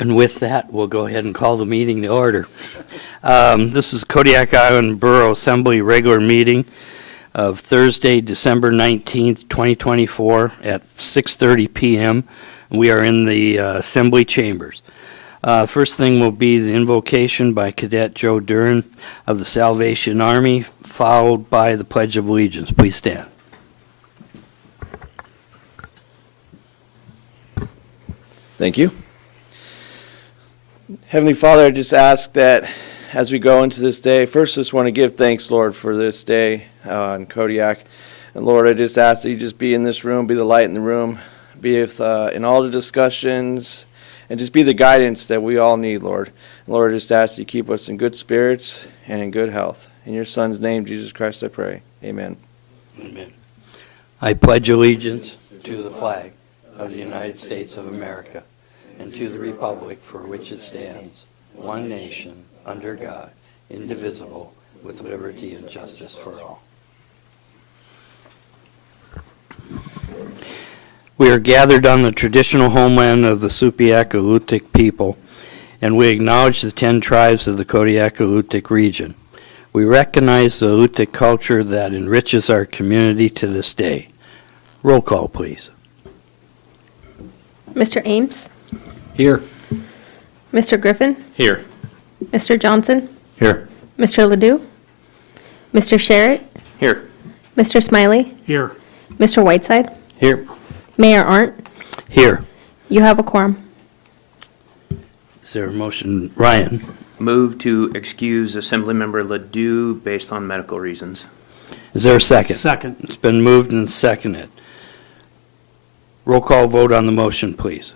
And with that, we'll go ahead and call the meeting to order. This is Kodiak Island Borough Assembly regular meeting of Thursday, December 19th, 2024 at 6:30 p.m. We are in the Assembly chambers. First thing will be the invocation by Cadet Joe Duran of the Salvation Army, followed by the Pledge of Allegiance. Please stand. Thank you. Heavenly Father, I just ask that as we go into this day, first just want to give thanks, Lord, for this day in Kodiak. And Lord, I just ask that you just be in this room, be the light in the room, be with, in all the discussions, and just be the guidance that we all need, Lord. And Lord, I just ask that you keep us in good spirits and in good health. In your Son's name, Jesus Christ, I pray. Amen. Amen. I pledge allegiance to the flag of the United States of America and to the republic for which it stands, one nation, under God, indivisible, with liberty and justice for all. We are gathered on the traditional homeland of the Supiaq-Alutiiq people, and we acknowledge the 10 tribes of the Kodiak-Alutiiq region. We recognize the Alutiiq culture that enriches our community to this day. Roll call, please. Mr. Ames? Here. Mr. Griffin? Here. Mr. Johnson? Here. Mr. Ledoux? Mr. Sherritt? Here. Mr. Smiley? Here. Mr. Whiteside? Here. Mayor Arndt? Here. You have a quorum. Is there a motion? Ryan? Move to excuse Assemblymember Ledoux based on medical reasons. Is there a second? Second. It's been moved and seconded. Roll call vote on the motion, please.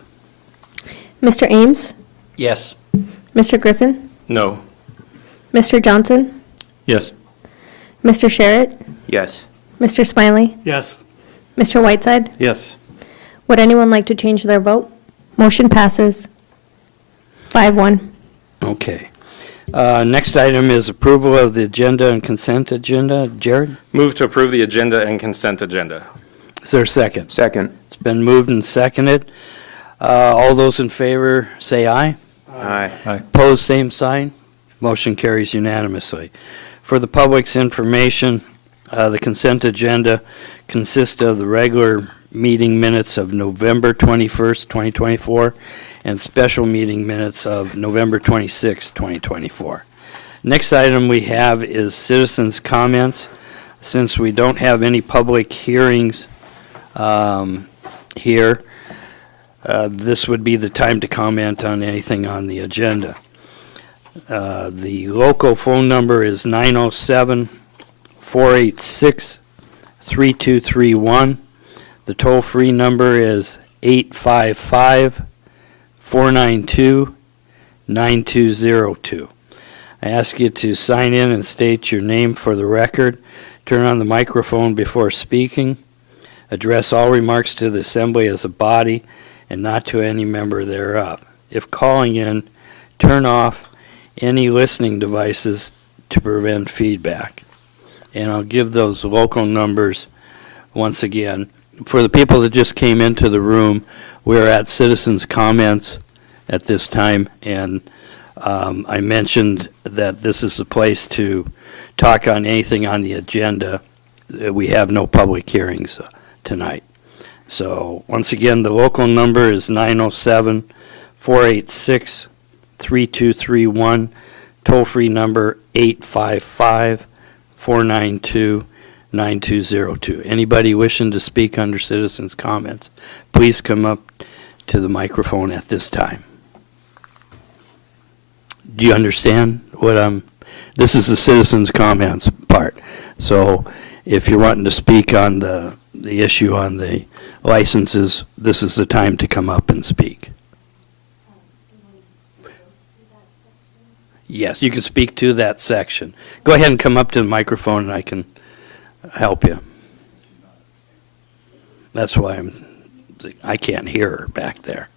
Mr. Ames? Yes. Mr. Griffin? No. Mr. Johnson? Yes. Mr. Sherritt? Yes. Mr. Smiley? Yes. Mr. Whiteside? Yes. Would anyone like to change their vote? Motion passes 5-1. Okay. Next item is approval of the agenda and consent agenda. Jared? Move to approve the agenda and consent agenda. Is there a second? Second. It's been moved and seconded. All those in favor say aye. Aye. Opposed, same sign. Motion carries unanimously. For the public's information, the consent agenda consists of the regular meeting minutes of November 21st, 2024, and special meeting minutes of November 26th, 2024. Next item we have is citizens' comments. Since we don't have any public hearings here, this would be the time to comment on anything on the agenda. The local phone number is 907-486-3231. The toll-free number is 855-492-9202. I ask you to sign in and state your name for the record. Turn on the microphone before speaking. Address all remarks to the assembly as a body and not to any member thereof. If calling in, turn off any listening devices to prevent feedback. And I'll give those local numbers once again. For the people that just came into the room, we're at citizens' comments at this time, and I mentioned that this is the place to talk on anything on the agenda. We have no public hearings tonight. So once again, the local number is 907-486-3231. Toll-free number 855-492-9202. Anybody wishing to speak under citizens' comments, please come up to the microphone at this time. Do you understand what this is the citizens' comments part. So if you're wanting to speak on the issue on the licenses, this is the time to come up and speak. Yes, you can speak to that section. Go ahead and come up to the microphone and I can help you. That's why I can't hear her back there.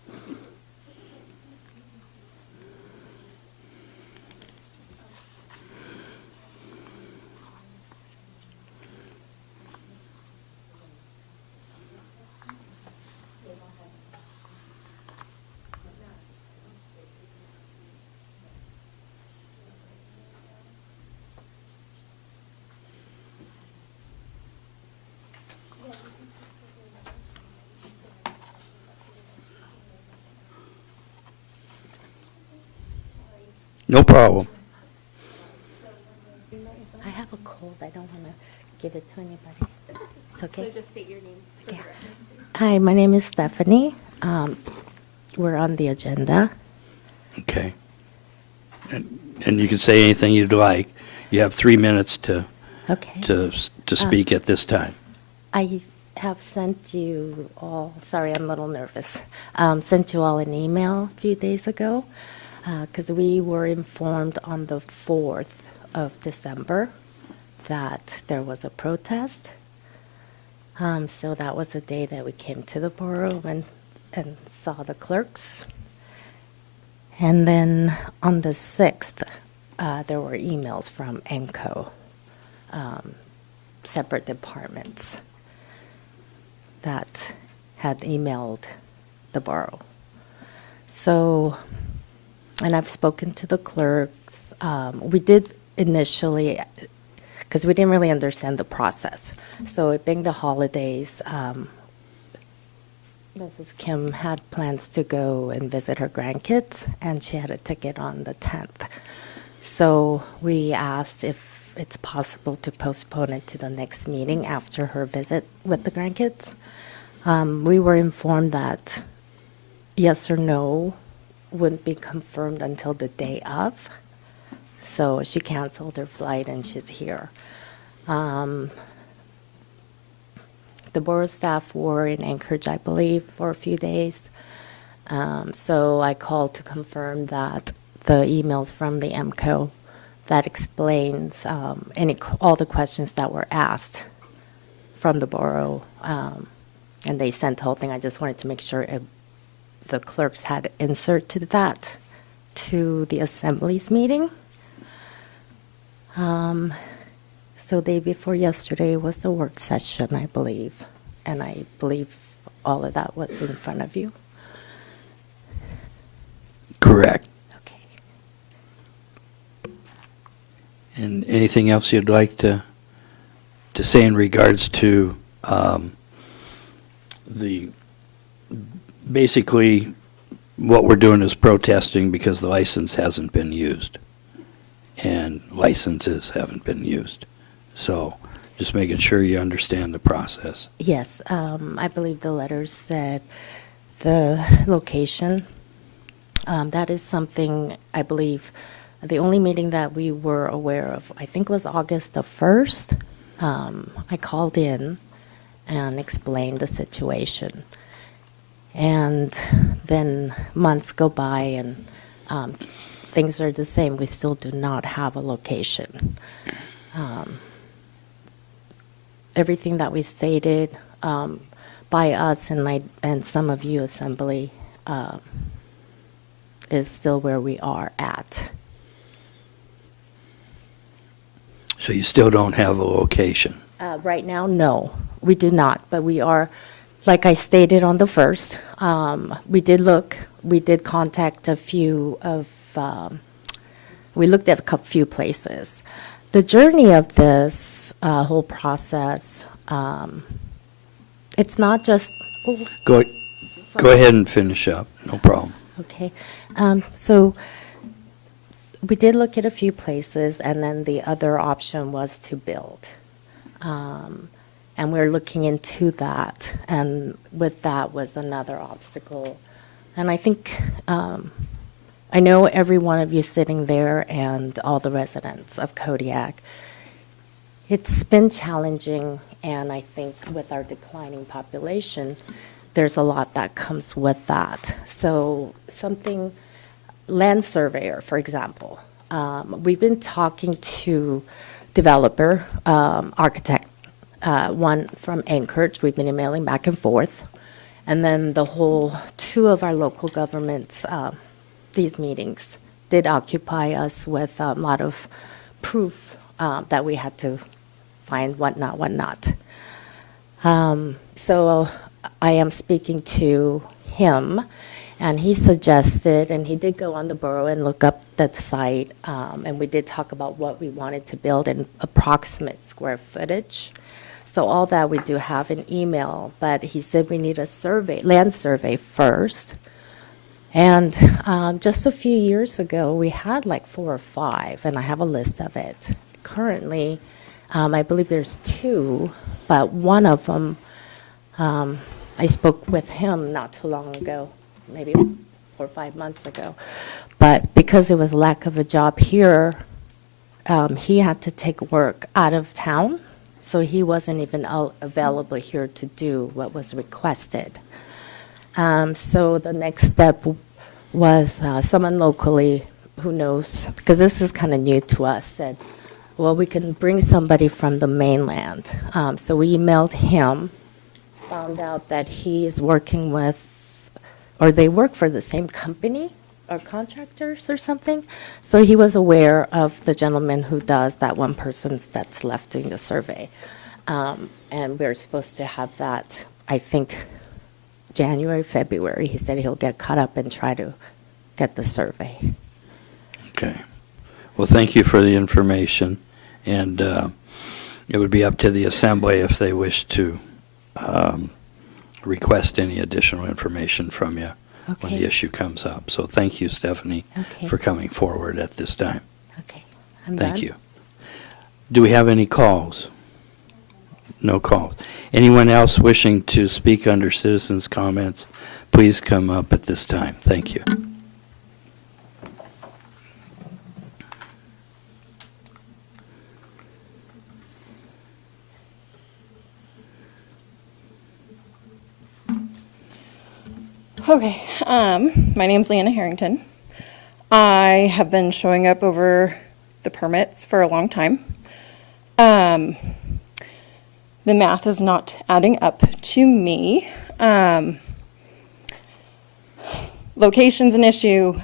No problem. I have a cold. I don't want to give it to anybody. It's okay? So just state your name for the Yeah. record. Hi, my name is Stephanie. We're on the agenda. Okay. And you can say anything you'd like. You have 3 minutes Okay. to speak at this time. I have sent you all, sorry, I'm a little nervous, sent you all an email a few days ago because we were informed on the 4th of December that there was a protest. So that was the day that we came to the borough and saw the clerks. And then on the 6th, there were emails from ENCO, separate departments that had emailed the borough. So, and I've spoken to the clerks. We did initially, because we didn't really understand the process. So it being the holidays, Mrs. Kim had plans to go and visit her grandkids, and she had a ticket on the 10th. So we asked if it's possible to postpone it to the next meeting after her visit with the grandkids. We were informed that yes or no wouldn't be confirmed until the day of. So she canceled her flight and she's here. The borough staff were in Anchorage, I believe, for a few days. So I called to confirm that the emails from the MCO that explains all the questions that were asked from the borough, and they sent the whole thing. I just wanted to make sure the clerks had inserted that to the assemblies meeting. So day before yesterday was the work session, I believe, and I believe all of that was in front of you. Correct. Okay. And anything else you'd like to say in regards to basically what we're doing is protesting because the license hasn't been used and licenses haven't been used. So just making sure you understand the process. Yes, I believe the letter said the location. That is something, I believe, the only meeting that we were aware of, I think was August the 1st. I called in and explained the situation. And then months go by and things are the same. We still do not have a location. Everything that we stated by us and some of you assembly is still where we are at. So you still don't have a location. Right now, no, we do not, but we are, like I stated on the 1st, we did look, we did contact a few of, we looked at a few places. The journey of this whole process, it's not just, Go ahead and finish up, no problem. okay. So we did look at a few places, and then the other option was to build. And we're looking into that, and with that was another obstacle. And I think, I know every one of you sitting there and all the residents of Kodiak, it's been challenging, and I think with our declining population, there's a lot that comes with that. So something, land surveyor, for example, we've been talking to developer, architect, one from Anchorage. We've been emailing back and forth. And then two of our local governments, these meetings did occupy us with a lot of proof that we had to find whatnot. So I am speaking to him, and he suggested, and he did go on the borough and look up the site, and we did talk about what we wanted to build in approximate square footage. So all that we do have in email, but he said we need a survey, land survey first, And just a few years ago, we had like 4 or 5, and I have a list of it. Currently, I believe there's 2, but one of them, I spoke with him not too long ago, maybe 4 or 5 months ago. But because it was lack of a job here, he had to take work out of town, so he wasn't even available here to do what was requested. So the next step was someone locally who knows, because this is kind of new to us, said, well, we can bring somebody from the mainland. So we emailed him, found out that he is working with, or they work for the same company or contractors or something. So he was aware of the gentleman who does that, one person that's left doing the survey. And we're supposed to have that, I think, January, February. He said he'll get caught up and try to get the survey. Okay. Well, thank you for the information, and it would be up to the Assembly if they wish to request any additional information from you when the Okay. issue comes up. So thank you, Stephanie, Okay. for coming forward at this time. Okay, I'm done. Thank you. Do we have any calls? No calls. Anyone else wishing to speak under citizens' comments, please come up at this time. Thank you. Okay, my name's Leanna Harrington. I have been showing up over the permits for a long time. The math is not adding up to me. Location's an issue,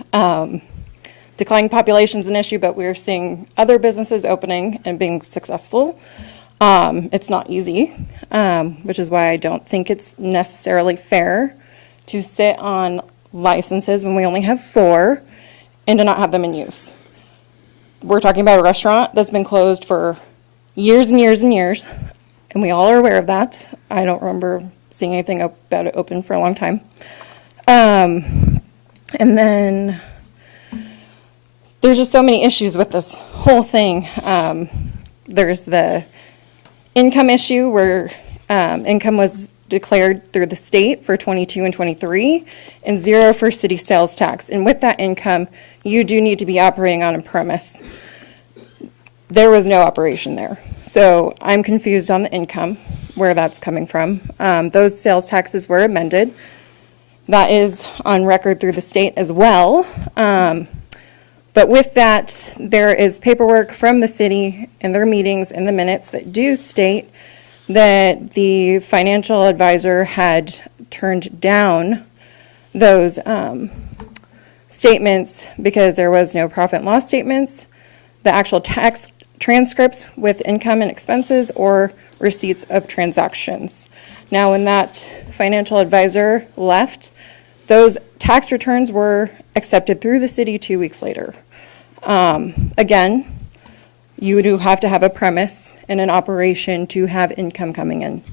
declining population's an issue, but we're seeing other businesses opening and being successful. It's not easy, which is why I don't think it's necessarily fair to sit on licenses when we only have 4 and to not have them in use. We're talking about a restaurant that's been closed for years and years and years, and we all are aware of that. I don't remember seeing anything about it open for a long time. And then there's just so many issues with this whole thing. There's the income issue where income was declared through the state for 22 and 23, and 0 for city sales tax. And with that income, you do need to be operating on a premise. There was no operation there. So I'm confused on the income, where that's coming from. Those sales taxes were amended. That is on record through the state as well. But with that, there is paperwork from the city and their meetings and the minutes that do state that the financial advisor had turned down those statements because there was no profit and loss statements, the actual tax transcripts with income and expenses, or receipts of transactions. Now, when that financial advisor left, those tax returns were accepted through the city 2 weeks later. Again, you do have to have a premise and an operation to have income coming in.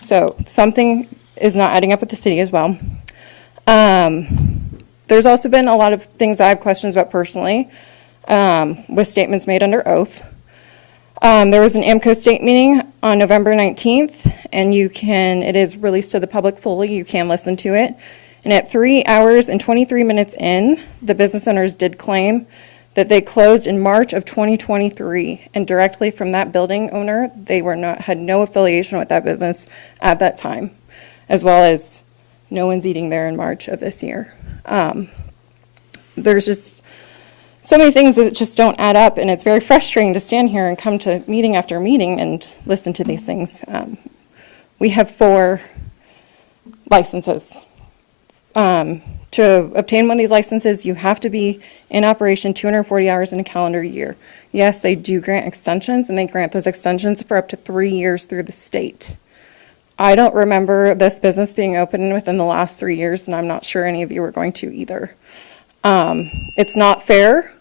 So something is not adding up with the city as well. There's also been a lot of things I have questions about personally, with statements made under oath. There was an AMCO state meeting on November 19th, and it is released to the public fully. You can listen to it. And at 3 hours and 23 minutes in, the business owners did claim that they closed in March of 2023, and directly from that building owner, they had no affiliation with that business at that time, as well as no one's eating there in March of this year. There's just so many things that just don't add up, and it's very frustrating to stand here and come to meeting after meeting and listen to these things. We have 4 licenses. To obtain one of these licenses, you have to be in operation 240 hours in a calendar year. Yes, they do grant extensions, and they grant those extensions for up to 3 years through the state. I don't remember this business being open within the last 3 years, and I'm not sure any of you are going to either. It's not fair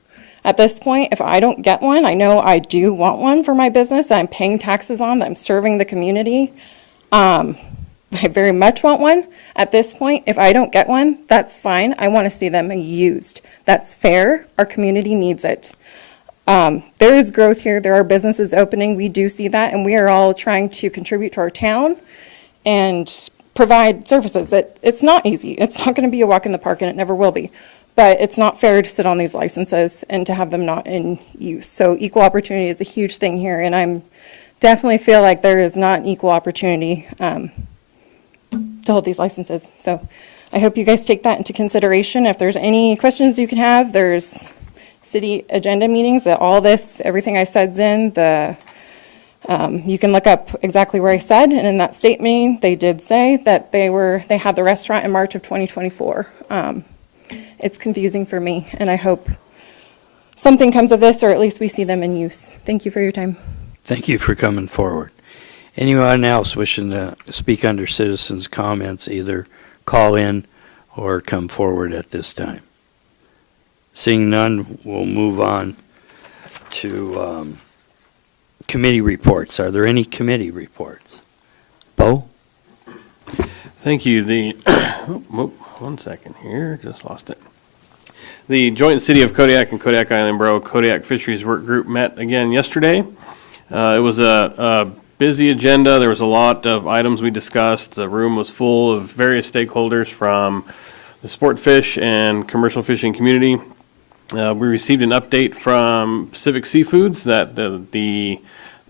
at this point. If I don't get one, I know I do want one for my business that I'm paying taxes on, that I'm serving the community. I very much want one at this point. If I don't get one, that's fine. I want to see them used. That's fair. Our community needs it. There is growth here. There are businesses opening. We do see that, and we are all trying to contribute to our town and provide services. It's not easy. It's not going to be a walk in the park, and it never will be. But it's not fair to sit on these licenses and to have them not in use. So equal opportunity is a huge thing here, and I'm definitely feel like there is not equal opportunity to hold these licenses. So I hope you guys take that into consideration. If there's any questions you can have, there's city agenda meetings that all this, everything I said's in. You can look up exactly where I said, and in that statement, they did say that they had the restaurant in March of 2024. It's confusing for me, and I hope something comes of this, or at least we see them in use. Thank you for your time. Thank you for coming forward. Anyone else wishing to speak under citizens' comments, either call in or come forward at this time? Seeing none, we'll move on to committee reports. Are there any committee reports? Bo? Thank you. One second here, just lost it. The joint City of Kodiak and Kodiak Island Borough Kodiak Fisheries Work Group met again yesterday. It was a busy agenda. There was a lot of items we discussed. The room was full of various stakeholders from the sport fish and commercial fishing community. We received an update from Pacific Seafoods that the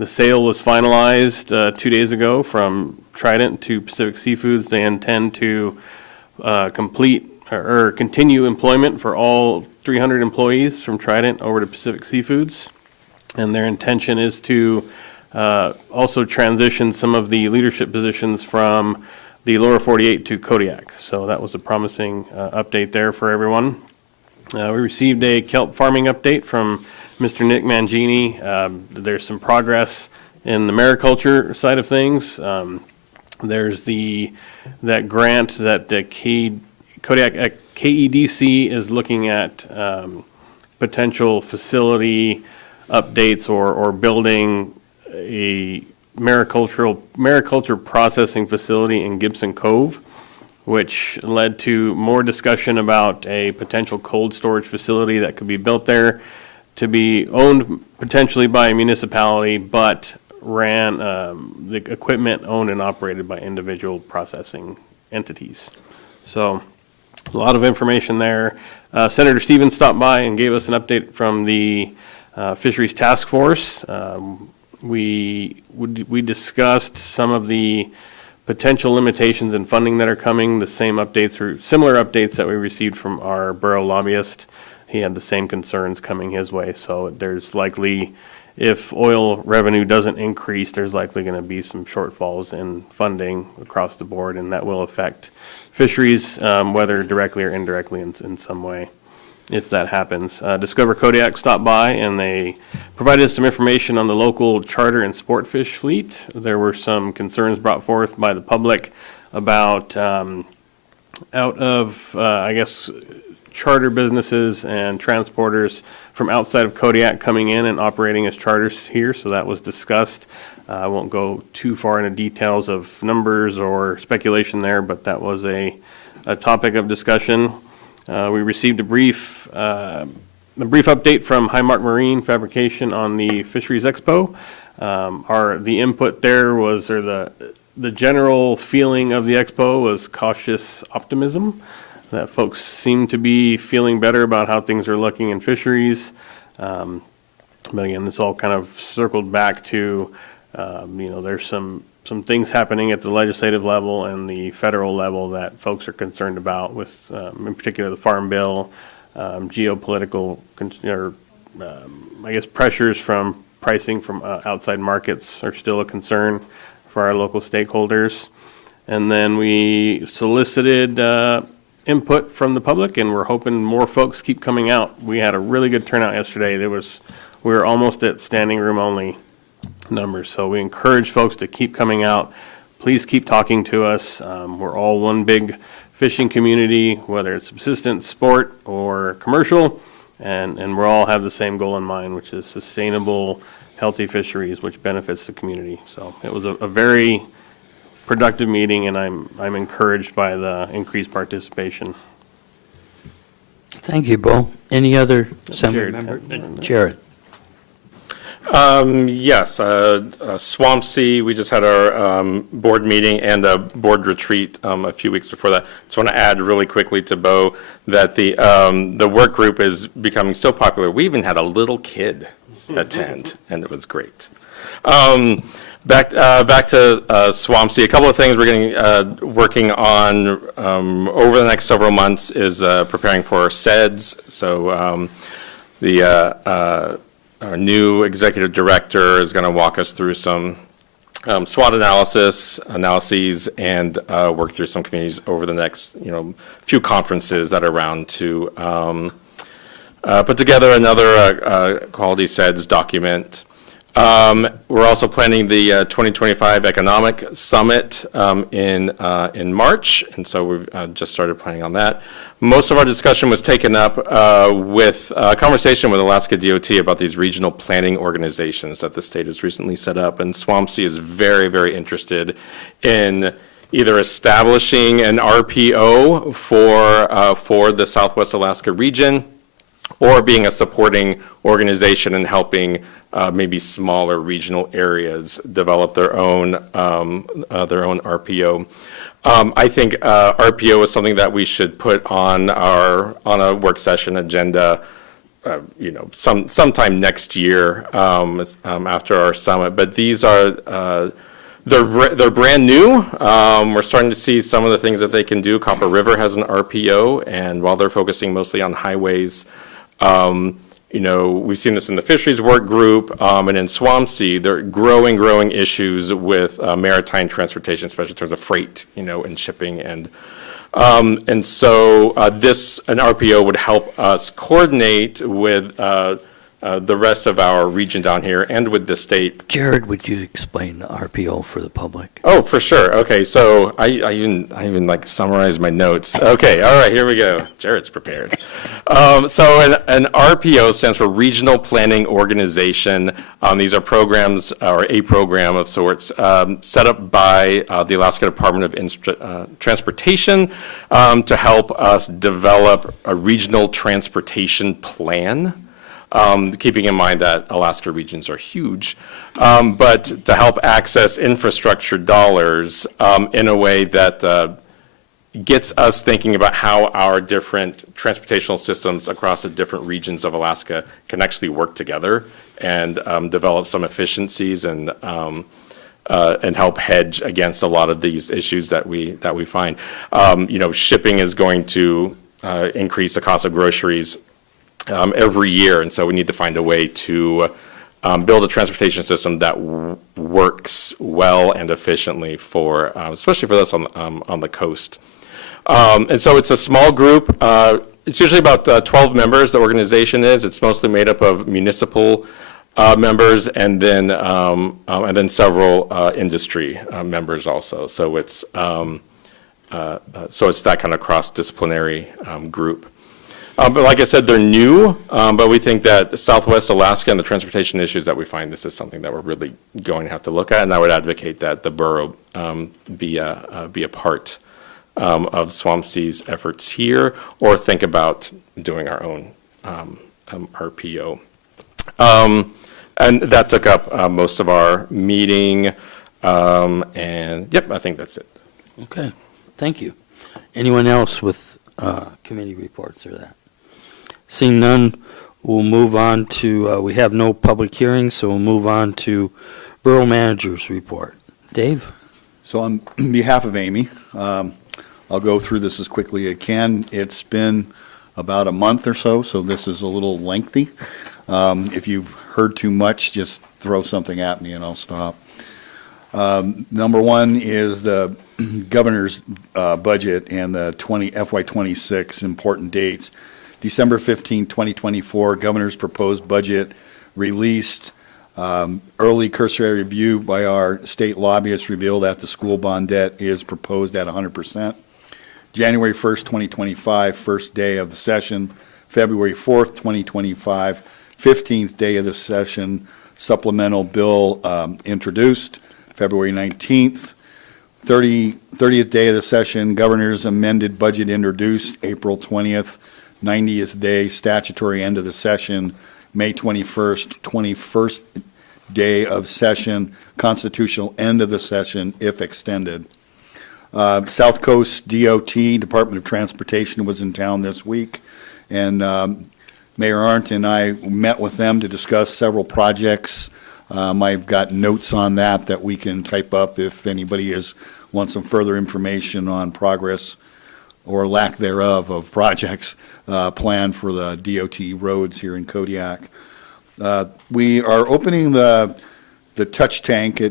sale was finalized 2 days ago from Trident to Pacific Seafoods. They intend to complete or continue employment for all 300 employees from Trident over to Pacific Seafoods. And their intention is to also transition some of the leadership positions from the lower 48 to Kodiak. So that was a promising update there for everyone. We received a kelp farming update from Mr. Nick Mangini. There's some progress in the mariculture side of things. There's that grant that the Kodiak KEDC is looking at potential facility updates or building a mariculture processing facility in Gibson Cove, which led to more discussion about a potential cold storage facility that could be built there to be owned potentially by a municipality, but ran the equipment owned and operated by individual processing entities. So a lot of information there. Senator Stevens stopped by and gave us an update from the Fisheries Task Force. We discussed some of the potential limitations in funding that are coming, the same updates or similar updates that we received from our borough lobbyist. He had the same concerns coming his way. So there's likely, if oil revenue doesn't increase, there's likely going to be some shortfalls in funding across the board, and that will affect fisheries, whether directly or indirectly in some way, if that happens. Discover Kodiak stopped by, and they provided us some information on the local charter and sport fish fleet. There were some concerns brought forth by the public about charter businesses and transporters from outside of Kodiak coming in and operating as charters here, so that was discussed. I won't go too far into details of numbers or speculation there, but that was a topic of discussion. We received a brief update from Highmark Marine Fabrication on the Fisheries Expo. The input there was, or the general feeling of the expo was cautious optimism, that folks seem to be feeling better about how things are looking in fisheries. But again, this all kind of circled back to, there's some things happening at the legislative level and the federal level that folks are concerned about with, in particular, the Farm Bill, geopolitical, pressures from pricing from outside markets are still a concern for our local stakeholders. And then we solicited input from the public, and we're hoping more folks keep coming out. We had a really good turnout yesterday. We were almost at standing room only numbers, so we encourage folks to keep coming out. Please keep talking to us. We're all one big fishing community, whether it's subsistence, sport, or commercial, and we all have the same goal in mind, which is sustainable, healthy fisheries, which benefits the community. So it was a very productive meeting, and I'm encouraged by the increased participation. Thank you, Bo. Any other assembly Jared. member? Jared? Yes, Swampsea, we just had our board meeting and a board retreat a few weeks before that. Just want to add really quickly to Bo that the work group is becoming so popular. We even had a little kid attend, and it was great. Back to Swampsea, a couple of things we're getting working on over the next several months is preparing for SEDS. So our new executive director is going to walk us through some SWOT analyses, and work through some communities over the next, few conferences that are around to put together another quality SEDS document. We're also planning the 2025 Economic Summit in March, and so we've just started planning on that. Most of our discussion was taken up with a conversation with Alaska DOT about these regional planning organizations that the state has recently set up, and Swampsea is very, very interested in either establishing an RPO for the Southwest Alaska region, or being a supporting organization and helping maybe smaller regional areas develop their own RPO. I think RPO is something that we should put on a work session agenda, sometime next year after our summit. But these are they're brand new. We're starting to see some of the things that they can do. Copper River has an RPO, and while they're focusing mostly on highways, we've seen this in the fisheries work group, and in Swampsea, there are growing issues with maritime transportation, especially in terms of freight, and shipping. And so an RPO would help us coordinate with the rest of our region down here and with the state. Jared, would you explain the RPO for the public? Oh, for sure. Okay, so I even like summarized my notes. Okay, all right, here we go. Jared's prepared. So an RPO stands for Regional Planning Organization. These are programs, or a program of sorts, set up by the Alaska Department of Transportation to help us develop a regional transportation plan. Keeping in mind that Alaska regions are huge, but to help access infrastructure dollars in a way that gets us thinking about how our different transportational systems across the different regions of Alaska can actually work together and develop some efficiencies and help hedge against a lot of these issues that we find. Shipping is going to increase the cost of groceries every year, and so we need to find a way to build a transportation system that works well and efficiently for, especially for us on the coast. And so it's a small group. It's usually about 12 members. The organization is. It's mostly made up of municipal members and then several industry members also. So it's that kind of cross-disciplinary group. But like I said, they're new, but we think that Southwest Alaska and the transportation issues that we find, this is something that we're really going to have to look at, and I would advocate that the borough be a part of Swampsea's efforts here, or think about doing our own RPO. And that took up most of our meeting, and yep, I think that's it. Okay, thank you. Anyone else with committee reports or that? Seeing none, we'll move on to, we have no public hearings, so we'll move on to Borough Manager's report. Dave? So on behalf of Amy, I'll go through this as quickly as I can. It's been about a month or so this is a little lengthy. If you've heard too much, just throw something at me and I'll stop. Number one is the governor's budget and the FY26 important dates. December 15, 2024, governor's proposed budget released. Early cursory review by our state lobbyists revealed that the school bond debt is proposed at 100%. January 1st, 2025, first day of the session. February 4th, 2025, 15th day of the session, supplemental bill introduced. February 19th, 30th day of the session, Governor's amended budget introduced April 20th, 90th day statutory end of the session, May 21st, 21st day of session, constitutional end of the session if extended. South Coast DOT, Department of Transportation, was in town this week, and Mayor Arndt and I met with them to discuss several projects. I've got notes on that we can type up if anybody wants some further information on progress or lack thereof of projects planned for the DOT roads here in Kodiak. We are opening the touch tank.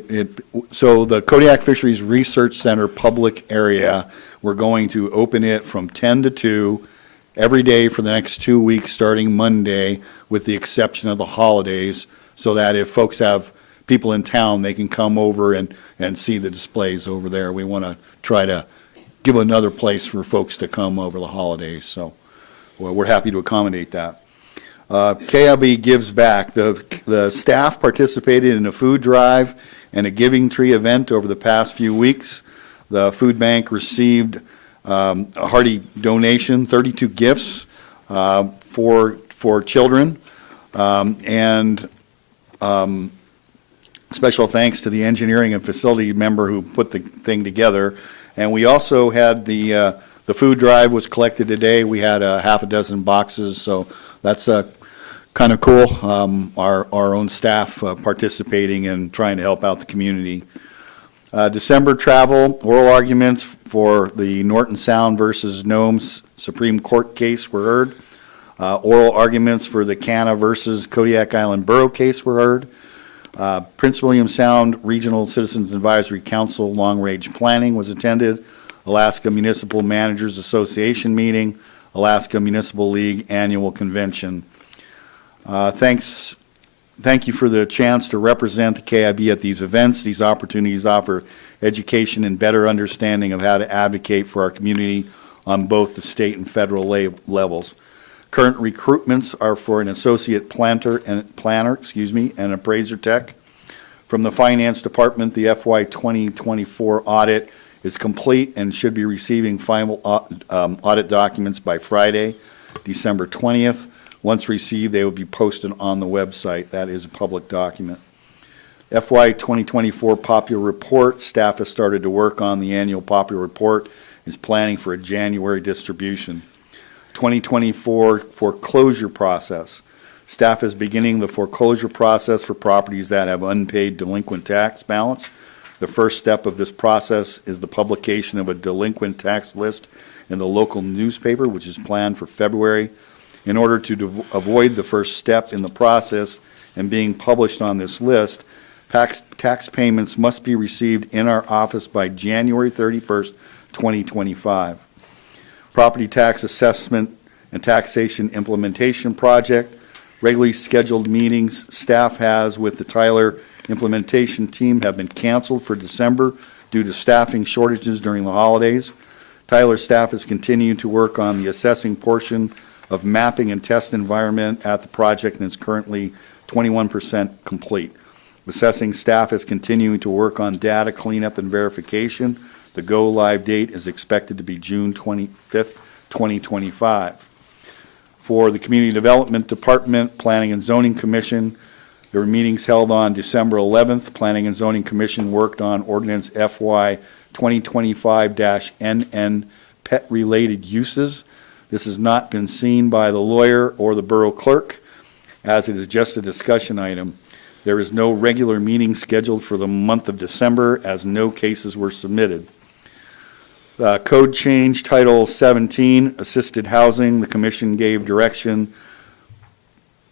So the Kodiak Fisheries Research Center public area, we're going to open it from 10 to 2 every day for the next 2 weeks, starting Monday, with the exception of the holidays, so that if folks have people in town, they can come over and see the displays over there. We want to try to give another place for folks to come over the holidays, so we're happy to accommodate that. KLB Gives Back. The staff participated in a food drive and a Giving Tree event over the past few weeks. The food bank received a hearty donation, 32 gifts for children, and special thanks to the engineering and facility member who put the thing together. And we also had the food drive was collected today. We had half a dozen boxes, so that's kind of cool. Our own staff participating and trying to help out the community. December travel, oral arguments for the Norton Sound versus Nome's Supreme Court case were heard. Oral arguments for the Canna versus Kodiak Island Borough case were heard. Prince William Sound Regional Citizens Advisory Council long-range planning was attended. Alaska Municipal Managers Association meeting. Alaska Municipal League annual convention. Thank you for the chance to represent the KIB at these events. These opportunities offer education and better understanding of how to advocate for our community on both the state and federal levels. Current recruitments are for an associate planner and appraiser tech. From the Finance Department, the FY 2024 audit is complete and should be receiving final audit documents by Friday, December 20th. Once received, they will be posted on the website. That is a public document. FY 2024 popular report. Staff has started to work on the annual popular report, is planning for a January distribution. 2024 foreclosure process. Staff is beginning the foreclosure process for properties that have unpaid delinquent tax balance. The first step of this process is the publication of a delinquent tax list in the local newspaper, which is planned for February. In order to avoid the first step in the process and being published on this list, tax payments must be received in our office by January 31st, 2025. Property tax assessment and taxation implementation project. Regularly scheduled meetings staff has with the Tyler implementation team have been canceled for December due to staffing shortages during the holidays. Tyler staff is continuing to work on the assessing portion of mapping and test environment at the project and is currently 21% complete. Assessing staff is continuing to work on data cleanup and verification. The go-live date is expected to be June 25th, 2025. For the Community Development Department, Planning and Zoning Commission, there were meetings held on December 11th. Planning and Zoning Commission worked on Ordinance FY 2025-NN pet-related uses. This has not been seen by the lawyer or the borough clerk, as it is just a discussion item. There is no regular meeting scheduled for the month of December, as no cases were submitted. Code change, Title 17, Assisted Housing. The Commission gave direction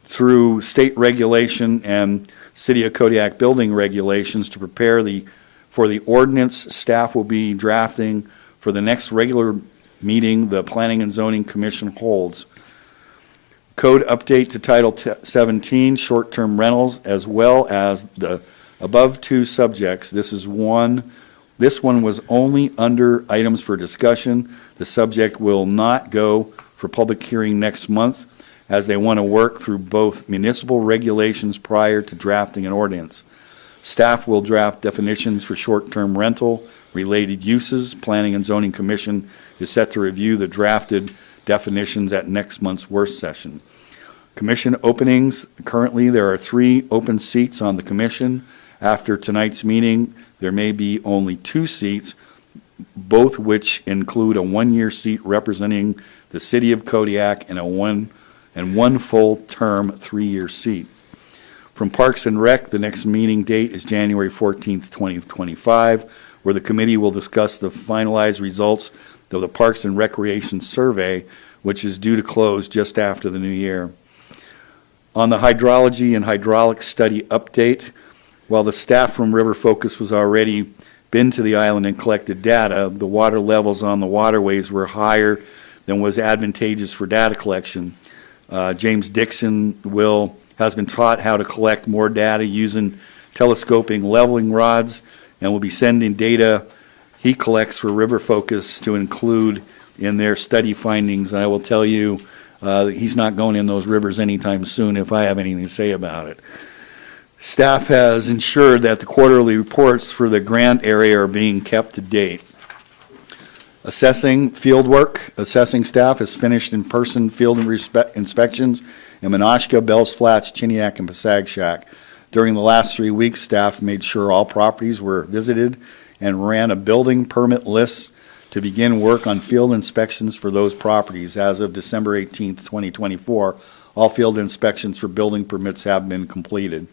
through state regulation and City of Kodiak building regulations to prepare for the ordinance staff will be drafting for the next regular meeting the Planning and Zoning Commission holds. Code update to Title 17, short-term rentals, as well as the above two subjects. This one was only under items for discussion. The subject will not go for public hearing next month, as they want to work through both municipal regulations prior to drafting an ordinance. Staff will draft definitions for short-term rental related uses. Planning and Zoning Commission is set to review the drafted definitions at next month's work session. Commission openings, currently there are 3 open seats on the commission. After tonight's meeting, there may be only 2 seats, both which include a 1-year seat representing the city of Kodiak and one full-term 3-year seat. From Parks and Rec, the next meeting date is January 14th, 2025, where the committee will discuss the finalized results of the Parks and Recreation Survey, which is due to close just after the new year. On the hydrology and hydraulic study update, while the staff from River Focus was already been to the island and collected data, the water levels on the waterways were higher than was advantageous for data collection. James Dixon has been taught how to collect more data using telescoping leveling rods and will be sending data he collects for River Focus to include in their study findings. I will tell you, he's not going in those rivers anytime soon if I have anything to say about it. Staff has ensured that the quarterly reports for the grant area are being kept to date. Assessing field work. Assessing staff has finished in-person field inspections in Menasha, Bells Flats, Chiniak, and Pasag During the last 3 weeks, staff made sure all properties were visited and ran a building permit list to begin work on field inspections for those properties. As of December 18th, 2024, all field inspections for building permits have been completed.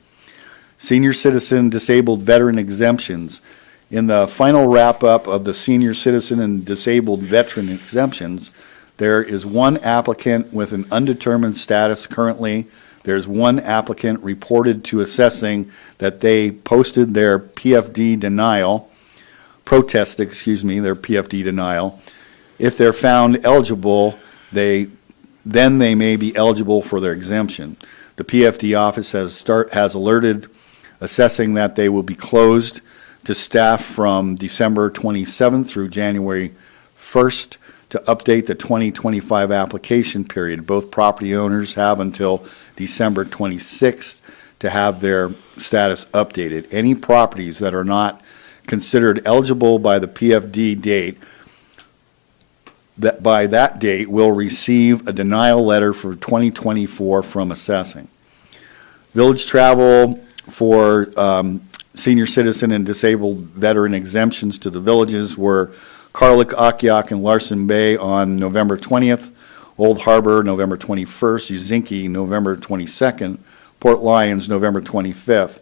Senior citizen disabled veteran exemptions. In the final wrap-up of the senior citizen and disabled veteran exemptions, there is 1 applicant with an undetermined status currently. There's 1 applicant reported to assessing that they posted their PFD denial, their PFD denial. If they're found eligible, then they may be eligible for their exemption. The PFD office has alerted assessing that they will be closed to staff from December 27th through January 1st to update the 2025 application period. Both property owners have until December 26th to have their status updated. Any properties that are not considered eligible by the PFD date, that by that date will receive a denial letter for 2024 from assessing. Village travel for senior citizen and disabled veteran exemptions to the villages were Carlick, Akiak, and Larson Bay on November 20th, Old Harbor November 21st, Uzinki November 22nd, Port Lions November 25th.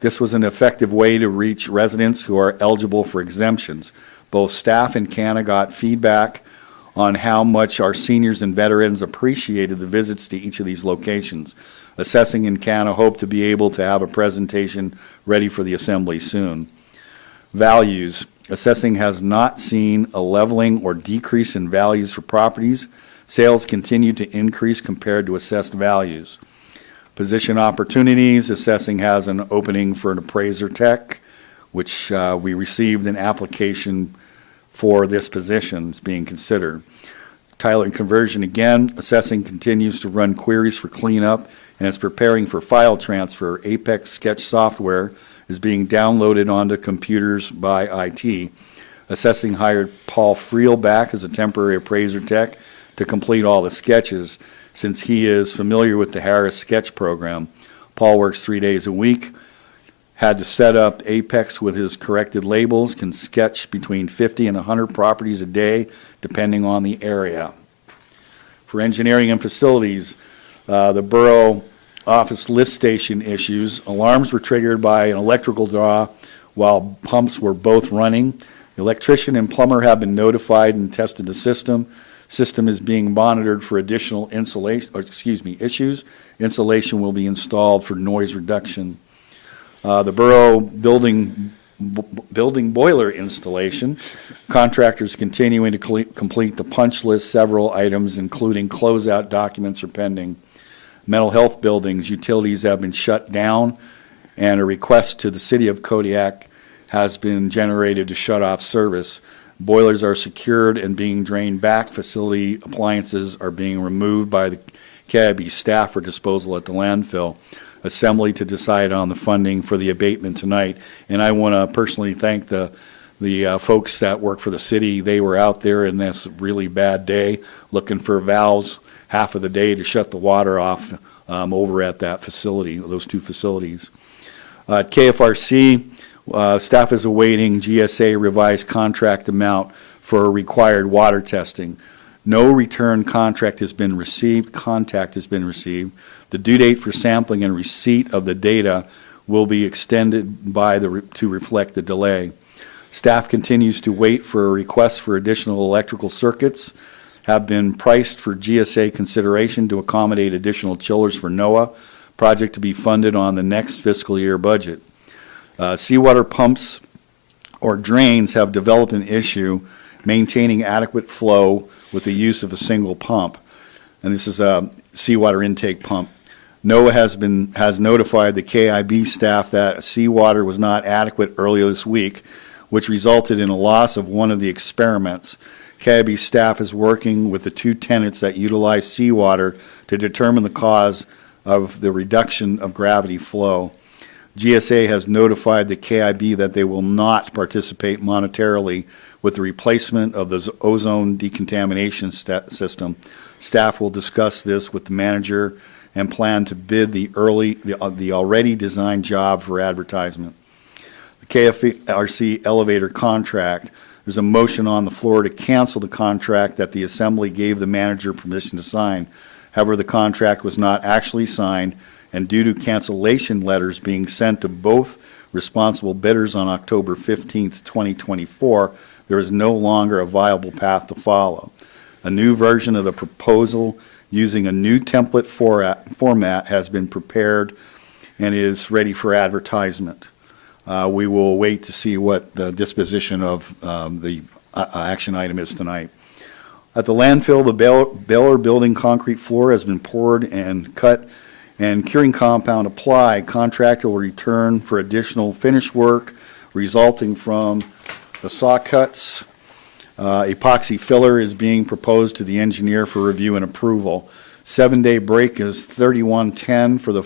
This was an effective way to reach residents who are eligible for exemptions. Both staff and CANA got feedback on how much our seniors and veterans appreciated the visits to each of these locations. Assessing and CANA hope to be able to have a presentation ready for the assembly soon. Values. Assessing has not seen a leveling or decrease in values for properties. Sales continue to increase compared to assessed values. Position opportunities. Assessing has an opening for an appraiser tech, which we received an application for this position is being considered. Title and conversion again. Assessing continues to run queries for cleanup and is preparing for file transfer. Apex Sketch software is being downloaded onto computers by IT. Assessing hired Paul Friel back as a temporary appraiser tech to complete all the sketches since he is familiar with the Harris sketch program. Paul works 3 days a week, had to set up Apex with his corrected labels, can sketch between 50 and 100 properties a day depending on the area. For engineering and facilities, the Borough office lift station issues. Alarms were triggered by an electrical draw while pumps were both running. The electrician and plumber have been notified and tested the system. System is being monitored for additional issues. Insulation will be installed for noise reduction. The Borough building boiler installation. Contractors continuing to complete the punch list. Several items, including closeout documents, are pending. Mental health buildings, utilities have been shut down, and a request to the city of Kodiak has been generated to shut off service. Boilers are secured and being drained back. Facility appliances are being removed by the KIB staff for disposal at the landfill. Assembly to decide on the funding for the abatement tonight. And I want to personally thank the The folks that work for the city, they were out there in this really bad day looking for valves half of the day to shut the water off over at that facility, those two facilities. At KFRC, staff is awaiting GSA revised contract amount for required water testing. No return contact has been received. The due date for sampling and receipt of the data will be extended to reflect the delay. Staff continues to wait for a request for additional electrical circuits, have been priced for GSA consideration to accommodate additional chillers for NOAA, project to be funded on the next fiscal year budget. Seawater pumps or drains have developed an issue maintaining adequate flow with the use of a single pump. And this is a seawater intake pump. NOAA has notified the KIB staff that seawater was not adequate earlier this week, which resulted in a loss of one of the experiments. KIB staff is working with the two tenants that utilize seawater to determine the cause of the reduction of gravity flow. GSA has notified the KIB that they will not participate monetarily with the replacement of the ozone decontamination system. Staff will discuss this with the manager and plan to bid the already designed job for advertisement. The KFRC elevator contract, there's a motion on the floor to cancel the contract that the Assembly gave the manager permission to sign. However, the contract was not actually signed, and due to cancellation letters being sent to both responsible bidders on October 15th, 2024, there is no longer a viable path to follow. A new version of the proposal using a new template format has been prepared and is ready for advertisement. We will wait to see what the disposition of the action item is tonight. At the landfill, the Baylor building concrete floor has been poured and cut and curing compound applied. Contractor will return for additional finish work resulting from the saw cuts. Epoxy filler is being proposed to the engineer for review and approval. 7-day break is 3110 for the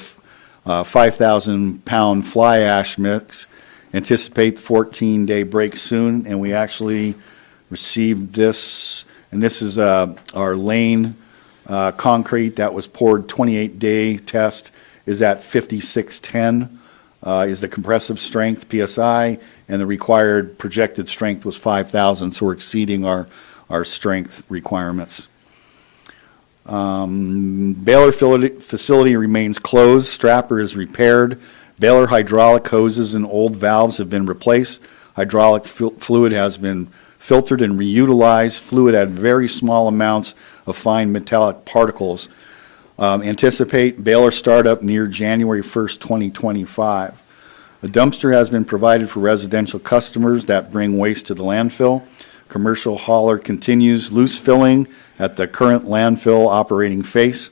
5,000-pound fly ash mix. Anticipate the 14-day break soon, and we actually received this, and this is our lane concrete that was poured. 28-day test is at 5610 is the compressive strength PSI, and the required projected strength was 5,000, so we're exceeding our strength requirements. Baylor facility remains closed. Strapper is repaired. Baylor hydraulic hoses and old valves have been replaced. Hydraulic fluid has been filtered and reutilized. Fluid had very small amounts of fine metallic particles. Anticipate Baylor startup near January 1st, 2025. A dumpster has been provided for residential customers that bring waste to the landfill. Commercial hauler continues loose filling at the current landfill operating face.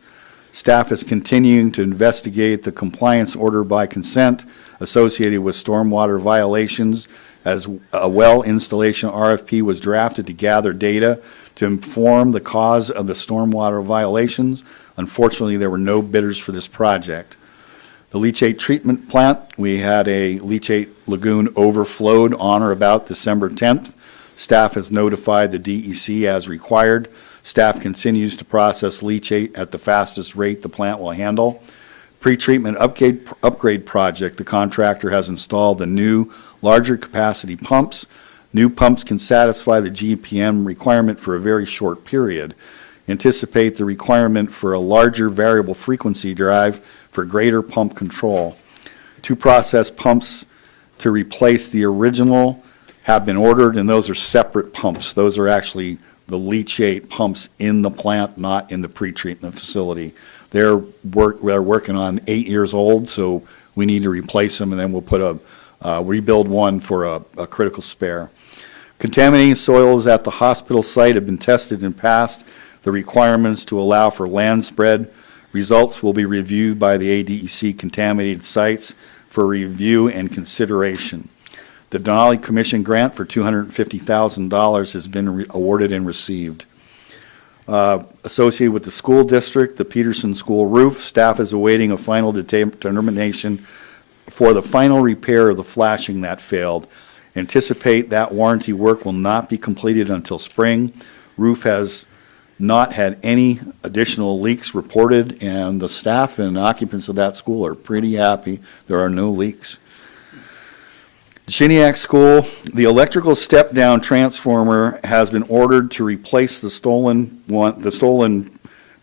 Staff is continuing to investigate the compliance order by consent associated with stormwater violations, as a well installation RFP was drafted to gather data to inform the cause of the stormwater violations. Unfortunately, there were no bidders for this project. The leachate treatment plant, we had a leachate lagoon overflowed on or about December 10th. Staff has notified the DEC as required. Staff continues to process leachate at the fastest rate the plant will handle. Pre-treatment upgrade project, the contractor has installed the new larger capacity pumps. New pumps can satisfy the GPM requirement for a very short period. Anticipate the requirement for a larger variable frequency drive for greater pump control. 2 process pumps to replace the original have been ordered, and those are separate pumps. Those are actually the leachate pumps in the plant, not in the pretreatment facility. They're working on 8 years old, so we need to replace them, and then we'll put rebuild one for a critical spare. Contaminating soils at the hospital site have been tested and passed the requirements to allow for land spread. Results will be reviewed by the ADEC contaminated sites for review and consideration. The Denali Commission grant for $250,000 has been awarded and received. Associated with the school district, the Peterson School roof, staff is awaiting a final determination for the final repair of the flashing that failed. Anticipate that warranty work will not be completed until spring. Roof has not had any additional leaks reported, and the staff and occupants of that school are pretty happy there are no leaks. Kodiak School, the electrical step-down transformer has been ordered to replace the stolen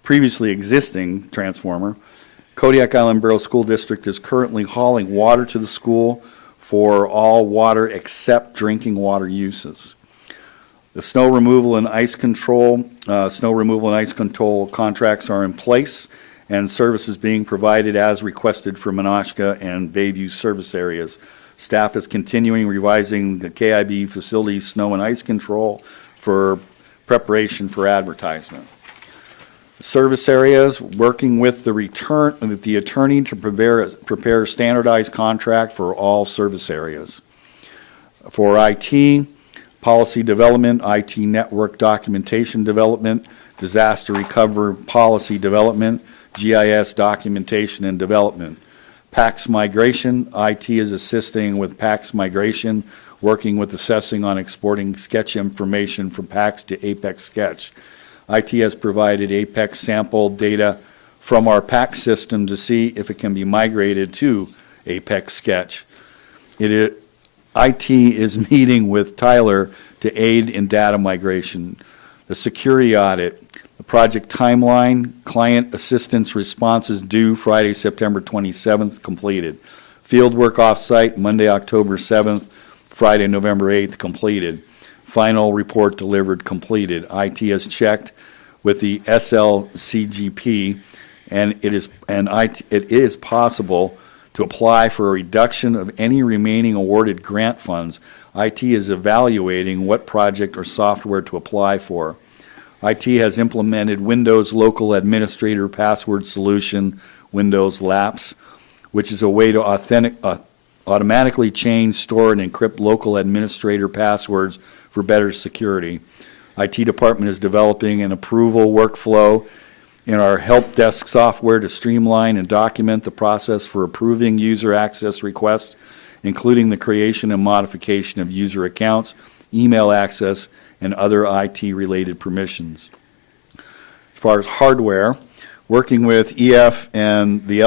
previously existing transformer. Kodiak Island Borough School District is currently hauling water to the school for all water except drinking water uses. The snow removal and ice control contracts are in place, and services being provided as requested for Menasha and Bayview service areas. Staff is continuing revising the KIB facility snow and ice control for preparation for advertisement. Service areas, working with the attorney to prepare a standardized contract for all service areas. For IT, policy development, IT network documentation development, disaster recovery policy development, GIS documentation and development. PACS migration, IT is assisting with PACS migration, working with assessing on exporting sketch information from PACS to Apex Sketch. IT has provided Apex sample data from our PACS system to see if it can be migrated to Apex Sketch. IT is meeting with Tyler to aid in data migration. The security audit, the project timeline, client assistance responses due Friday, September 27th, completed. Fieldwork off-site, Monday, October 7th, Friday, November 8th, completed. Final report delivered, completed. IT has checked with the SLCGP, and it is possible to apply for a reduction of any remaining awarded grant funds. IT is evaluating what project or software to apply for. IT has implemented Windows Local Administrator Password Solution, Windows LAPS, which is a way to automatically change, store, and encrypt local administrator passwords for better security. IT department is developing an approval workflow in our help desk software to streamline and document the process for approving user access requests, including the creation and modification of user accounts, email access, and other IT-related permissions. As far as hardware, working with EF and at the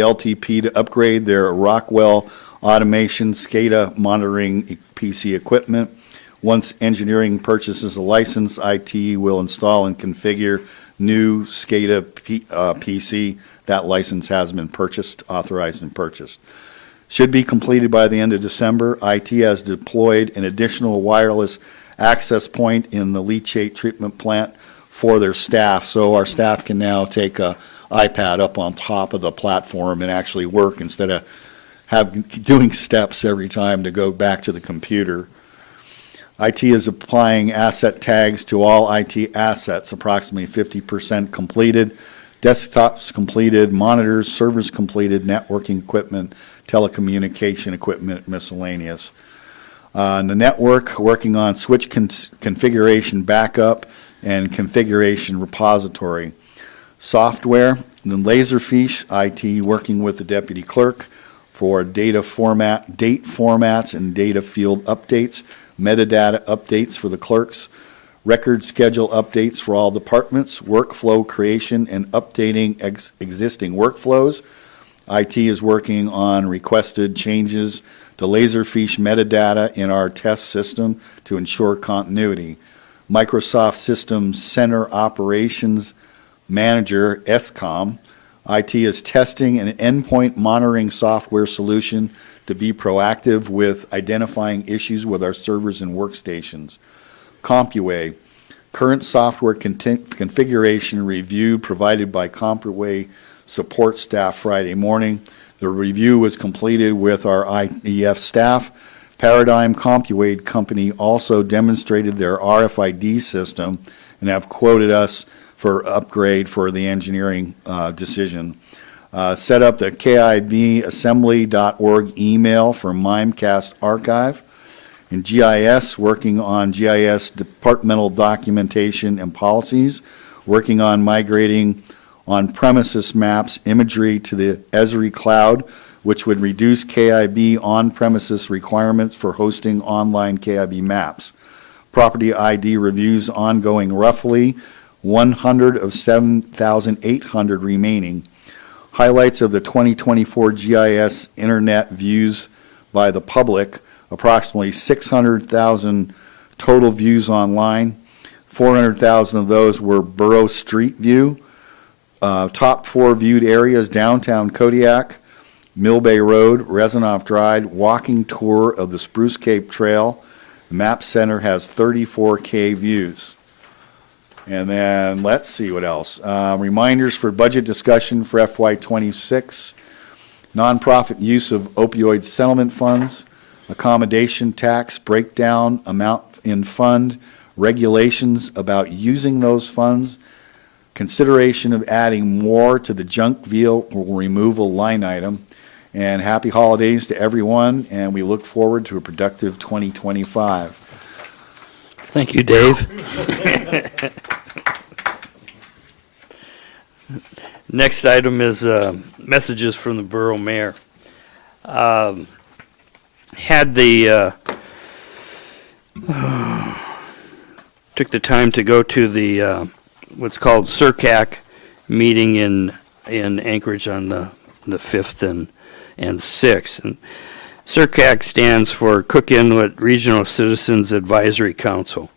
LTP to upgrade their Rockwell automation SCADA monitoring PC equipment. Once engineering purchases a license, IT will install and configure new SCADA PC. That license has been authorized and purchased. Should be completed by the end of December. IT has deployed an additional wireless access point in the leachate treatment plant for their staff, so our staff can now take a iPad up on top of the platform and actually work instead of doing steps every time to go back to the computer. IT is applying asset tags to all IT assets, approximately 50% completed. Desktops completed, monitors, servers completed, networking equipment, telecommunication equipment, miscellaneous. The network, working on switch configuration backup and configuration repository. Software, the Laserfish IT, working with the deputy clerk for date formats and data field updates, metadata updates for the clerks, record schedule updates for all departments, workflow creation and updating existing workflows. IT is working on requested changes to Laserfish metadata in our test system to ensure continuity. Microsoft Systems Center Operations Manager, SCOM. IT is testing an endpoint monitoring software solution to be proactive with identifying issues with our servers and workstations. CompuWay, current software configuration review provided by CompuWay support staff Friday morning. The review was completed with our IEF staff. Paradigm CompuWay Company also demonstrated their RFID system and have quoted us for upgrade for the engineering decision. Set up the kibassembly.org email for Mimecast archive. And GIS, working on GIS departmental documentation and policies, working on migrating on-premises maps imagery to the Esri cloud which would reduce KIB on-premises requirements for hosting online KIB maps. Property ID reviews ongoing, roughly 100 of 7,800 remaining. Highlights of the 2024 GIS internet views by the public, approximately 600,000 total views online. 400,000 of those were Borough Street View. Top 4 viewed areas: downtown Kodiak, Mill Bay Road, Rezanoff Drive, walking tour of the Spruce Cape Trail. The Map Center has 34K views. And then, let's see what else. Reminders for budget discussion for FY26, nonprofit use of opioid settlement funds, accommodation tax breakdown, amount in fund, regulations about using those funds, consideration of adding more to the junk vehicle removal line item, and happy holidays to everyone, and we look forward to a productive 2025. Thank you, Dave. Next item is messages from the Borough Mayor. Took the time to go to the what's called CIRCAC meeting in Anchorage on the 5th and 6th. And CIRCAC stands for Cook Inlet Regional Citizens Advisory Council.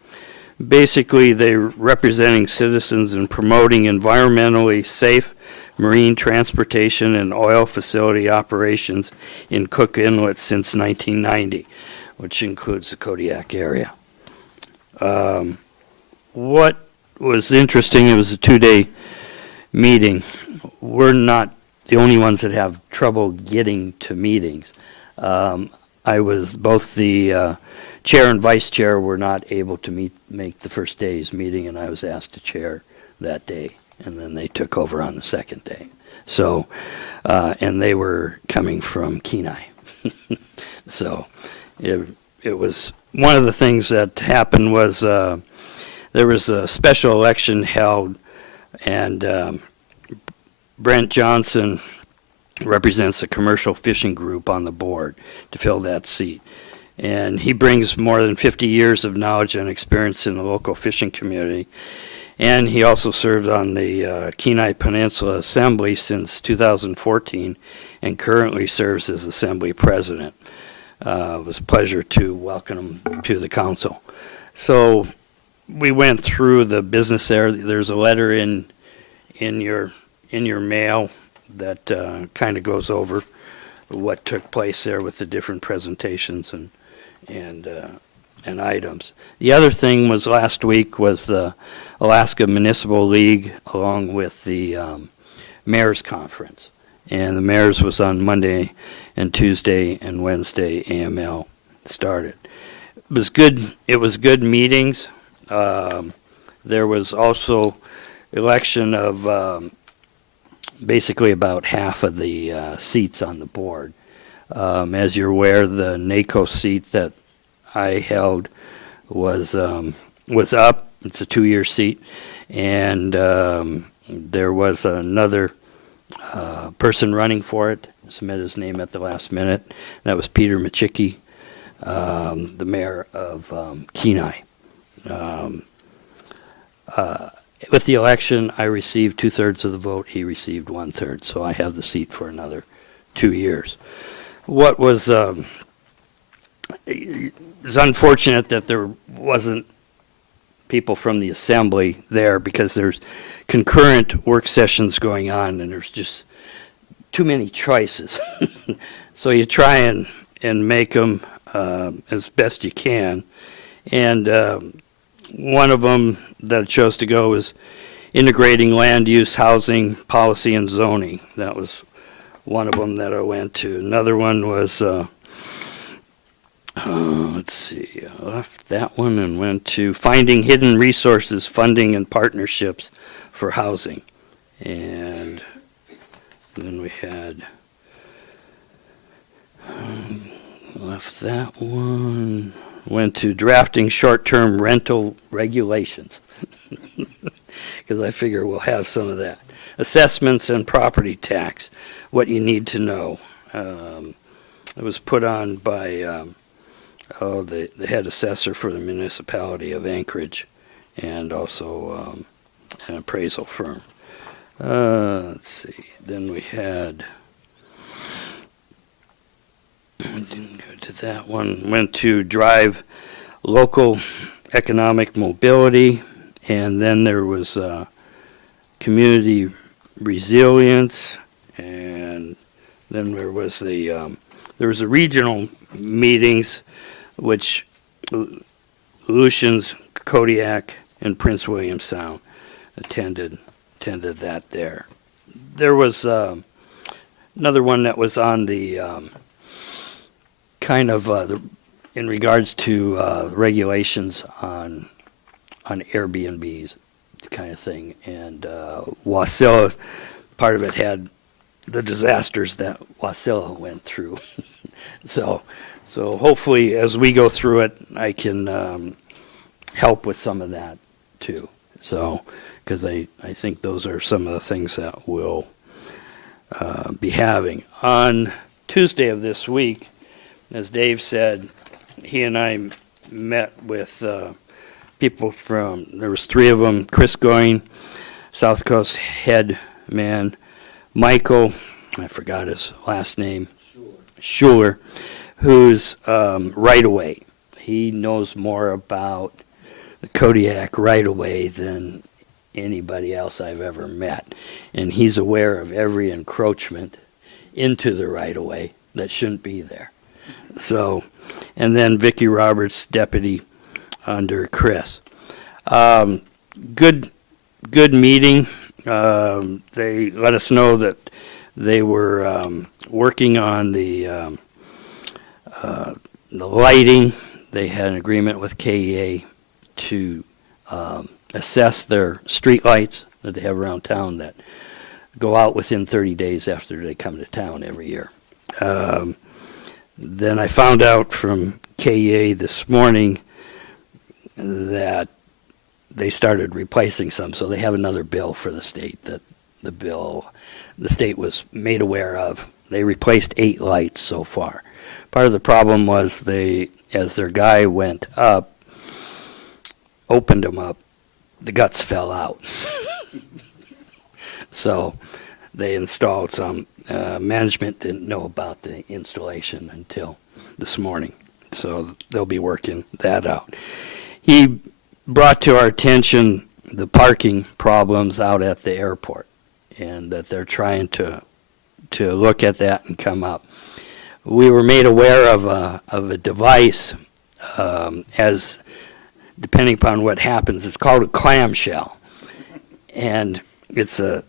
Basically, they're representing citizens in promoting environmentally safe marine transportation and oil facility operations in Cook Inlet since 1990, which includes the Kodiak area. What was interesting, it was a 2-day meeting. We're not the only ones that have trouble getting to meetings. Both the chair and vice chair were not able to make the first day's meeting, and I was asked to chair that day, and then they took over on the second day. So, and they were coming from Kenai. So it was, one of the things that happened was there was a special election held, and Brent Johnson represents a commercial fishing group on the board to fill that seat. And he brings more than 50 years of knowledge and experience in the local fishing community. And he also served on the Kenai Peninsula Assembly since 2014 and currently serves as Assembly President. It was a pleasure to welcome him to the council. So we went through the business there. There's a letter in your mail that kind of goes over what took place there with the different presentations and items. The other thing was last week was the Alaska Municipal League along with the Mayor's Conference. And the Mayor's was on Monday and Tuesday and Wednesday AML started. It was good meetings. There was also election of basically about half of the seats on the board. As you're aware, the NACO seat that I held was up. It's a 2-year seat, and there was another person running for it. Submitted his name at the last minute. That was Peter Machicki, the mayor of Kenai. With the election, I received 2/3 of the vote. He received 1/3, so I have the seat for another 2 years. What was it was unfortunate that there wasn't people from the assembly there because there's concurrent work sessions going on and there's just too many choices. So you try and make them as best you can. And one of them that I chose to go was integrating land use, housing, policy, and zoning. That was one of them that I went to. Another one was, let's see, I left that one and went to finding hidden resources, funding, and partnerships for housing. And then we had, left that one, went to drafting short-term rental regulations, because I figure we'll have some of that. Assessments and property tax, what you need to know. It was put on by the head assessor for the municipality of Anchorage, and also an appraisal firm. Let's see. Then we had. We didn't go to that one. Went to drive local economic mobility, and then there was community resilience, and then there was the regional meetings, which Lucian's, Kodiak, and Prince William Sound attended that there. There was another one that was on the kind of in regards to regulations on Airbnbs kind of thing, and Wasilla, part of it had the disasters that Wasilla went through. so hopefully as we go through it, I can help with some of that too. So, because I think those are some of the things that we'll be having. On Tuesday of this week, as Dave said, he and I met with people from, there was 3 of them, Chris Goying, South Coast head man, Michael, I forgot his last name, Schuler, who's right away. He knows more about the Kodiak right away than anybody else I've ever met. And he's aware of every encroachment into the right of way that shouldn't be there. So, and then Vicki Roberts, deputy under Chris. Good meeting. They let us know that they were working on the lighting. They had an agreement with KEA to assess their street lights that they have around town that go out within 30 days after they come to town every year. Then I found out from KEA this morning that they started replacing some, so they have another bill for the state that the state was made aware of. They replaced 8 lights so far. Part of the problem was as their guy went up, opened them up, the guts fell out. So they installed some. Management didn't know about the installation until this morning, so they'll be working that out. He brought to our attention the parking problems out at the airport, and that they're trying to look at that and come up. We were made aware of a device, as depending upon what happens, it's called a clamshell, and it's a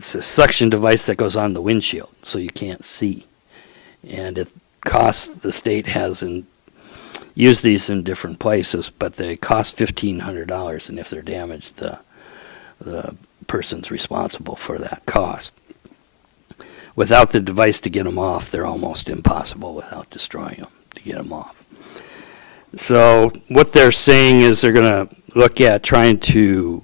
suction device that goes on the windshield, so you can't see. And it costs, the state has used these in different places, but they cost $1,500, and if they're damaged, the person's responsible for that cost. Without the device to get them off, they're almost impossible without destroying them to get them off. So what they're saying is they're going to look at trying to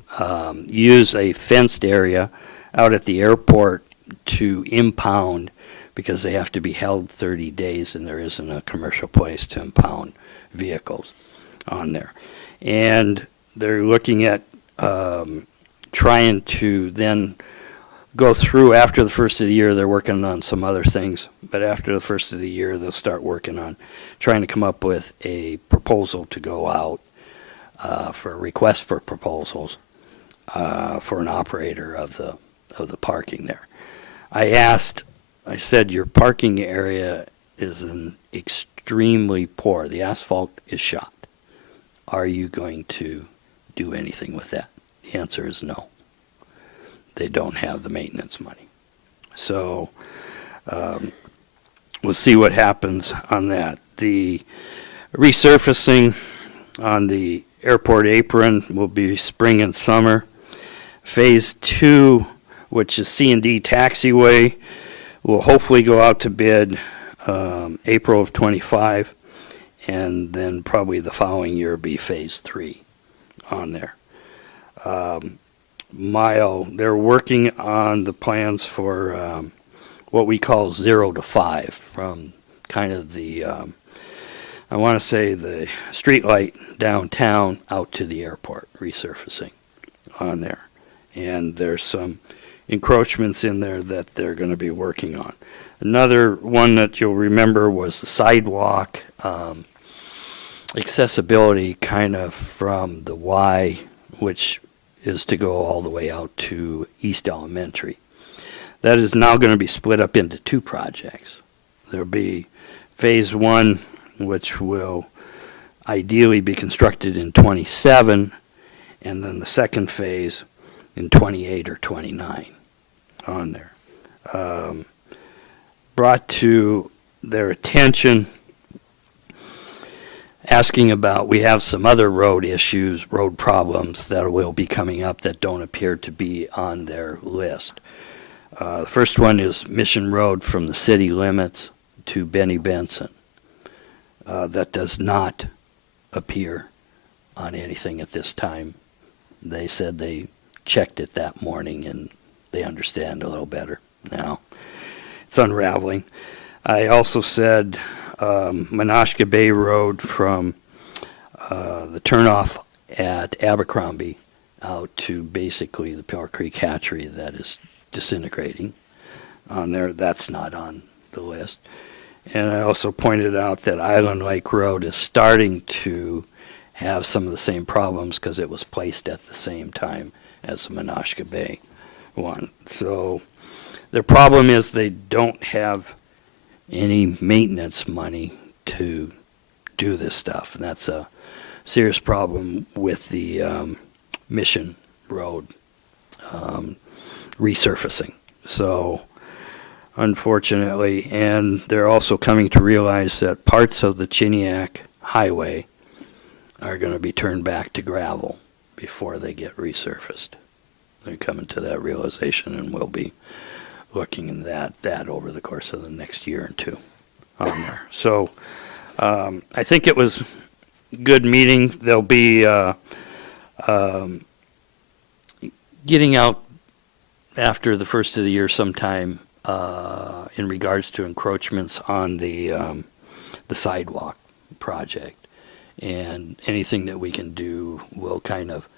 use a fenced area out at the airport to impound, because they have to be held 30 days and there isn't a commercial place to impound vehicles on there. And they're looking at trying to then go through after the first of the year. They're working on some other things, but after the first of the year they'll start working on trying to come up with a proposal to go out for a request for proposals for an operator of the parking there. I said, your parking area is extremely poor. The asphalt is shot. Are you going to do anything with that? The answer is no. They don't have the maintenance money. So we'll see what happens on that. The resurfacing on the airport apron will be spring and summer. Phase 2, which is C&D taxiway, will hopefully go out to bid April of 25, and then probably the following year be phase 3 on there. Mile, they're working on the plans for what we call 0 to 5, from kind of the, I want to say the street light downtown out to the airport, resurfacing on there. And there's some encroachments in there that they're going to be working on. Another one that you'll remember was the sidewalk accessibility kind of from the Y, which is to go all the way out to East Elementary. That is now going to be split up into 2 projects. There'll be Phase 1, which will ideally be constructed in 27, and then the second phase in 28 or 29 on there. Brought to their attention, asking about, we have some other road issues, road problems that will be coming up that don't appear to be on their list. The first one is Mission Road from the city limits to Benny Benson. That does not appear on anything at this time. They said they checked it that morning and they understand a little better now. It's unraveling. I also said Menasha Bay Road from the turnoff at Abercrombie out to basically the Pell Creek hatchery that is disintegrating on there. That's not on the list. And I also pointed out that Island Lake Road is starting to have some of the same problems because it was placed at the same time as the Menasha Bay one. So their problem is they don't have any maintenance money to do this stuff. And that's a serious problem with the Mission Road resurfacing. So unfortunately, and they're also coming to realize that parts of the Chiniak Highway are going to be turned back to gravel before they get resurfaced. They're coming to that realization, and we'll be looking at that over the course of the next year or 2 on there. So I think it was a good meeting. They'll be getting out after the first of the year sometime in regards to encroachments on the sidewalk project. And anything that we can do, we'll kind of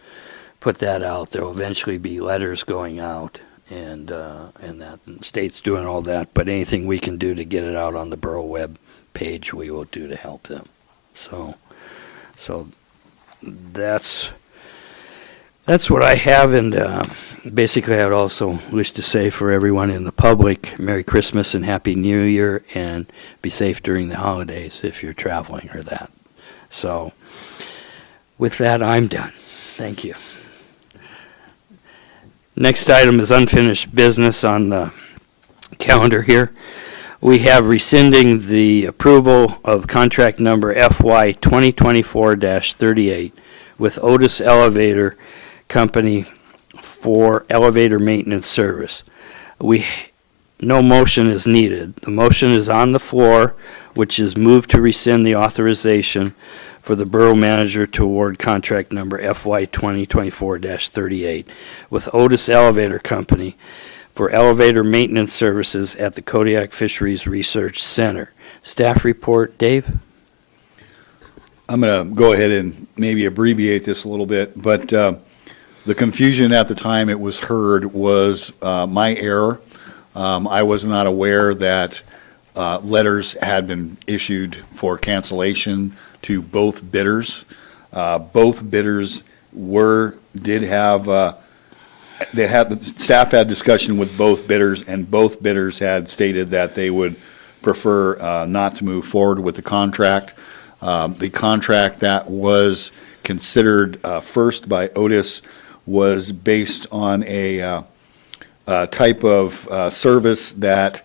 put that out. There will eventually be letters going out and that, and the state's doing all that, but anything we can do to get it out on the Borough web page, we will do to help them. So that's what I have, and basically I would also wish to say for everyone in the public, Merry Christmas and Happy New Year, and be safe during the holidays if you're traveling or that. So with that, I'm done. Thank you. Next item is unfinished business on the calendar here. We have rescinding the approval of contract number FY 2024-38 with Otis Elevator Company for elevator maintenance service. No motion is needed. The motion is on the floor, which is moved to rescind the authorization for the borough manager to award contract number FY 2024-38 with Otis Elevator Company for elevator maintenance services at the Kodiak Fisheries Research Center. Staff report, Dave? I'm going to go ahead and maybe abbreviate this a little bit, but the confusion at the time it was heard was my error. I was not aware that letters had been issued for cancellation to both bidders. Both bidders the staff had discussion with both bidders, and both bidders had stated that they would prefer not to move forward with the contract. The contract that was considered first by Otis was based on a type of service that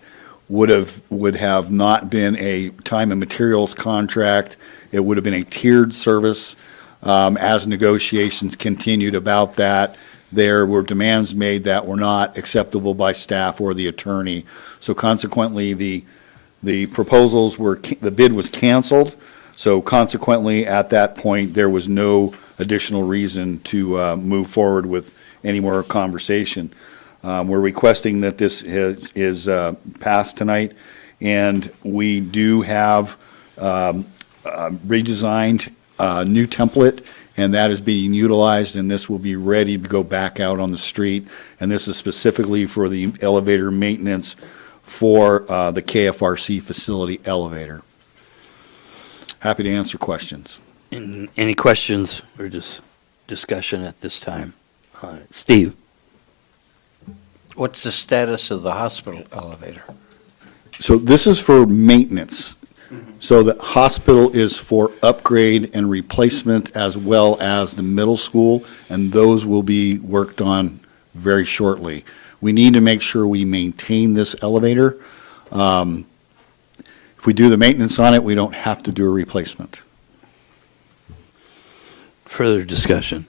would have not been a time and materials contract. It would have been a tiered service. As negotiations continued about that, there were demands made that were not acceptable by staff or the attorney. So consequently, the bid was canceled. So consequently, at that point, there was no additional reason to move forward with any more conversation. We're requesting that this is passed tonight, and we do have redesigned new template, and that is being utilized, and this will be ready to go back out on the street. And this is specifically for the elevator maintenance for the KFRC facility elevator. Happy to answer questions. Any questions or just discussion at this time? Steve? What's the status of the hospital elevator? So this is for maintenance. So the hospital is for upgrade and replacement, as well as the middle school, and those will be worked on very shortly. We need to make sure we maintain this elevator. If we do the maintenance on it, we don't have to do a replacement. Further discussion?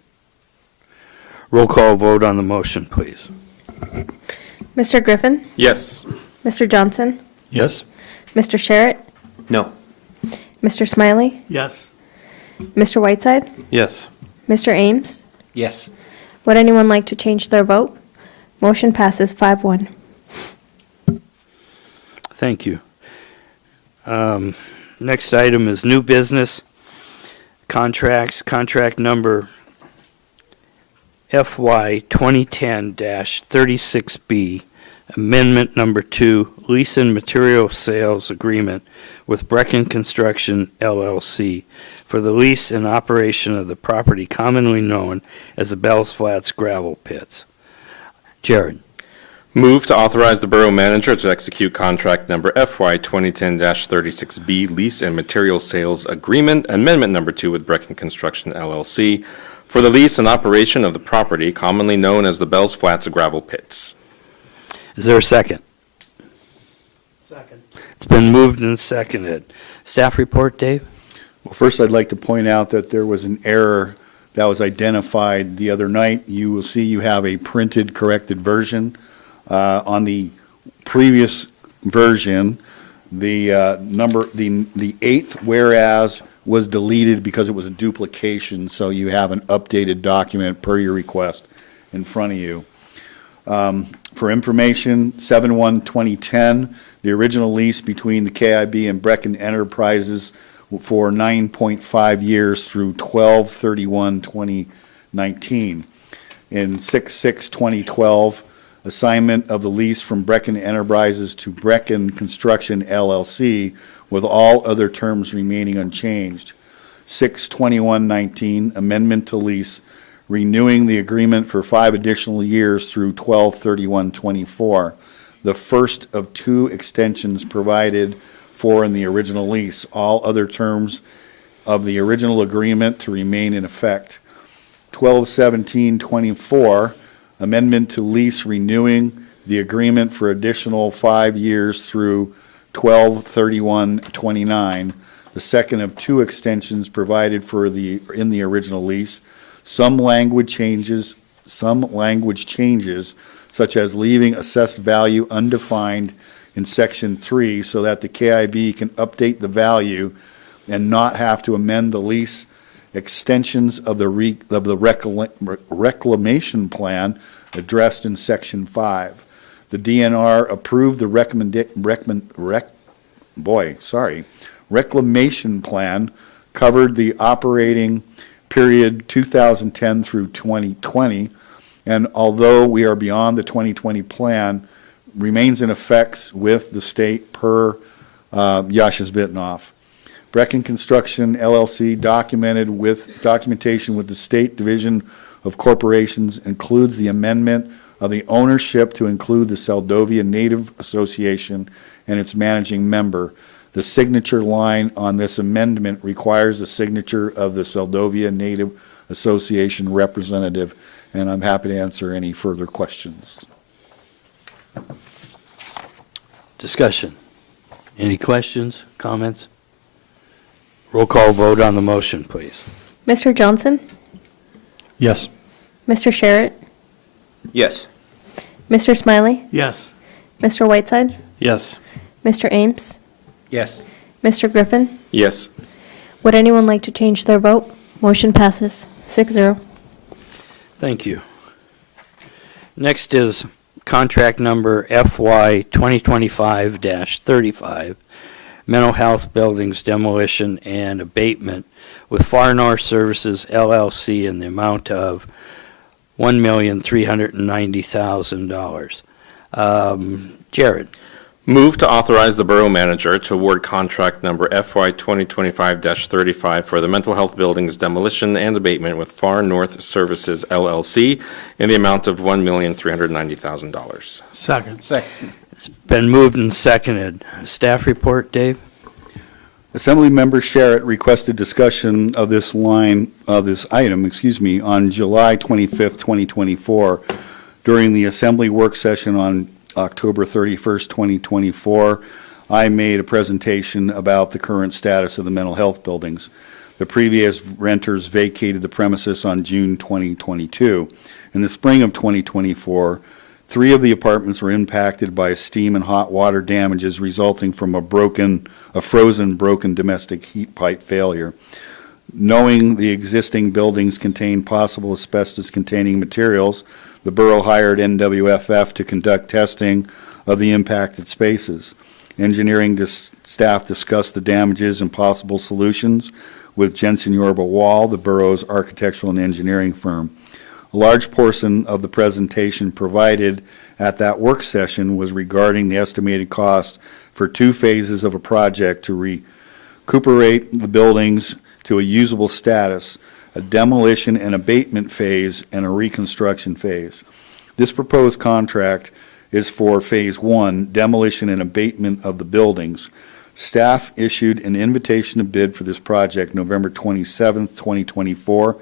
Roll call vote on the motion, please. Mr. Griffin? Yes. Mr. Johnson? Yes. Mr. Sherritt? No. Mr. Smiley? Yes. Mr. Whiteside? Yes. Mr. Ames? Yes. Would anyone like to change their vote? Motion passes 5-1. Thank you. Next item is new business contracts, contract number FY 2010-36B, amendment number 2, lease and material sales agreement with Brecken Construction LLC for the lease and operation of the property commonly known as the Bells Flats gravel pits. Jared? Move to authorize the borough manager to execute contract number FY 2010-36B lease and material sales agreement, amendment number 2 with Brecken Construction LLC for the lease and operation of the property commonly known as the Bells Flats gravel pits. Is there a second? Second. It's been moved and seconded. Staff report, Dave? Well, first, I'd like to point out that there was an error that was identified the other night. You will see you have a printed corrected version. On the previous version, the the eighth whereas was deleted because it was a duplication, so you have an updated document per your request in front of you. For information, 7/1/2010, the original lease between the KIB and Brecken Enterprises for 9.5 years through 12/31/2019. In 6/6/2012, assignment of the lease from Brecken Enterprises to Brecken Construction LLC with all other terms remaining unchanged. 6/21/19, amendment to lease, renewing the agreement for 5 additional years through 12/31/24, the first of 2 extensions provided for in the original lease. All other terms of the original agreement to remain in effect. 12/17/24, amendment to lease renewing the agreement for additional 5 years through 12/31/29, the second of 2 extensions provided for in the original lease. Some language changes, such as leaving assessed value undefined in section 3 so that the KIB can update the value and not have to amend the lease. Extensions of the reclamation plan addressed in section 5. The DNR approved the reclamation plan covered the operating period 2010 through 2020, and although we are beyond the 2020 plan, remains in effect with the state per Yashas Bitnoff. Brecken Construction LLC documentation with the State Division of Corporations includes the amendment of the ownership to include the Seldovia Native Association and its managing member. The signature line on this amendment requires the signature of the Seldovia Native Association representative, and I'm happy to answer any further questions. Discussion. Any questions, comments? Roll call vote on the motion, please. Mr. Johnson? Yes. Mr. Sherritt? Yes. Mr. Smiley? Yes. Mr. Whiteside? Yes. Mr. Ames? Yes. Mr. Griffin? Yes. Would anyone like to change their vote? Motion passes 6-0. Thank you. Next is contract number FY 2025-35, mental health buildings demolition and abatement with Far North Services LLC in the amount of $1,390,000. Jared, Move to authorize the Borough Manager to award contract number FY 2025-35 for the mental health buildings demolition and abatement with Far North Services LLC in the amount of $1,390,000. Second. Second. it's been moved and seconded. Staff report, Dave? Assemblymember Sherritt requested discussion of this item, on July 25th, 2024, during the Assembly work session on October 31st, 2024. I made a presentation about the current status of the mental health buildings. The previous renters vacated the premises on June 2022. In the spring of 2024, 3 of the apartments were impacted by steam and hot water damages resulting from a frozen broken domestic heat pipe failure. Knowing the existing buildings contain possible asbestos-containing materials, the Borough hired NWFF to conduct testing of the impacted spaces. Engineering staff discussed the damages and possible solutions with Jensen Yorba Wall, the Borough's architectural and engineering firm. A large portion of the presentation provided at that work session was regarding the estimated cost for 2 phases of a project to recuperate the buildings to a usable status, a demolition and abatement phase, and a reconstruction phase. This proposed contract is for Phase 1, demolition and abatement of the buildings. Staff issued an invitation to bid for this project November 27th, 2024,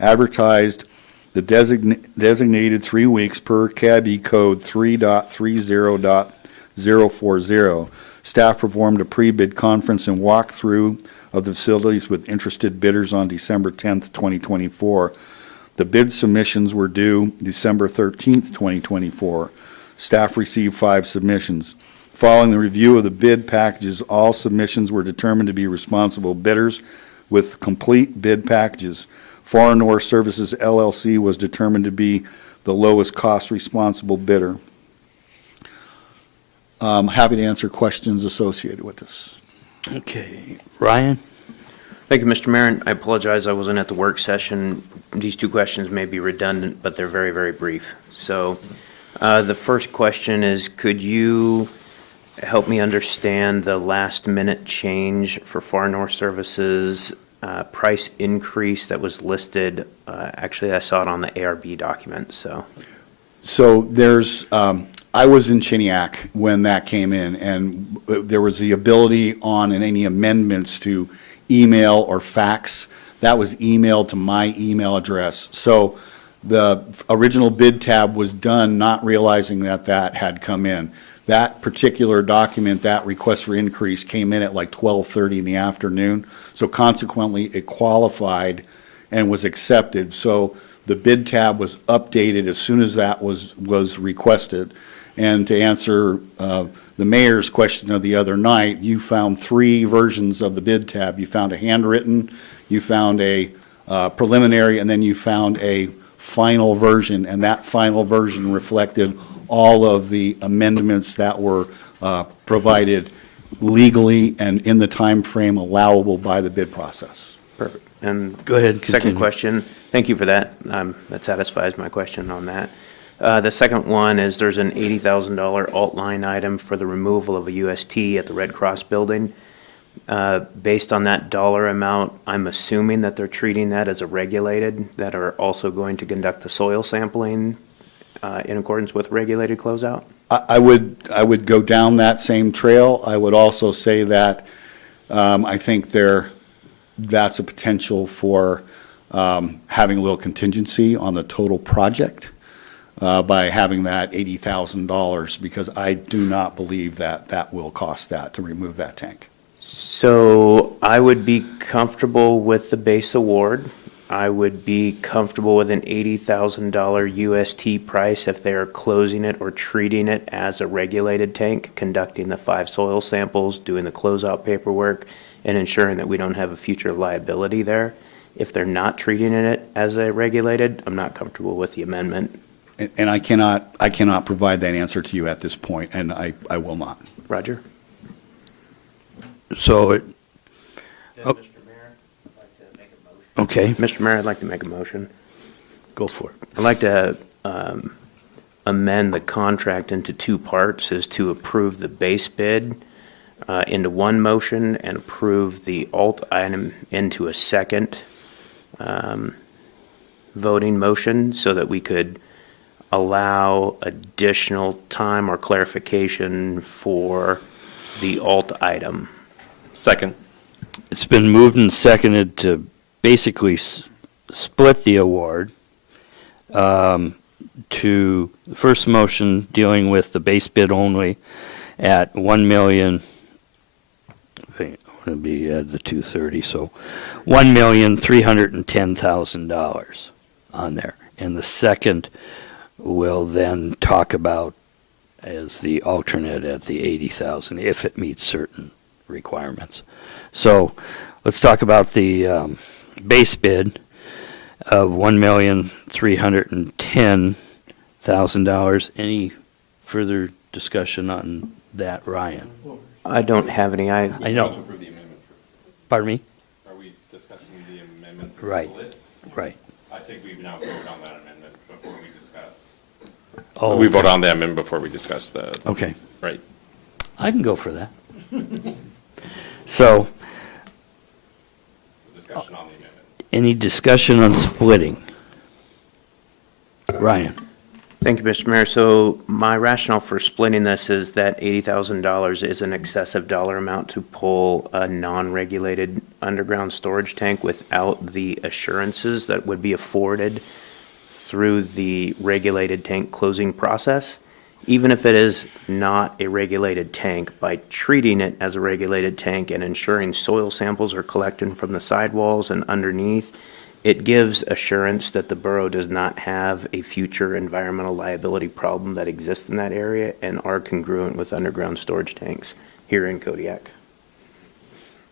advertised the designated 3 weeks per CABE code 3.30.040. Staff performed a pre-bid conference and walkthrough of the facilities with interested bidders on December 10th, 2024. The bid submissions were due December 13th, 2024. Staff received 5 submissions. Following the review of the bid packages, all submissions were determined to be responsible bidders with complete bid packages. Far North Services LLC was determined to be the lowest cost responsible bidder. Happy to answer questions associated with this. Okay. Ryan? Thank you, Mr. Mayor. I apologize, I wasn't at the work session. These 2 questions may be redundant, but they're very, very brief. So the first question is, could you help me understand the last-minute change for Far North Services price increase that was listed? Actually, I saw it on the ARB document, so. So there's, I was in Kodiak when that came in, and there was the ability on any amendments to email or fax. That was emailed to my email address. So the original bid tab was done not realizing that that had come in. That particular document, that request for increase, came in at like 12:30 in the afternoon. So consequently, it qualified and was accepted. So the bid tab was updated as soon as that was requested. And to answer the mayor's question of the other night, you found 3 versions of the bid tab. You found a handwritten, you found a preliminary, and then you found a final version. And that final version reflected all of the amendments that were provided legally and in the time frame allowable by the bid process. Perfect. And Go ahead, second continue. question, thank you for that. That satisfies my question on that. The second one is there's an $80,000 alt line item for the removal of a UST at the Red Cross building. Based on that dollar amount, I'm assuming that they're treating that as a regulated, that are also going to conduct the soil sampling in accordance with regulated closeout? I would go down that same trail. I would also say that I think that's a potential for having a little contingency on the total project by having that $80,000, because I do not believe that that will cost that to remove that tank. So I would be comfortable with the base award. I would be comfortable with an $80,000 UST price if they are closing it or treating it as a regulated tank, conducting the 5 soil samples, doing the closeout paperwork, and ensuring that we don't have a future liability there. If they're not treating it as a regulated, I'm not comfortable with the amendment. And I cannot provide that answer to you at this point, and I will not. Roger? So, Oh. okay, Mr. Mayor, I'd like to make a motion. go for it. I'd like to amend the contract into two parts, is to approve the base bid into one motion and approve the alt item into a second voting motion so that we could allow additional time or clarification for the alt item. Second. It's been moved and seconded to basically split the award to the first motion dealing with the base bid only at 1 million, I want to be at the 230, so $1,310,000 on there. And the second will then talk about as the alternate at the 80,000 if it meets certain requirements. So let's talk about the base bid of $1,310,000. Any further discussion on that, Ryan? I don't have any, I know. approve the amendment. Pardon me? Are we discussing the amendment to Right. split? Right. I think we've now voted on that amendment before we discuss. Oh, We voted on the amendment before we discuss the, okay. right. I can go for that. So, Discussion on the amendment. any discussion on splitting? Ryan? Thank you, Mr. Mayor. So my rationale for splitting this is that $80,000 is an excessive dollar amount to pull a non-regulated underground storage tank without the assurances that would be afforded through the regulated tank closing process. Even if it is not a regulated tank, by treating it as a regulated tank and ensuring soil samples are collected from the sidewalls and underneath, it gives assurance that the borough does not have a future environmental liability problem that exists in that area and are congruent with underground storage tanks here in Kodiak.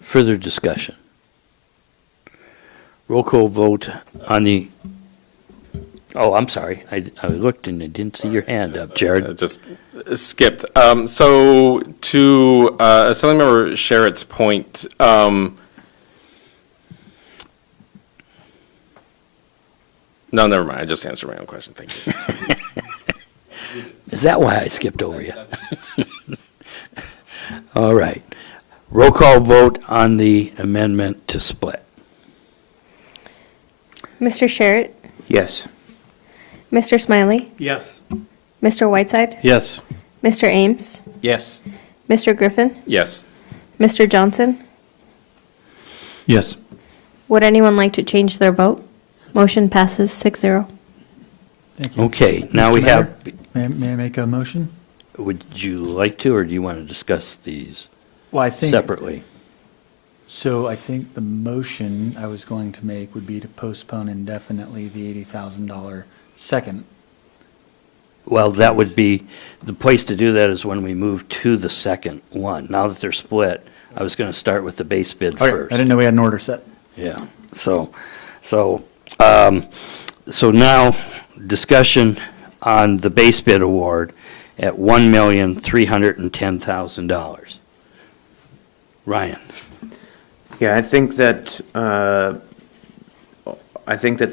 Further discussion? Roll call vote on the, oh, I'm sorry. I looked and I didn't see your hand up, Jared. Just skipped. So to Assemblymember Sherritt's point, no, never mind. I just answered my own question. Thank you. Is that why I skipped over you? All right. Roll call vote on the amendment to split. Mr. Sherritt? Yes. Mr. Smiley? Yes. Mr. Whiteside? Yes. Mr. Ames? Yes. Mr. Griffin? Yes. Mr. Johnson? Yes. Would anyone like to change their vote? Motion passes 6-0. Thank you. Okay, now Mr. we have, Mayor, May I make a motion? would you like to, or do you want to discuss these Well, I think. separately? So I think the motion I was going to make would be to postpone indefinitely the $80,000 second. Well, that would be, the place to do that is when we move to the second one. Now that they're split, I was going to start with the base bid Okay, I first. didn't know we had an order set. Yeah, so now, discussion on the base bid award at $1,310,000. Ryan? Yeah, I think that the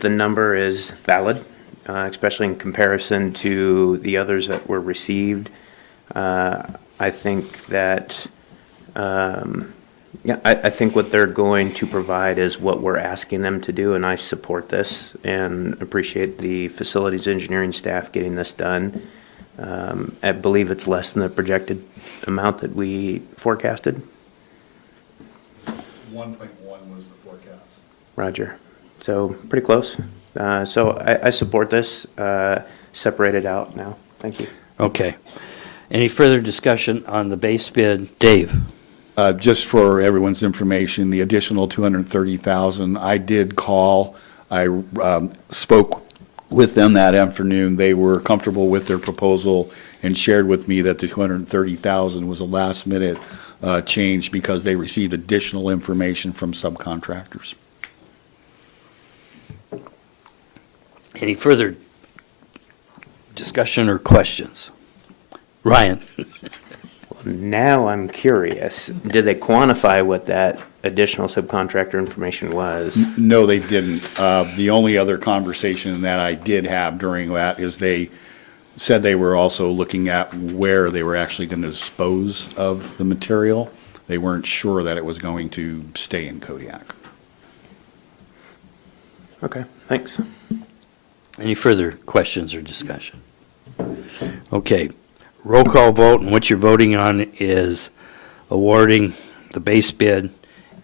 number is valid, especially in comparison to the others that were received. I think that, I think what they're going to provide is what we're asking them to do, and I support this and appreciate the facilities engineering staff getting this done. I believe it's less than the projected amount that we forecasted. 1.1 was the forecast. Roger. So pretty close. So I support this, separate it out now. Thank you. Okay. Any further discussion on the base bid? Dave? Just for everyone's information, the additional $230,000, I did call, I spoke with them that afternoon. They were comfortable with their proposal and shared with me that the $230,000 was a last-minute change because they received additional information from subcontractors. Any further Discussion or questions? Ryan? Now I'm curious, did they quantify what that additional subcontractor information was? No, they didn't. The only other conversation that I did have during that is they said they were also looking at where they were actually going to dispose of the material. They weren't sure that it was going to stay in Kodiak. Okay, thanks. Any further questions or discussion? Okay, roll call vote, and what you're voting on is awarding the base bid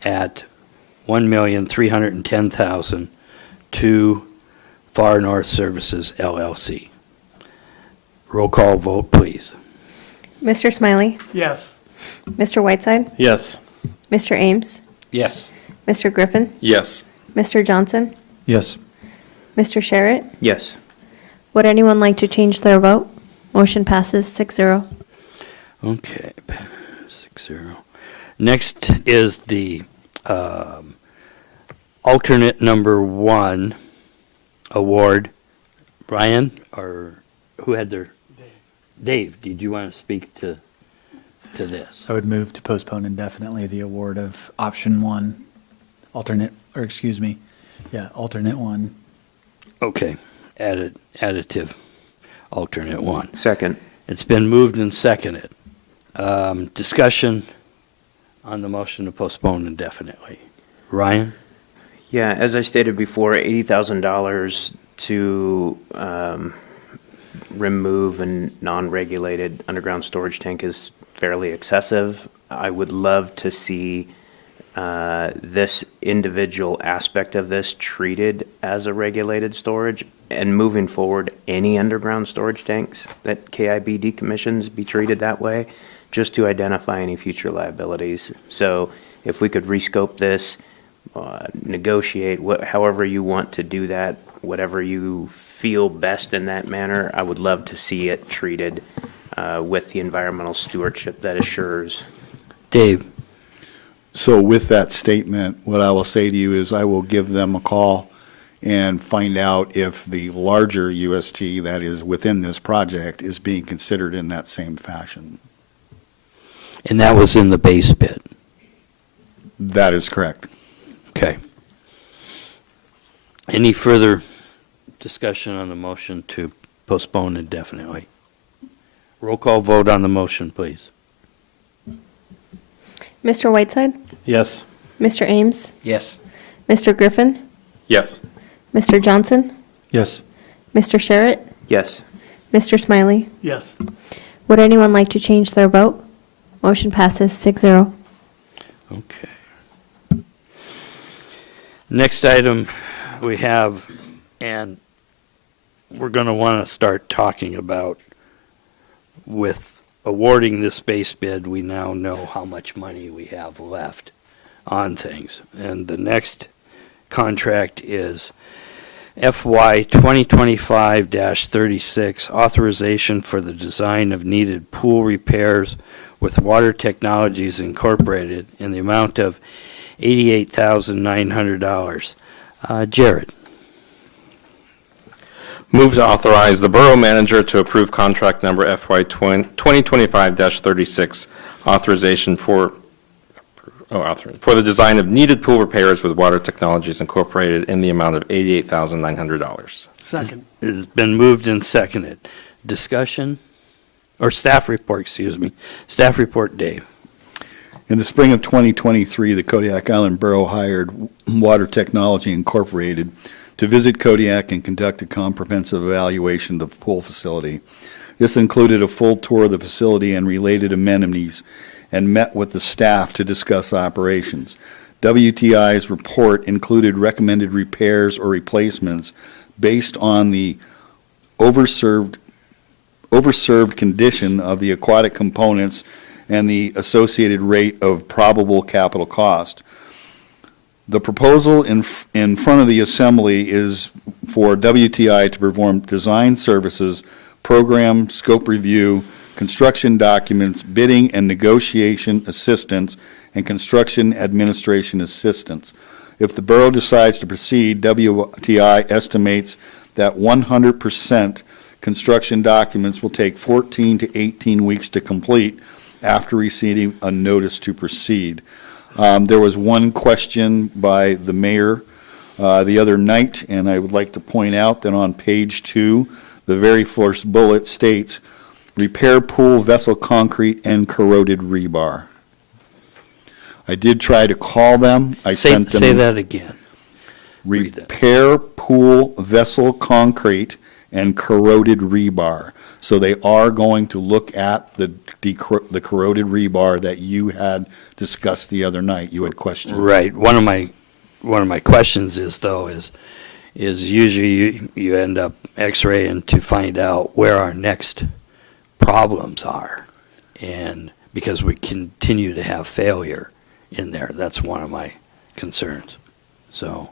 at $1,310,000 to Far North Services LLC. Roll call vote, please. Mr. Smiley? Yes. Mr. Whiteside? Yes. Mr. Ames? Yes. Mr. Griffin? Yes. Mr. Johnson? Yes. Mr. Sherritt? Yes. Would anyone like to change their vote? Motion passes 6-0. Okay, 6-0. Next is the alternate number 1 award. Ryan, or who had their? Dave, did you want to speak to this? I would move to postpone indefinitely the award of option 1, alternate 1. Okay, additive, alternate 1. Second. It's been moved and seconded. Discussion on the motion to postpone indefinitely. Ryan? Yeah, as I stated before, $80,000 to remove a non-regulated underground storage tank is fairly excessive. I would love to see this individual aspect of this treated as a regulated storage, and moving forward, any underground storage tanks that KIB decommissions be treated that way, just to identify any future liabilities. So if we could rescope this, negotiate, however you want to do that, whatever you feel best in that manner, I would love to see it treated with the environmental stewardship that assures. Dave? So with that statement, what I will say to you is I will give them a call and find out if the larger UST that is within this project is being considered in that same fashion. And that was in the base bid. That is correct. Okay. Any further discussion on the motion to postpone indefinitely? Roll call vote on the motion, please. Mr. Whiteside? Yes. Mr. Ames? Yes. Mr. Griffin? Yes. Mr. Johnson? Yes. Mr. Sherritt? Yes. Mr. Smiley? Yes. Would anyone like to change their vote? Motion passes 6-0. Okay. Next item we have, and we're going to want to start talking about, with awarding this base bid, we now know how much money we have left on things. And the next contract is FY 2025-36, authorization for the design of needed pool repairs with Water Technologies Incorporated in the amount of $88,900. Jared? Move to authorize the Borough Manager to approve contract number FY 2025-36, authorization for the design of needed pool repairs with Water Technologies Incorporated in the amount of $88,900. Second. It has been moved and seconded. Discussion? Or staff report, excuse me. Staff report, Dave. In the spring of 2023, the Kodiak Island Borough hired Water Technology Incorporated to visit Kodiak and conduct a comprehensive evaluation of the pool facility. This included a full tour of the facility and related amenities, and met with the staff to discuss operations. WTI's report included recommended repairs or replacements based on the overserved condition of the aquatic components and the associated rate of probable capital cost. The proposal in front of the Assembly is for WTI to perform design services, program, scope review, construction documents, bidding and negotiation assistance, and construction administration assistance. If the borough decides to proceed, WTI estimates that 100% construction documents will take 14 to 18 weeks to complete after receiving a notice to proceed. There was one question by the mayor the other night, and I would like to point out that on page 2, the very first bullet states, repair pool vessel concrete and corroded rebar. I did try to call them. I sent them. Say that again. Read that. Repair pool vessel concrete and corroded rebar. So they are going to look at the corroded rebar that you had discussed the other night. You had questioned. Right. One of my questions is usually you end up x-raying to find out where our next problems are, and because we continue to have failure in there, that's one of my concerns. So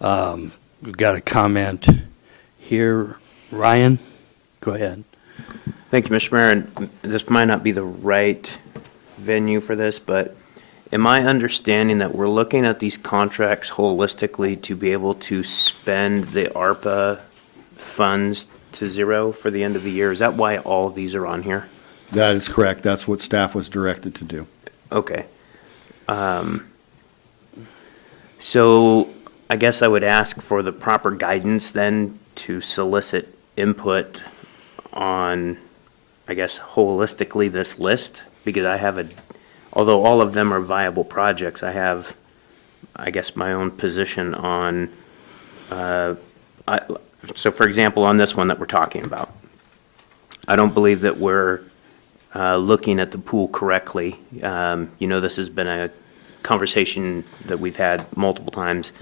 we've got a comment here. Ryan, go ahead. Thank you, Mr. Mayor. And this might not be the right venue for this, but am I understanding that we're looking at these contracts holistically to be able to spend the ARPA funds to zero for the end of the year? Is that why all of these are on here? That is correct. That's what staff was directed to do. Okay. So I guess I would ask for the proper guidance then to solicit input on, I guess, holistically this list, because I have although all of them are viable projects, I have, I guess, my own position on, so for example, on this one that we're talking about, I don't believe that we're looking at the pool correctly. This has been a conversation that we've had multiple times.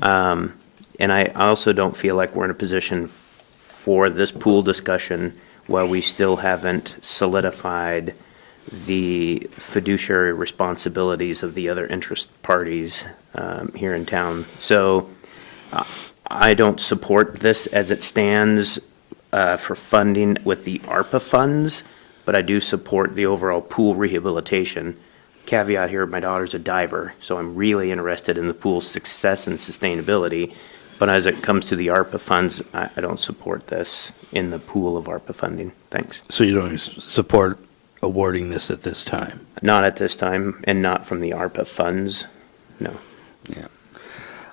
And I also don't feel like we're in a position for this pool discussion while we still haven't solidified the fiduciary responsibilities of the other interest parties here in town. So I don't support this as it stands for funding with the ARPA funds, but I do support the overall pool rehabilitation. Caveat here, my daughter's a diver, so I'm really interested in the pool's success and sustainability. But as it comes to the ARPA funds, I don't support this in the pool of ARPA funding. Thanks. So you don't support awarding this at this time? Not at this time, and not from the ARPA funds, no. Yeah.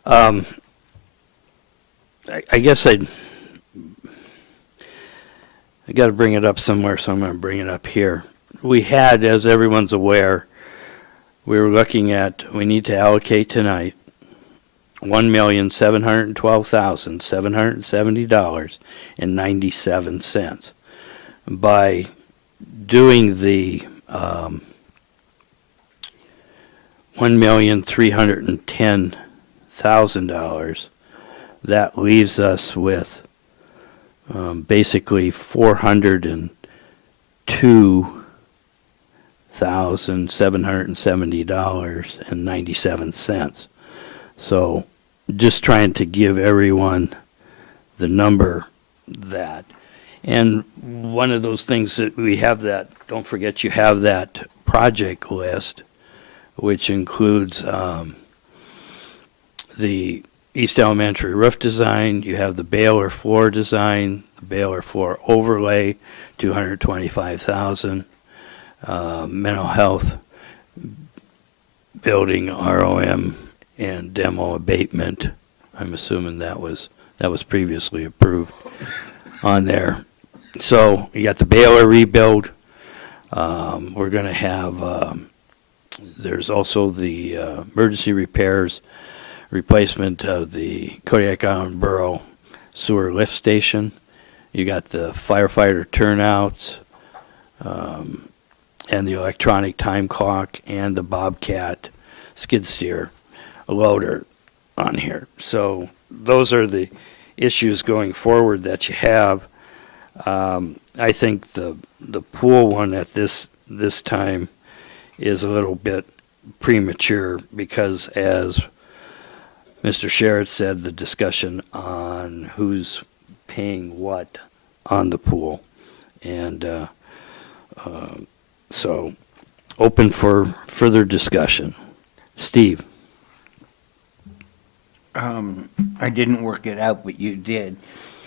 I guess I got to bring it up somewhere, so I'm going to bring it up here. We had, as everyone's aware, we were looking at, we need to allocate tonight $1,712,770.97. By doing the $1,310,000, that leaves us with basically $402,770.97. So just trying to give everyone the number that. And one of those things that we have that, don't forget you have that project list, which includes the East Elementary roof design, you have the Baylor floor design, the Baylor floor overlay, $225,000, mental health, building ROM, and demo abatement. I'm assuming that was previously approved on there. So you got the Baylor rebuild. We're going to have, there's also the emergency repairs, replacement of the Kodiak Island Borough sewer lift station. You got the firefighter turnouts, and the electronic time clock, and the Bobcat skid steer loader on here. So those are the issues going forward that you have. I think the pool one at this time is a little bit premature because, as Mr. Sherritt said, the discussion on who's paying what on the pool. And so open for further discussion. Steve? I didn't work it out, but you did.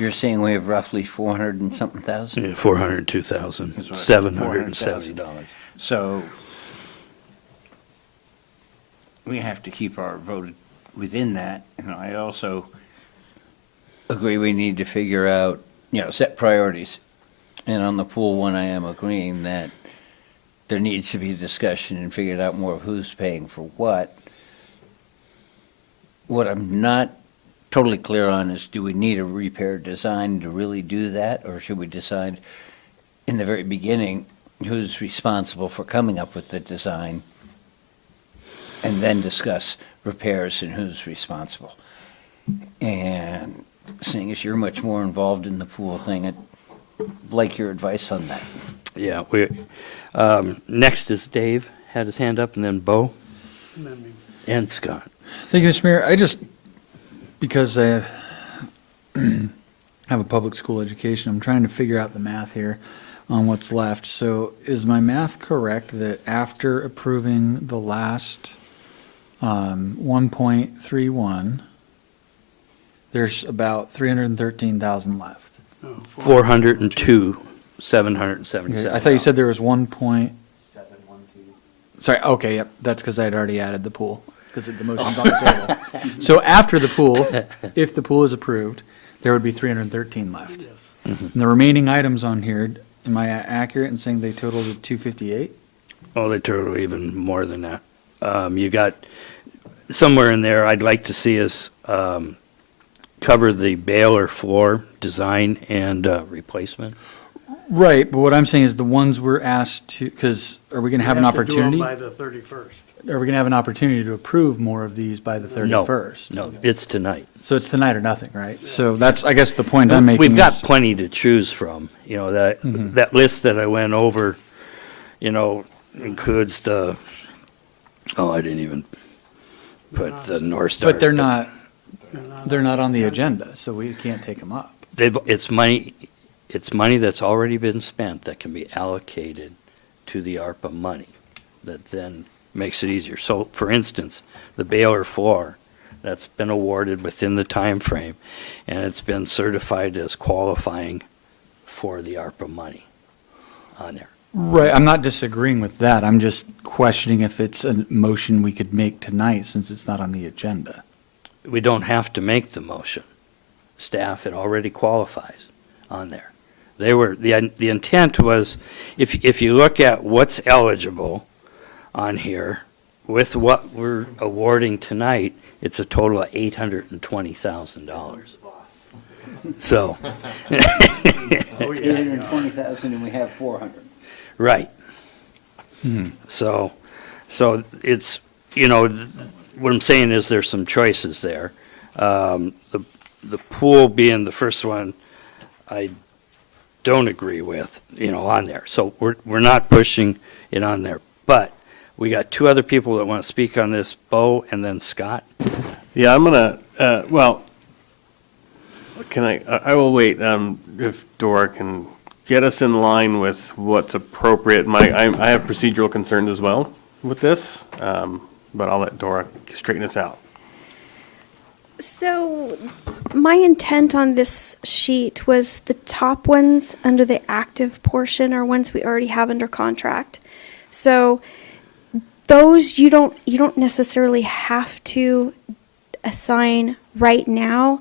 You're saying we have roughly 400 and something thousand? Yeah, $402,770. So we have to keep our vote within that. And I also agree we need to figure out, set priorities. And on the pool one, I am agreeing that there needs to be discussion and figured out more of who's paying for what. What I'm not totally clear on is, do we need a repair design to really do that? Or should we decide in the very beginning who's responsible for coming up with the design and then discuss repairs and who's responsible? And seeing as you're much more involved in the pool thing, I'd like your advice on that. Yeah, next is Dave, had his hand up, and then Bo. And Scott. Thank you, Mr. Mayor. Because I have a public school education, I'm trying to figure out the math here on what's left. So is my math correct that after approving the last 1.31, there's about 313,000 left? 402,777. Okay, I thought you said there was 1. Sorry, okay, yep, that's because I'd already added the pool, because the motion's on the table. So after the pool, if the pool is approved, there would be 313 left. And the remaining items on here, am I accurate in saying they totaled to 258? Oh, they total even more than that. You got, somewhere in there, I'd like to see us cover the baler floor design and replacement. Right, but what I'm saying is the ones we're asked to, because are we going to have an opportunity? By the 31st. Are we going to have an opportunity to approve more of these by the 31st? No, it's tonight. So it's tonight or nothing, right? So that's, I guess, the point I'm making. We've got is- plenty to choose from. That list that I went over, includes I didn't even put the North Star. But they're not on the agenda, so we can't take them up. It's money that's already been spent that can be allocated to the ARPA money that then makes it easier. So, for instance, the baler floor, that's been awarded within the time frame, and it's been certified as qualifying for the ARPA money on there. Right, I'm not disagreeing with that. I'm just questioning if it's a motion we could make tonight since it's not on the agenda. We don't have to make the motion. Staff, it already qualifies on there. The intent was, if you look at what's eligible on here, with what we're awarding tonight, it's a total of $820,000. So. 820,000 and we have 400. Right. So it's, what I'm saying is there's some choices there. The pool being the first one, I don't agree with, on there. So we're not pushing it on there. But we got two other people that want to speak on this, Bo and then Scott. Yeah, I'm gonna, I will wait, if Dora can get us in line with what's appropriate. I have procedural concerns as well with this, but I'll let Dora straighten us out. So my intent on this sheet was the top ones under the active portion are ones we already have under contract. So those you don't necessarily have to assign right now.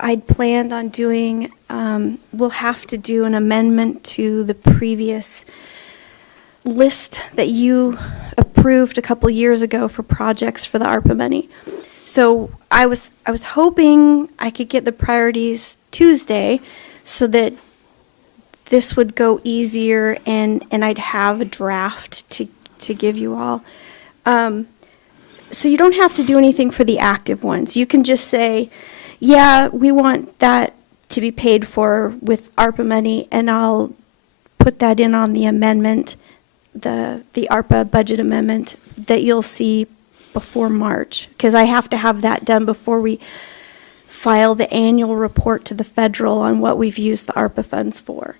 I'd planned on doing, we'll have to do an amendment to the previous list that you approved a couple years ago for projects for the ARPA money. So I was hoping I could get the priorities Tuesday so that this would go easier and I'd have a draft to give you all. So you don't have to do anything for the active ones. You can just say, yeah, we want that to be paid for with ARPA money, and I'll put that in on the amendment, the ARPA budget amendment that you'll see before March, because I have to have that done before we file the annual report to the federal on what we've used the ARPA funds for.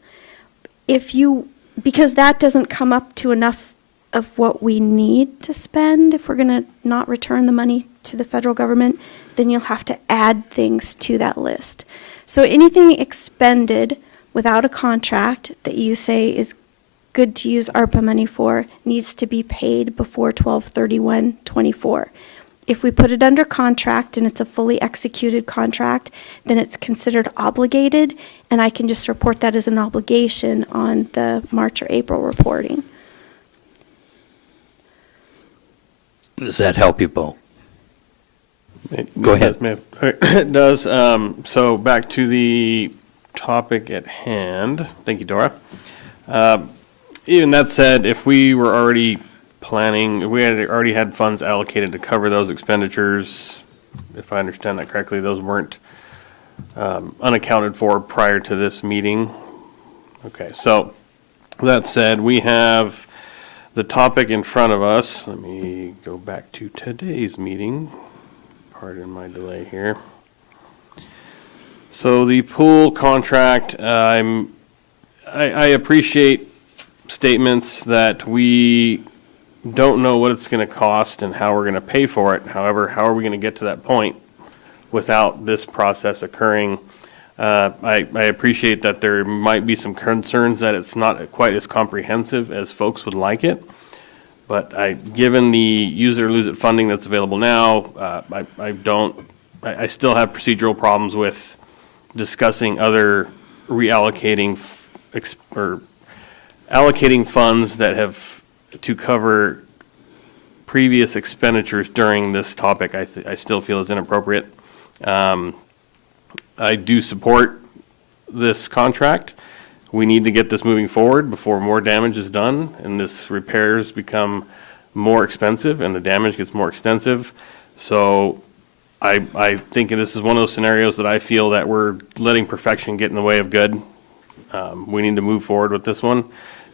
Because that doesn't come up to enough of what we need to spend if we're going to not return the money to the federal government, then you'll have to add things to that list. So anything expended without a contract that you say is good to use ARPA money for needs to be paid before 12/31/24. If we put it under contract and it's a fully executed contract, then it's considered obligated, and I can just report that as an obligation on the March or April reporting. Does that help you, Bo? Go ahead. It does. So back to the topic at hand. Thank you, Dora. Even that said, if we were already planning, if we had already had funds allocated to cover those expenditures, if I understand that correctly, those weren't unaccounted for prior to this meeting. Okay, so that said, we have the topic in front of us. Let me go back to today's meeting. Pardon my delay here. So the pool contract, I appreciate statements that we don't know what it's going to cost and how we're going to pay for it. However, how are we going to get to that point without this process occurring? I appreciate that there might be some concerns that it's not quite as comprehensive as folks would like it. But given the use it or lose it funding that's available now, I still have procedural problems with discussing other reallocating or allocating funds that have to cover previous expenditures during this topic. I still feel is inappropriate. I do support this contract. We need to get this moving forward before more damage is done and this repairs become more expensive and the damage gets more extensive. So I think this is one of those scenarios that I feel that we're letting perfection get in the way of good. We need to move forward with this one.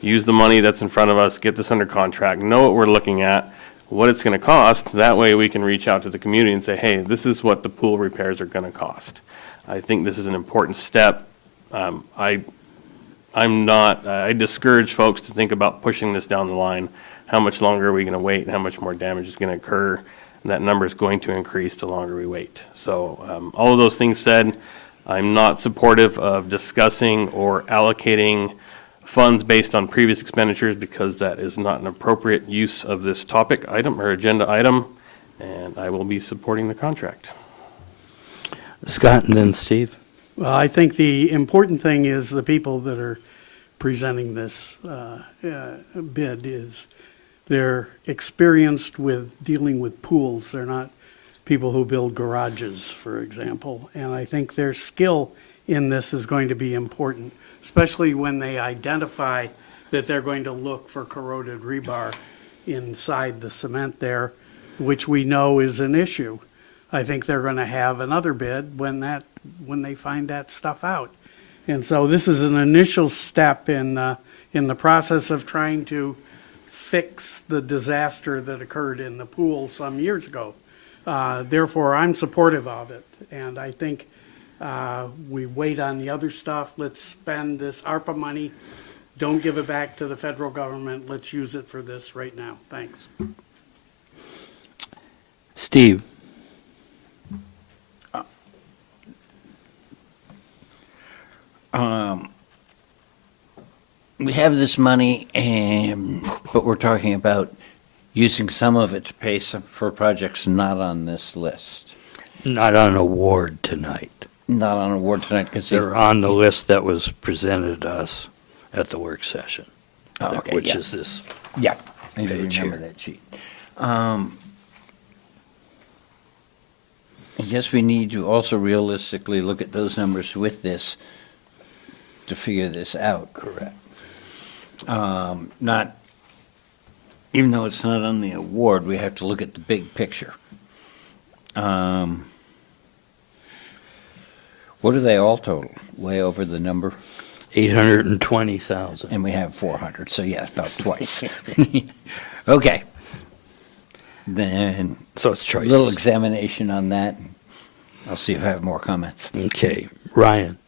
Use the money that's in front of us, get this under contract, know what we're looking at, what it's going to cost. That way we can reach out to the community and say, hey, this is what the pool repairs are going to cost. I think this is an important step. I discourage folks to think about pushing this down the line. How much longer are we going to wait and how much more damage is going to occur? And that number is going to increase the longer we wait. So all of those things said, I'm not supportive of discussing or allocating funds based on previous expenditures because that is not an appropriate use of this topic item or agenda item, and I will be supporting the contract. Scott and then Steve. Well, I think the important thing is the people that are presenting this bid is they're experienced with dealing with pools. They're not people who build garages, for example. And I think their skill in this is going to be important, especially when they identify that they're going to look for corroded rebar inside the cement there, which we know is an issue. I think they're going to have another bid when they find that stuff out. And so this is an initial step in the process of trying to fix the disaster that occurred in the pool some years ago. Therefore, I'm supportive of it, and I think we wait on the other stuff. Let's spend this ARPA money. Don't give it back to the federal government. Let's use it for this right now. Thanks. Steve. We have this money, but we're talking about using some of it to pay for projects not on this list. Not on award tonight. Not on award tonight because They're on the list that was presented to us at the work session, okay, which yeah. is this. Yeah, I do page remember here. that sheet. I guess we need to also realistically look at those numbers with this to figure this out. Correct. Not, even though it's not on the award, we have to look at the big picture. What are they all total? Way over the number? 820,000. And we have 400, so yeah, about twice. Okay. Then, So it's a choices. little examination on that. I'll see if I have more comments. Okay, Ryan.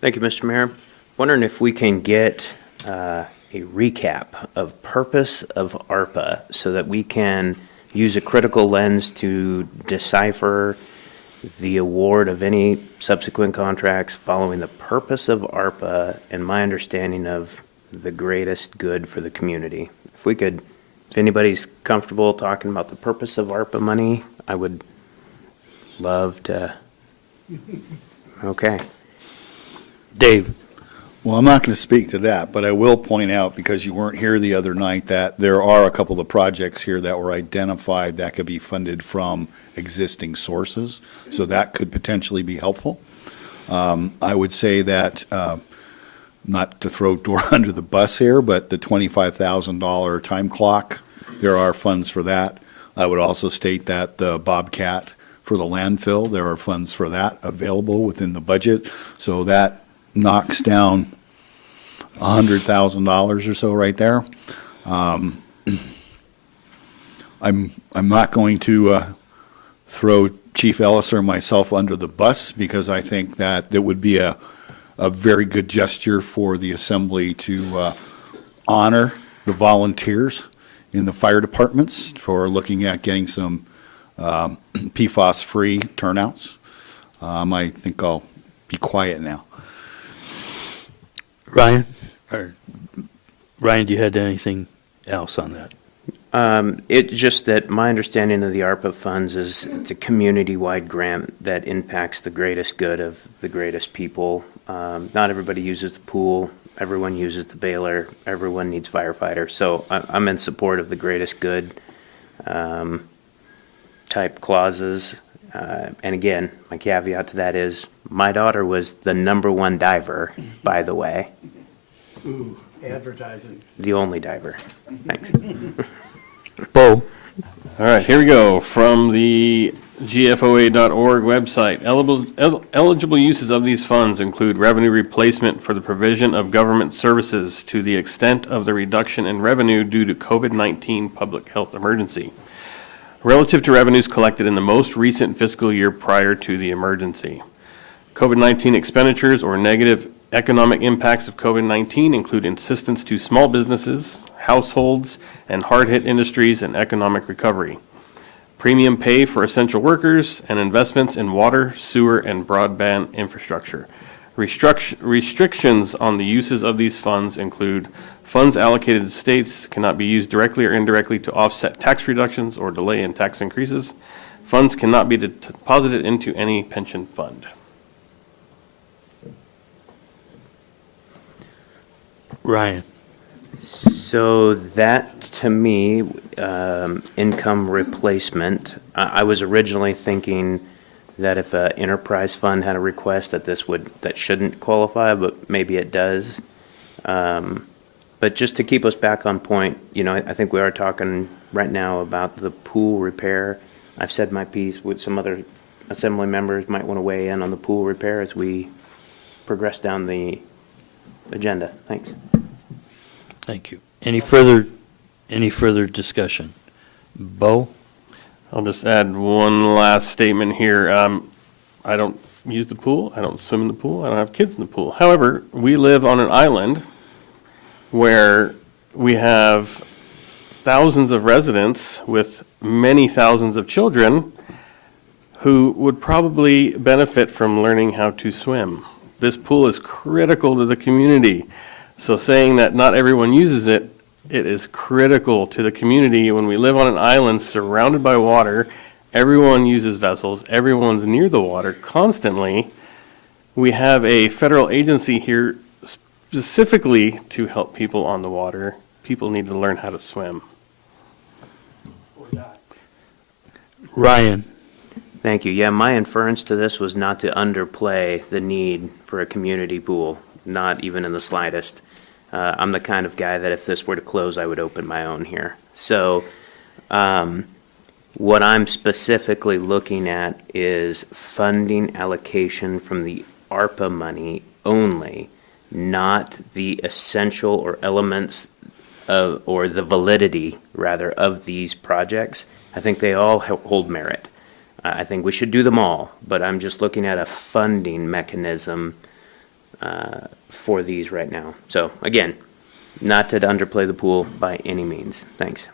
Thank you, Mr. Mayor. Wondering if we can get a recap of purpose of ARPA so that we can use a critical lens to decipher the award of any subsequent contracts following the purpose of ARPA and my understanding of the greatest good for the community. If anybody's comfortable talking about the purpose of ARPA money, I would love to. Okay. Dave? Well, I'm not going to speak to that, but I will point out, because you weren't here the other night, that there are a couple of projects here that were identified that could be funded from existing sources, so that could potentially be helpful. I would say that, not to throw door under the bus here, but the $25,000 time clock, there are funds for that. I would also state that the Bobcat for the landfill, there are funds for that available within the budget, so that knocks down $100,000 or so right there. I'm not going to throw Chief Ellis or myself under the bus, because I think that it would be a very good gesture for the assembly to honor the volunteers in the fire departments for looking at getting some PFAS-free turnouts. I think I'll be quiet now. Ryan? Ryan, do you have anything else on that? It's just that my understanding of the ARPA funds is it's a community-wide grant that impacts the greatest good of the greatest people. Not everybody uses the pool. Everyone uses the baler. Everyone needs firefighters. So I'm in support of the greatest good type clauses. And again, my caveat to that is my daughter was the #1 diver, by the way. Ooh, advertising. The only diver. Thanks. Bo? All right, here we go. From the gfoa.org website, eligible uses of these funds include revenue replacement for the provision of government services to the extent of the reduction in revenue due to COVID-19 public health emergency, relative to revenues collected in the most recent fiscal year prior to the emergency. COVID-19 expenditures or negative economic impacts of COVID-19 include assistance to small businesses, households, and hard-hit industries and economic recovery, premium pay for essential workers, and investments in water, sewer, and broadband infrastructure. Restrictions on the uses of these funds include funds allocated to states cannot be used directly or indirectly to offset tax reductions or delay in tax increases. Funds cannot be deposited into any pension fund. Ryan? So that, to me, income replacement, I was originally thinking that if an enterprise fund had a request that shouldn't qualify, but maybe it does. But just to keep us back on point, I think we are talking right now about the pool repair. I've said my piece. With some other assembly members might want to weigh in on the pool repair as we progress down the agenda. Thanks. Thank you. Any further discussion? Bo? I'll just add one last statement here. I don't use the pool. I don't swim in the pool. I don't have kids in the pool. However, we live on an island where we have thousands of residents with many thousands of children who would probably benefit from learning how to swim. This pool is critical to the community. So saying that not everyone uses it, it is critical to the community. When we live on an island surrounded by water, everyone uses vessels, everyone's near the water constantly. We have a federal agency here specifically to help people on the water. People need to learn how to swim. Ryan? Thank you. Yeah, my inference to this was not to underplay the need for a community pool, not even in the slightest. I'm the kind of guy that if this were to close, I would open my own here. So what I'm specifically looking at is funding allocation from the ARPA money only, not the essential or elements of, or the validity, rather, of these projects. I think they all hold merit. I think we should do them all, but I'm just looking at a funding mechanism for these right now. So again, not to underplay the pool by any means. Thanks.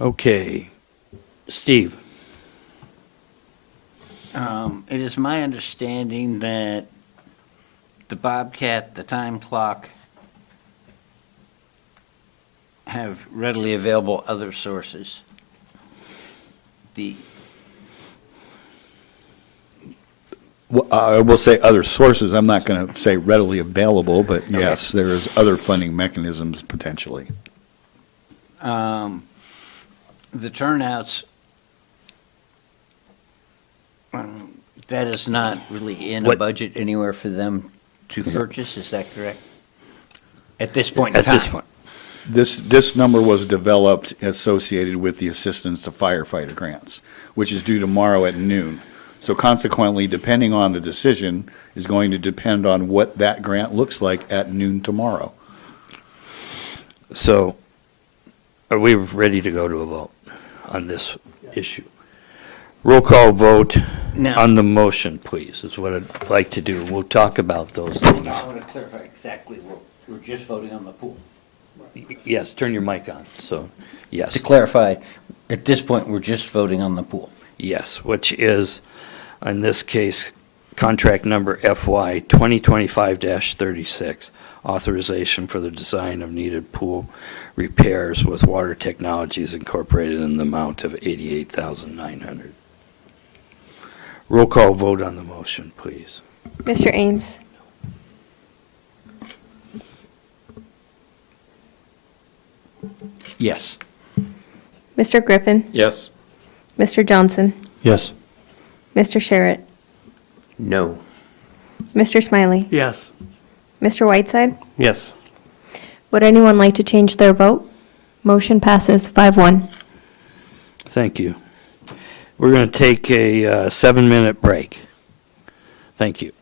Okay. Steve? It is my understanding that the Bobcat, the time clock have readily available other sources. The, Well, I will say other sources. I'm not going to say readily available, but yes, there is other funding mechanisms potentially. the turnouts, that is not really in a What- budget anywhere for them to purchase, is that correct? At this point in At this time? point. This number was developed associated with the assistance to firefighter grants, which is due tomorrow at noon. So consequently, depending on the decision, is going to depend on what that grant looks like at noon tomorrow. So, are we ready to go to a vote on this issue? Roll call vote Now- on the motion, please, is what I'd like to do. We'll talk about those things. I want to clarify exactly, we're just voting on the pool. Yes, turn your mic on, so, yes. To clarify, at this point, we're just voting on the pool. Yes, which is, in this case, contract number FY 2025-36, authorization for the design of needed pool repairs with Water Technologies Incorporated in the amount of $88,900. Roll call vote on the motion, please. Mr. Ames? Yes. Mr. Griffin? Yes. Mr. Johnson? Yes. Mr. Sherritt? No. Mr. Smiley? Yes. Mr. Whiteside? Yes. Would anyone like to change their vote? Motion passes 5-1. Thank you. We're going to take a 7-minute break. Thank you.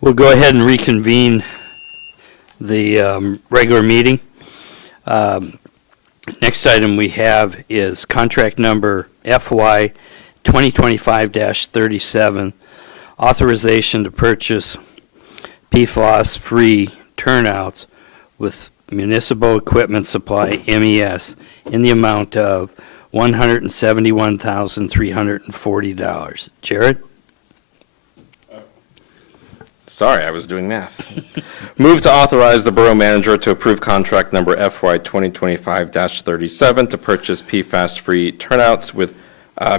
We'll go ahead and reconvene the regular meeting. Next item we have is contract number FY 2025-37, authorization to purchase PFAS-free turnouts with Municipal Equipment Supply, MES, in the amount of $171,340. Jared? Sorry, I was doing math. Move to authorize the borough manager to approve contract number FY 2025-37 to purchase PFAS-free turnouts with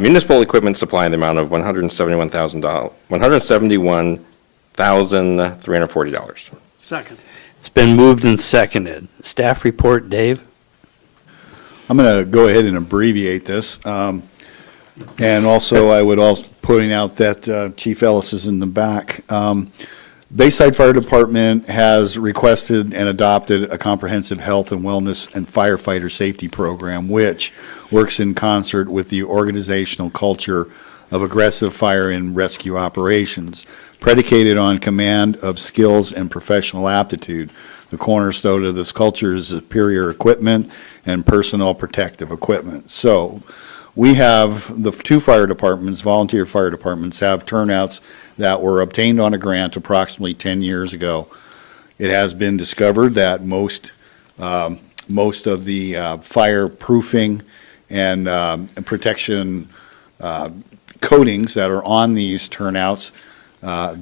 municipal equipment supply in the amount of $171,340. Second. It's been moved and seconded. Staff report, Dave? I'm going to go ahead and abbreviate this. And also, I would also pointing out that Chief Ellis is in the back. Bayside Fire Department has requested and adopted a comprehensive health and wellness and firefighter safety program, which works in concert with the organizational culture of aggressive fire and rescue operations, predicated on command of skills and professional aptitude. The cornerstone of this culture is superior equipment and personal protective equipment. So we have the two fire departments, volunteer fire departments, have turnouts that were obtained on a grant approximately 10 years ago. It has been discovered that most of the fireproofing and protection coatings that are on these turnouts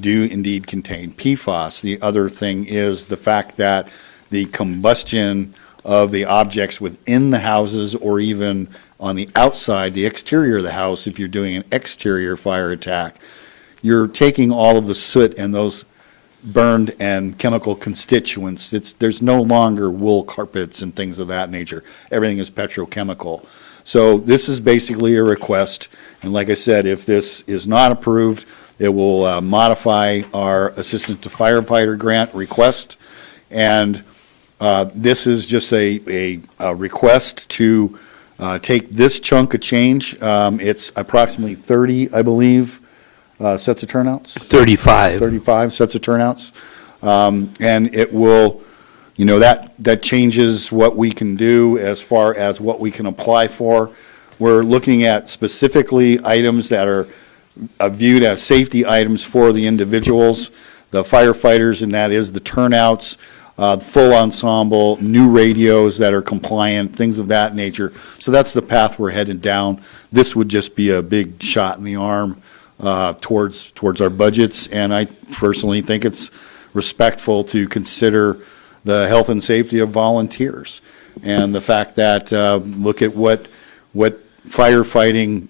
do indeed contain PFAS. The other thing is the fact that the combustion of the objects within the houses or even on the outside, the exterior of the house, if you're doing an exterior fire attack, you're taking all of the soot and those burned and chemical constituents. There's no longer wool carpets and things of that nature. Everything is petrochemical. So this is basically a request, and like I said, if this is not approved, it will modify our assistant to firefighter grant request, and this is just a request to take this chunk of change. It's approximately 30, I believe, sets of turnouts? 35. 35 sets of turnouts. And it will, that changes what we can do as far as what we can apply for. We're looking at specifically items that are viewed as safety items for the individuals, the firefighters, and that is the turnouts, full ensemble, new radios that are compliant, things of that nature. So that's the path we're headed down. This would just be a big shot in the arm towards our budgets, and I personally think it's respectful to consider the health and safety of volunteers and the fact that look at what firefighting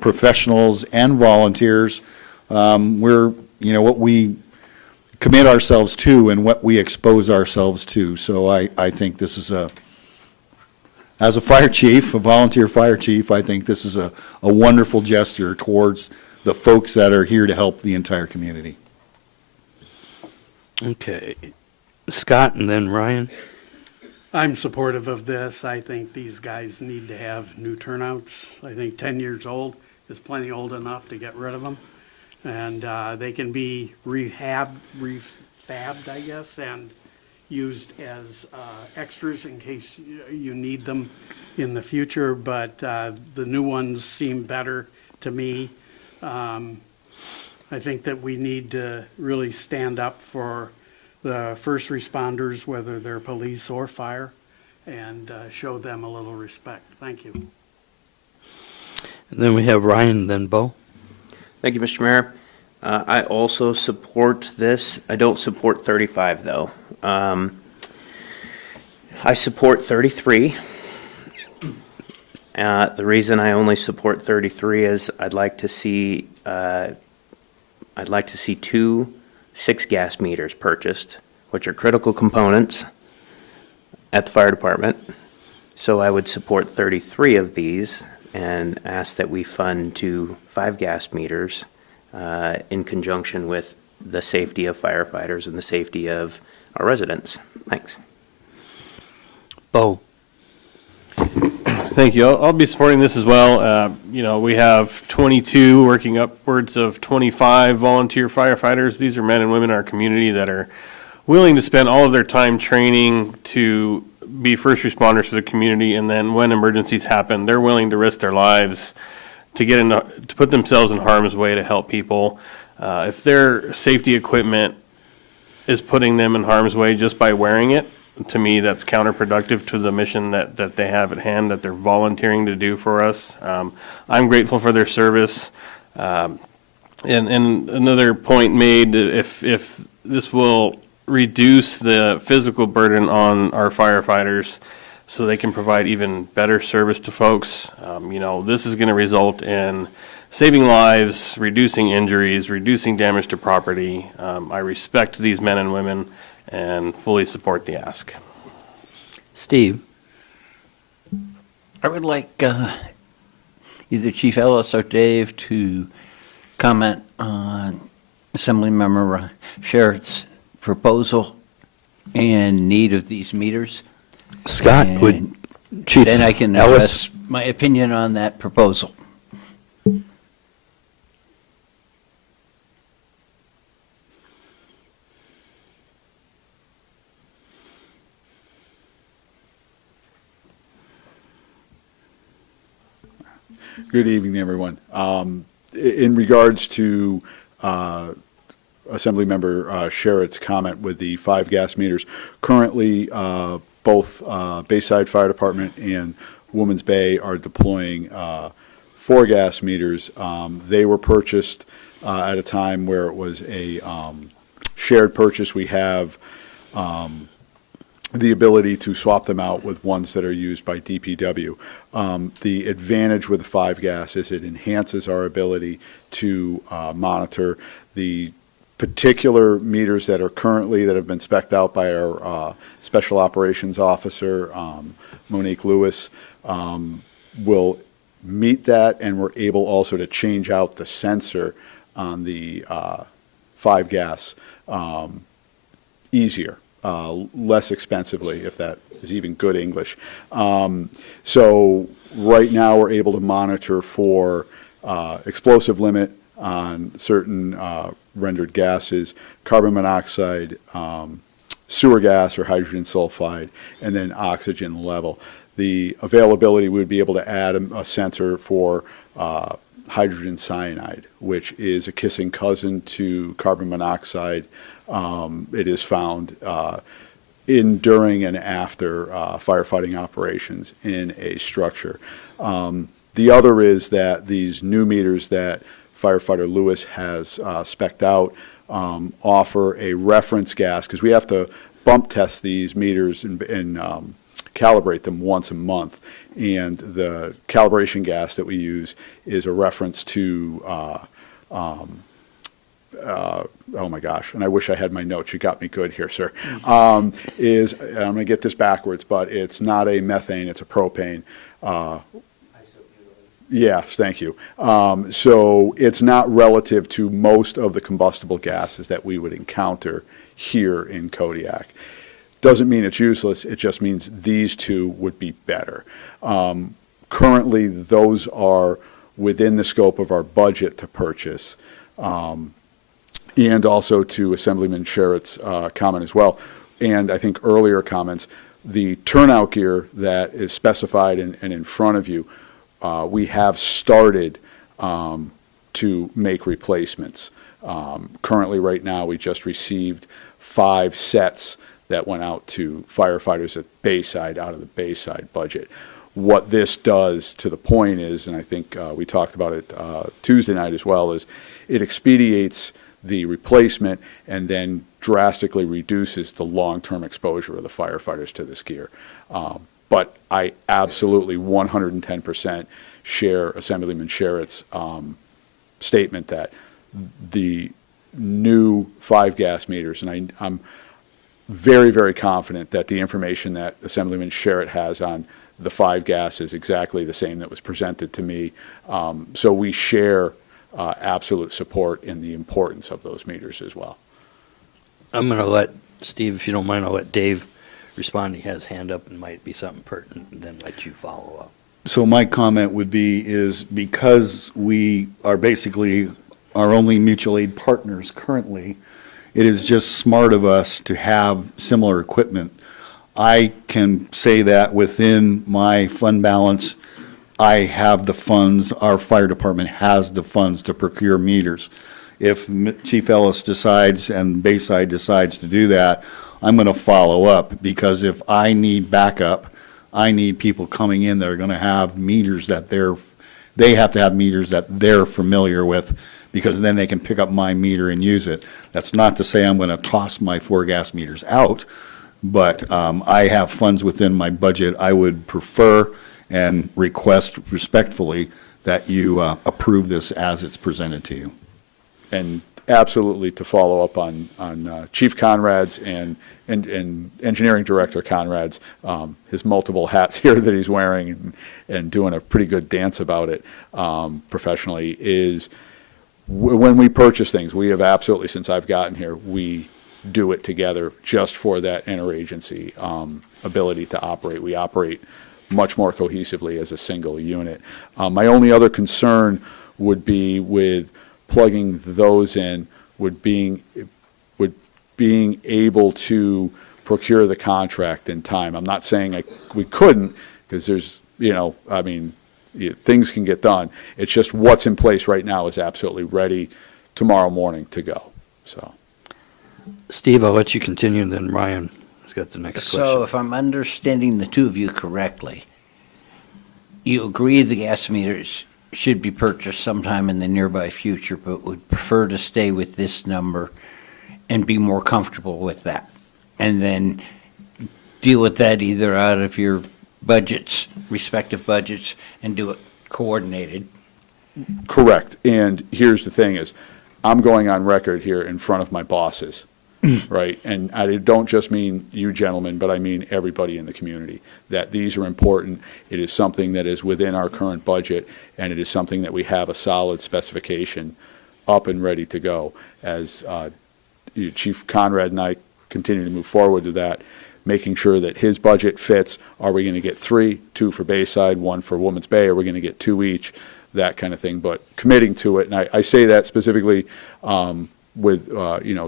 professionals and volunteers what we commit ourselves to and what we expose ourselves to. So I think this is as a fire chief, a volunteer fire chief, I think this is a wonderful gesture towards the folks that are here to help the entire community. Okay. Scott and then Ryan. I'm supportive of this. I think these guys need to have new turnouts. I think 10 years old is plenty old enough to get rid of them. And they can be refabbed, I guess, and used as extras in case you need them in the future. But the new ones seem better to me. I think that we need to really stand up for the first responders, whether they're police or fire, and show them a little respect. Thank you. And then we have Ryan, then Bo. Thank you, Mr. Mayor. I also support this. I don't support 35, though. I support 33. The reason I only support 33 is I'd like to see 2 6-gas meters purchased, which are critical components at the fire department. So I would support 33 of these and ask that we fund 2 5-gas meters in conjunction with the safety of firefighters and the safety of our residents. Thanks. Bo. Thank you. I'll be supporting this as well. We have 22, working upwards of 25 volunteer firefighters. These are men and women in our community that are willing to spend all of their time training to be first responders for the community, and then when emergencies happen, they're willing to risk their lives to put themselves in harm's way to help people. If their safety equipment is putting them in harm's way just by wearing it, to me, that's counterproductive to the mission that they have at hand, that they're volunteering to do for us. I'm grateful for their service. And another point made, if this will reduce the physical burden on our firefighters so they can provide even better service to folks, this is going to result in saving lives, reducing injuries, reducing damage to property. I respect these men and women and fully support the ask. Steve? I would like either Chief Ellis or Dave to comment on Assemblymember Sherritt's proposal and need of these meters. Scott, And would Chief then I can Ellis? address my opinion on that proposal. Good evening, everyone. In regards to Assemblymember Sherritt's comment with the 5 gas meters, currently both Bayside Fire Department and Woman's Bay are deploying 4 gas meters. They were purchased at a time where it was a shared purchase. We have the ability to swap them out with ones that are used by DPW. The advantage with the 5 gas is it enhances our ability to monitor the particular meters that are currently, that have been spec'd out by our Special Operations Officer, Monique Lewis, will meet that, and we're able also to change out the sensor on the 5 gas easier. Less expensively, if that is even good English. So right now, we're able to monitor for explosive limit on certain rendered gases, carbon monoxide, sewer gas or hydrogen sulfide, and then oxygen level. The availability, we would be able to add a sensor for hydrogen cyanide, which is a kissing cousin to carbon monoxide. It is found in, during, and after firefighting operations in a structure. The other is that these new meters that firefighter Lewis has spec'd out offer a reference gas, because we have to bump test these meters and calibrate them once a month. And the calibration gas that we use is a reference to oh my gosh, and I wish I had my notes. You got me good here, sir. I'm going to get this backwards, but it's not a methane, it's a propane. Yes, thank you. So it's not relative to most of the combustible gases that we would encounter here in Kodiak. Doesn't mean it's useless, it just means these two would be better. Currently, those are within the scope of our budget to purchase. And also to Assemblyman Sherritt's comment as well, and I think earlier comments, the turnout gear that is specified and in front of you, we have started to make replacements. Currently, right now, we just received 5 sets that went out to firefighters at Bayside, out of the Bayside budget. What this does, to the point is, and I think we talked about it Tuesday night as well, is it expedites the replacement and then drastically reduces the long-term exposure of the firefighters to this gear. But I absolutely 110% share Assemblyman Sherritt's statement that the new 5 gas meters, and I'm very, very confident that the information that Assemblyman Sherritt has on the 5 gas is exactly the same that was presented to me. So we share absolute support in the importance of those meters as well. I'm going to let, Steve, if you don't mind, I'll let Dave respond. He has his hand up and might be something pertinent, and then let you follow up. So my comment would be is because we are basically our only mutual aid partners currently, it is just smart of us to have similar equipment. I can say that within my fund balance, I have the funds, our fire department has the funds to procure meters. If Chief Ellis decides and Bayside decides to do that, I'm going to follow up, because if I need backup, I need people coming in that are going to have meters that they have to have meters that they're familiar with, because then they can pick up my meter and use it. That's not to say I'm going to toss my 4 gas meters out, but I have funds within my budget. I would prefer and request respectfully that you approve this as it's presented to you. And absolutely to follow up on Chief Conrad's and Engineering Director Conrad's, his multiple hats here that he's wearing and doing a pretty good dance about it professionally, is when we purchase things, we have absolutely, since I've gotten here, we do it together just for that interagency ability to operate. We operate much more cohesively as a single unit. My only other concern would be with plugging those in, would being able to procure the contract in time. I'm not saying we couldn't, because there's, things can get done. It's just what's in place right now is absolutely ready tomorrow morning to go, so. Steve, I'll let you continue, and then Ryan has got the next question. So if I'm understanding the two of you correctly, you agree the gas meters should be purchased sometime in the nearby future, but would prefer to stay with this number and be more comfortable with that, and then deal with that either out of your budgets, respective budgets, and do it coordinated. Correct. And here's the thing is, I'm going on record here in front of my bosses, right? And I don't just mean you gentlemen, but I mean everybody in the community, that these are important. It is something that is within our current budget, and it is something that we have a solid specification up and ready to go. As Chief Conrad and I continue to move forward to that, making sure that his budget fits. Are we going to get 3, 2 for Bayside, 1 for Woman's Bay? Are we going to get 2 each? That kind of thing, but committing to it. And I say that specifically with,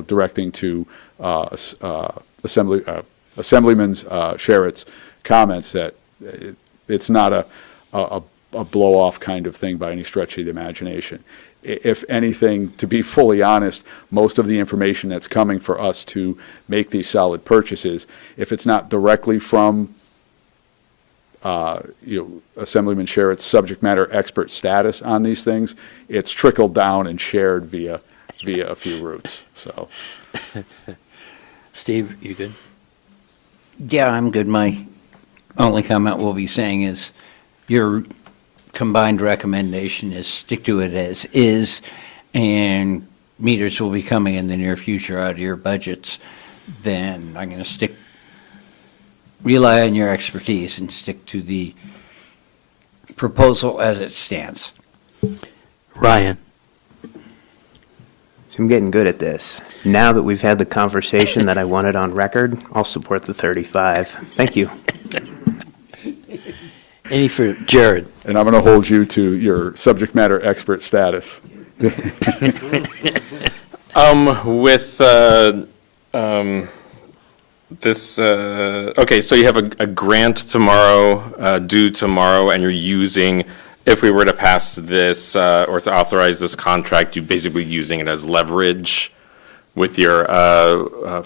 directing to Assemblyman Sherritt's comments that it's not a blow-off kind of thing by any stretch of the imagination. If anything, to be fully honest, most of the information that's coming for us to make these solid purchases, if it's not directly from Assemblyman Sherritt's subject matter expert status on these things, it's trickled down and shared via a few routes. So, Steve, you good? Yeah, I'm good. My only comment we'll be saying is your combined recommendation is stick to it as is, and meters will be coming in the near future out of your budgets. Then I'm going to rely on your expertise and stick to the proposal as it stands. Ryan. So I'm getting good at this. Now that we've had the conversation that I wanted on record, I'll support the 35. Thank you. Any for Jared? And I'm going to hold you to your subject matter expert status. Okay, so you have a grant tomorrow, due tomorrow, and you're using, if we were to pass this or to authorize this contract, you're basically using it as leverage with your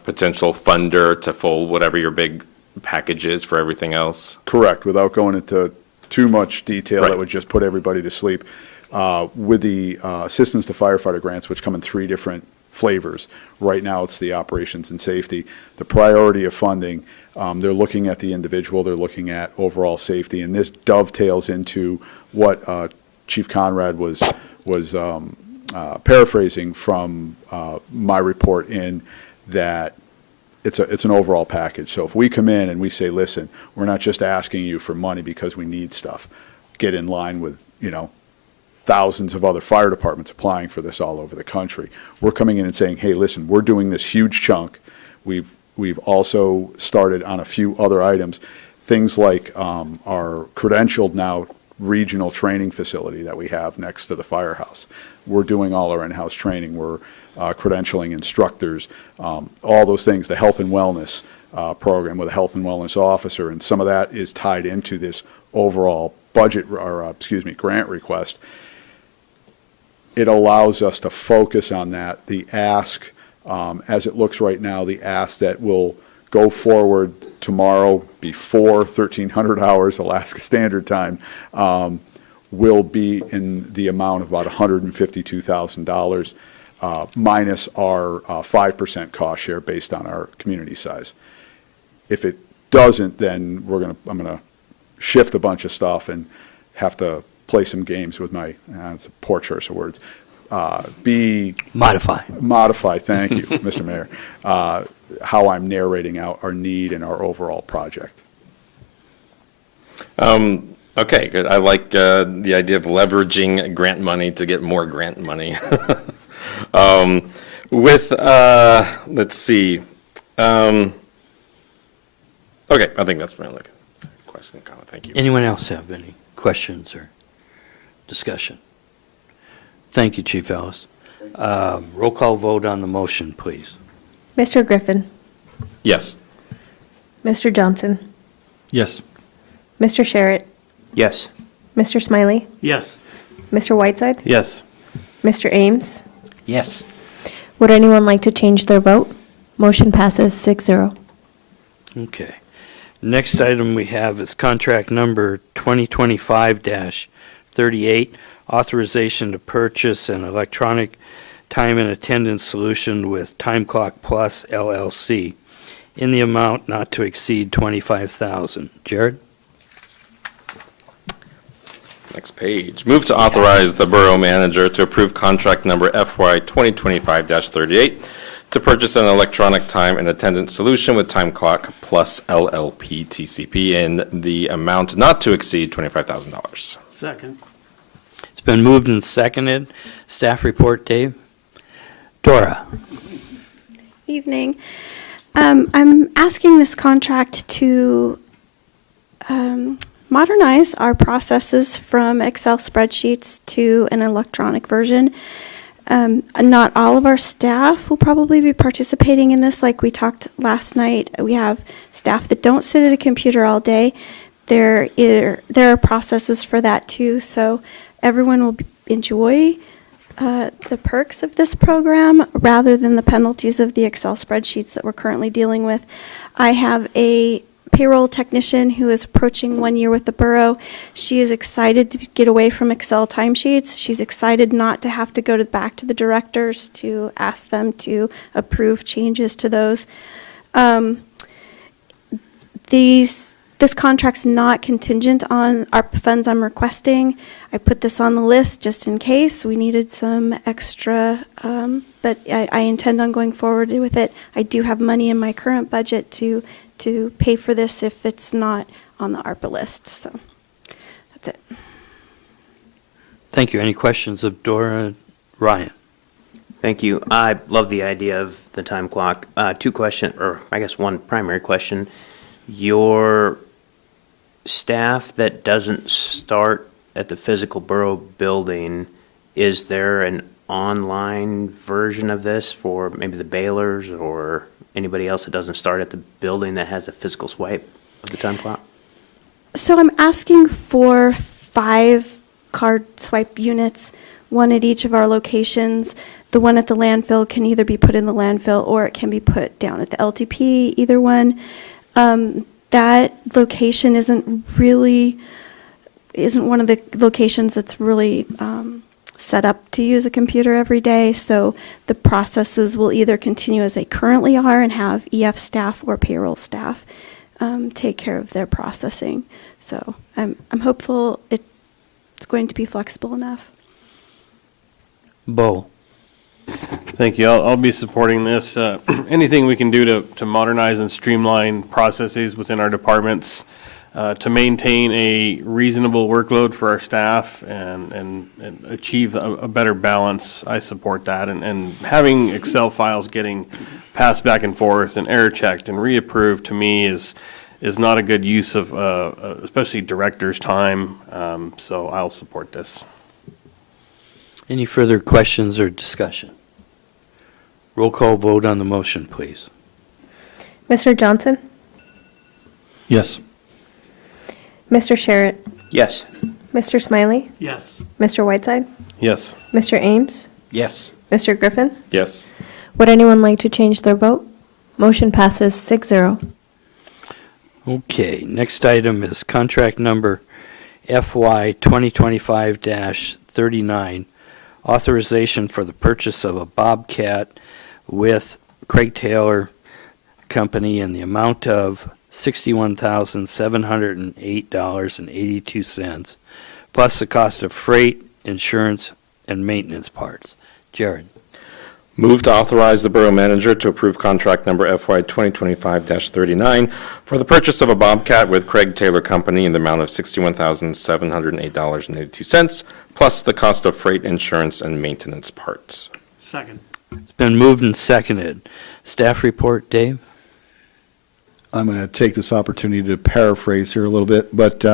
potential funder to fold whatever your big package is for everything else. Correct, without going into too much detail Right. that would just put everybody to sleep. With the assistance to firefighter grants, which come in 3 different flavors. Right now, it's the operations and safety. The priority of funding, they're looking at the individual, they're looking at overall safety, and this dovetails into what Chief Conrad was paraphrasing from my report, in that it's an overall package. So if we come in and we say, listen, we're not just asking you for money because we need stuff, get in line with, thousands of other fire departments applying for this all over the country. We're coming in and saying, hey, listen, we're doing this huge chunk. We've also started on a few other items, things like are credentialed now regional training facility that we have next to the firehouse. We're doing all our in-house training. We're credentialing instructors, all those things, the health and wellness program with a health and wellness officer, and some of that is tied into this overall budget, or grant request. It allows us to focus on that. The ask, as it looks right now, the ask that will go forward tomorrow before 1300 hours Alaska Standard Time will be in the amount of about $152,000 minus our 5% cost share based on our community size. If it doesn't, then I'm gonna shift a bunch of stuff and have to play some games with my, it's a poor choice of words, modify, thank you, Mr. Mayor, how I'm narrating out our need and our overall project. Okay, good. I like the idea of leveraging grant money to get more grant money. Let's see. Okay, I think that's my question and comment. Thank you. Anyone else have any questions or discussion? Thank you, Chief Ellis. Roll call vote on the motion, please. Mr. Griffin, Yes. Mr. Johnson, Yes. Mr. Sherritt, Yes. Mr. Smiley, Yes. Mr. Whiteside, Yes. Mr. Ames. Yes. Would anyone like to change their vote? Motion passes 6-0. Okay. Next item we have is contract number 2025-38, authorization to purchase an electronic time and attendance solution with Time Clock Plus LLC in the amount not to exceed $25,000. Jared? Next page. Move to authorize the borough manager to approve contract number FY 2025-38 to purchase an electronic time and attendance solution with Time Clock Plus LLP TCP in the amount not to exceed $25,000. Second. It's been moved and seconded. Staff report, Dave? Dora? Evening. I'm asking this contract to modernize our processes from Excel spreadsheets to an electronic version. Not all of our staff will probably be participating in this. Like we talked last night, we have staff that don't sit at a computer all day. There are processes for that too, so everyone will enjoy the perks of this program rather than the penalties of the Excel spreadsheets that we're currently dealing with. I have a payroll technician who is approaching 1 year with the borough. She is excited to get away from Excel timesheets. She's excited not to have to go back to the directors to ask them to approve changes to those. This contract's not contingent on ARPA funds I'm requesting. I put this on the list just in case we needed some extra, but I intend on going forward with it. I do have money in my current budget to pay for this if it's not on the ARPA list, so that's it. Thank you. Any questions of Dora? Ryan? Thank you. I love the idea of the time clock. Two questions, or I guess one primary question. Your staff that doesn't start at the physical borough building, is there an online version of this for maybe the bailers or anybody else that doesn't start at the building that has a physical swipe of the time clock? So I'm asking for 5 card swipe units, 1 at each of our locations. The one at the landfill can either be put in the landfill or it can be put down at the LTP, either one. That location isn't one of the locations that's really set up to use a computer every day, so the processes will either continue as they currently are and have EF staff or payroll staff take care of their processing. So I'm hopeful it's going to be flexible enough. Bo? Thank you. I'll be supporting this. Anything we can do to modernize and streamline processes within our departments, to maintain a reasonable workload for our staff and achieve a better balance, I support that. And having Excel files getting passed back and forth and error checked and reapproved to me is is not a good use of, especially director's time. So I'll support this. Any further questions or discussion? Roll call vote on the motion, please. Mr. Johnson? Yes. Mr. Sherritt? Yes. Mr. Smiley? Yes. Mr. Whiteside? Yes. Mr. Ames? Yes. Mr. Griffin? Yes. Would anyone like to change their vote? Motion passes 6-0. Okay, next item is contract number FY 2025-39, authorization for the purchase of a Bobcat with Craig Taylor Company in the amount of $61,708.82, plus the cost of freight, insurance, and maintenance parts. Jared. Move to authorize the Borough Manager to approve contract number FY 2025-39 for the purchase of a Bobcat with Craig Taylor Company in the amount of $61,708.82, plus the cost of freight, insurance, and maintenance parts. Second. It's been moved and seconded. Staff report, Dave? I'm going to take this opportunity to paraphrase here a little bit, but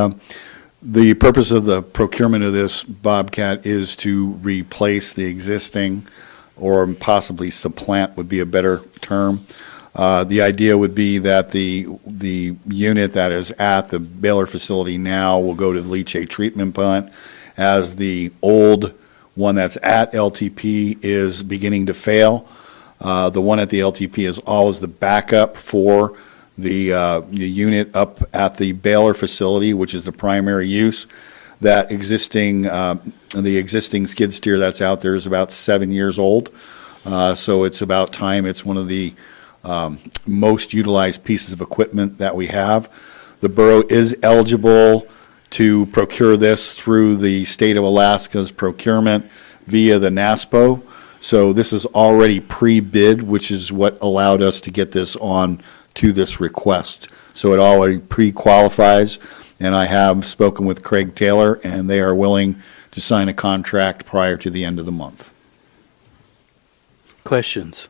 the purpose of the procurement of this Bobcat is to replace the existing, or possibly supplant would be a better term. The idea would be that the unit that is at the Baylor facility now will go to the leachate treatment plant, as the old one that's at LTP is beginning to fail. The one at the LTP is always the backup for the unit up at the Baylor facility, which is the primary use. That the existing skid steer that's out there is about 7 years old. So it's about time. It's one of the most utilized pieces of equipment that we have. The borough is eligible to procure this through the state of Alaska's procurement via the NASPO. So this is already pre-bid, which is what allowed us to get this on to this request. So it already pre-qualifies, and I have spoken with Craig Taylor, and they are willing to sign a contract prior to the end of the month. Questions?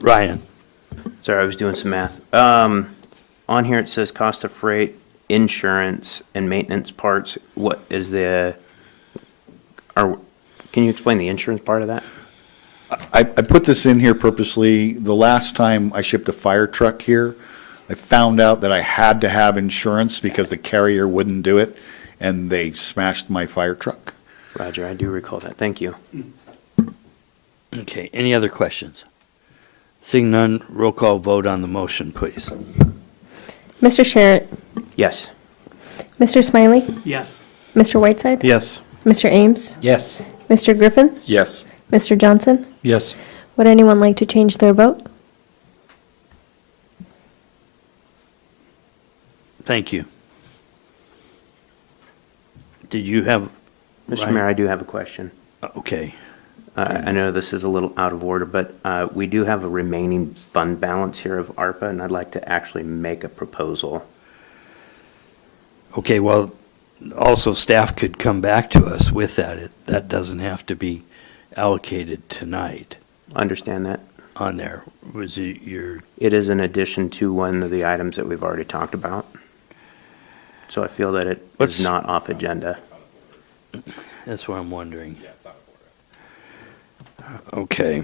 Ryan? Sorry, I was doing some math. On here it says cost of freight, insurance, and maintenance parts. What is can you explain the insurance part of that? I put this in here purposely. The last time I shipped a fire truck here, I found out that I had to have insurance because the carrier wouldn't do it, and they smashed my fire truck. Roger, I do recall that. Thank you. Okay, any other questions? Seeing none, roll call vote on the motion, please. Mr. Sherritt? Yes. Mr. Smiley? Yes. Mr. Whiteside? Yes. Mr. Ames? Yes. Mr. Griffin? Yes. Mr. Johnson? Yes. Would anyone like to change their vote? Thank you. Did you have? Mr. Ryan? Mayor, I do have a question. Okay. I know this is a little out of order, but we do have a remaining fund balance here of ARPA, and I'd like to actually make a proposal. Okay, well, also staff could come back to us with that. That doesn't have to be allocated tonight Understand that? on there. Was it your, It is in addition to one of the items that we've already talked about. So I feel that it Let's- is not off agenda. that's what I'm wondering. Okay.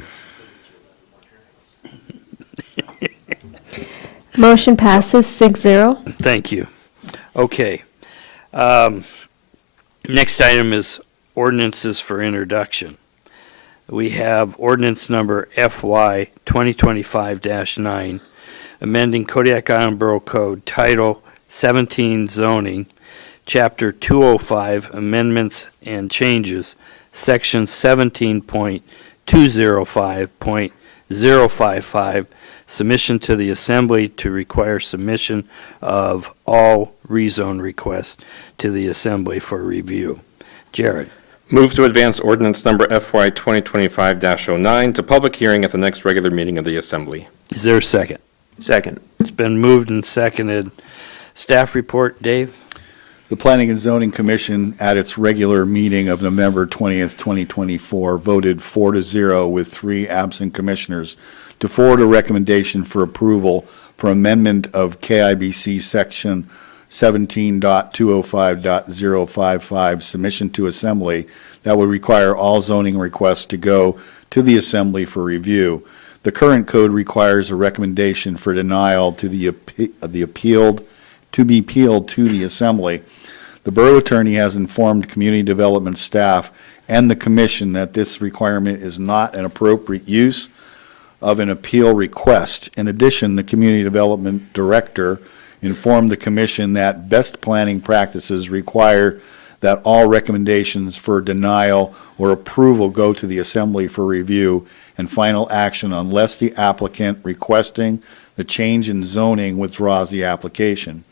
Motion passes 6-0. Thank you. Okay. Next item is ordinances for introduction. We have ordinance number FY 2025-9, amending Kodiak Island Borough Code Title 17 Zoning, Chapter 205 Amendments and Changes, Section 17.205.055, submission to the Assembly to require submission of all rezone requests to the Assembly for review. Jared. Move to advance ordinance number FY 2025-09 to public hearing at the next regular meeting of the Assembly. Is there a second? Second. It's been moved and seconded. Staff report, Dave? The Planning and Zoning Commission, at its regular meeting of November 20th, 2024, voted 4-0 with 3 absent commissioners to forward a recommendation for approval for amendment of KIBC Section 17.205.055 submission to Assembly that would require all zoning requests to go to the Assembly for review. The current code requires a recommendation for denial to the appealed to be appealed to the Assembly. The Borough Attorney has informed Community Development staff and the Commission that this requirement is not an appropriate use of an appeal request. In addition, the Community Development Director informed the Commission that best planning practices require that all recommendations for denial or approval go to the Assembly for review and final action unless the applicant requesting the change in zoning withdraws the application.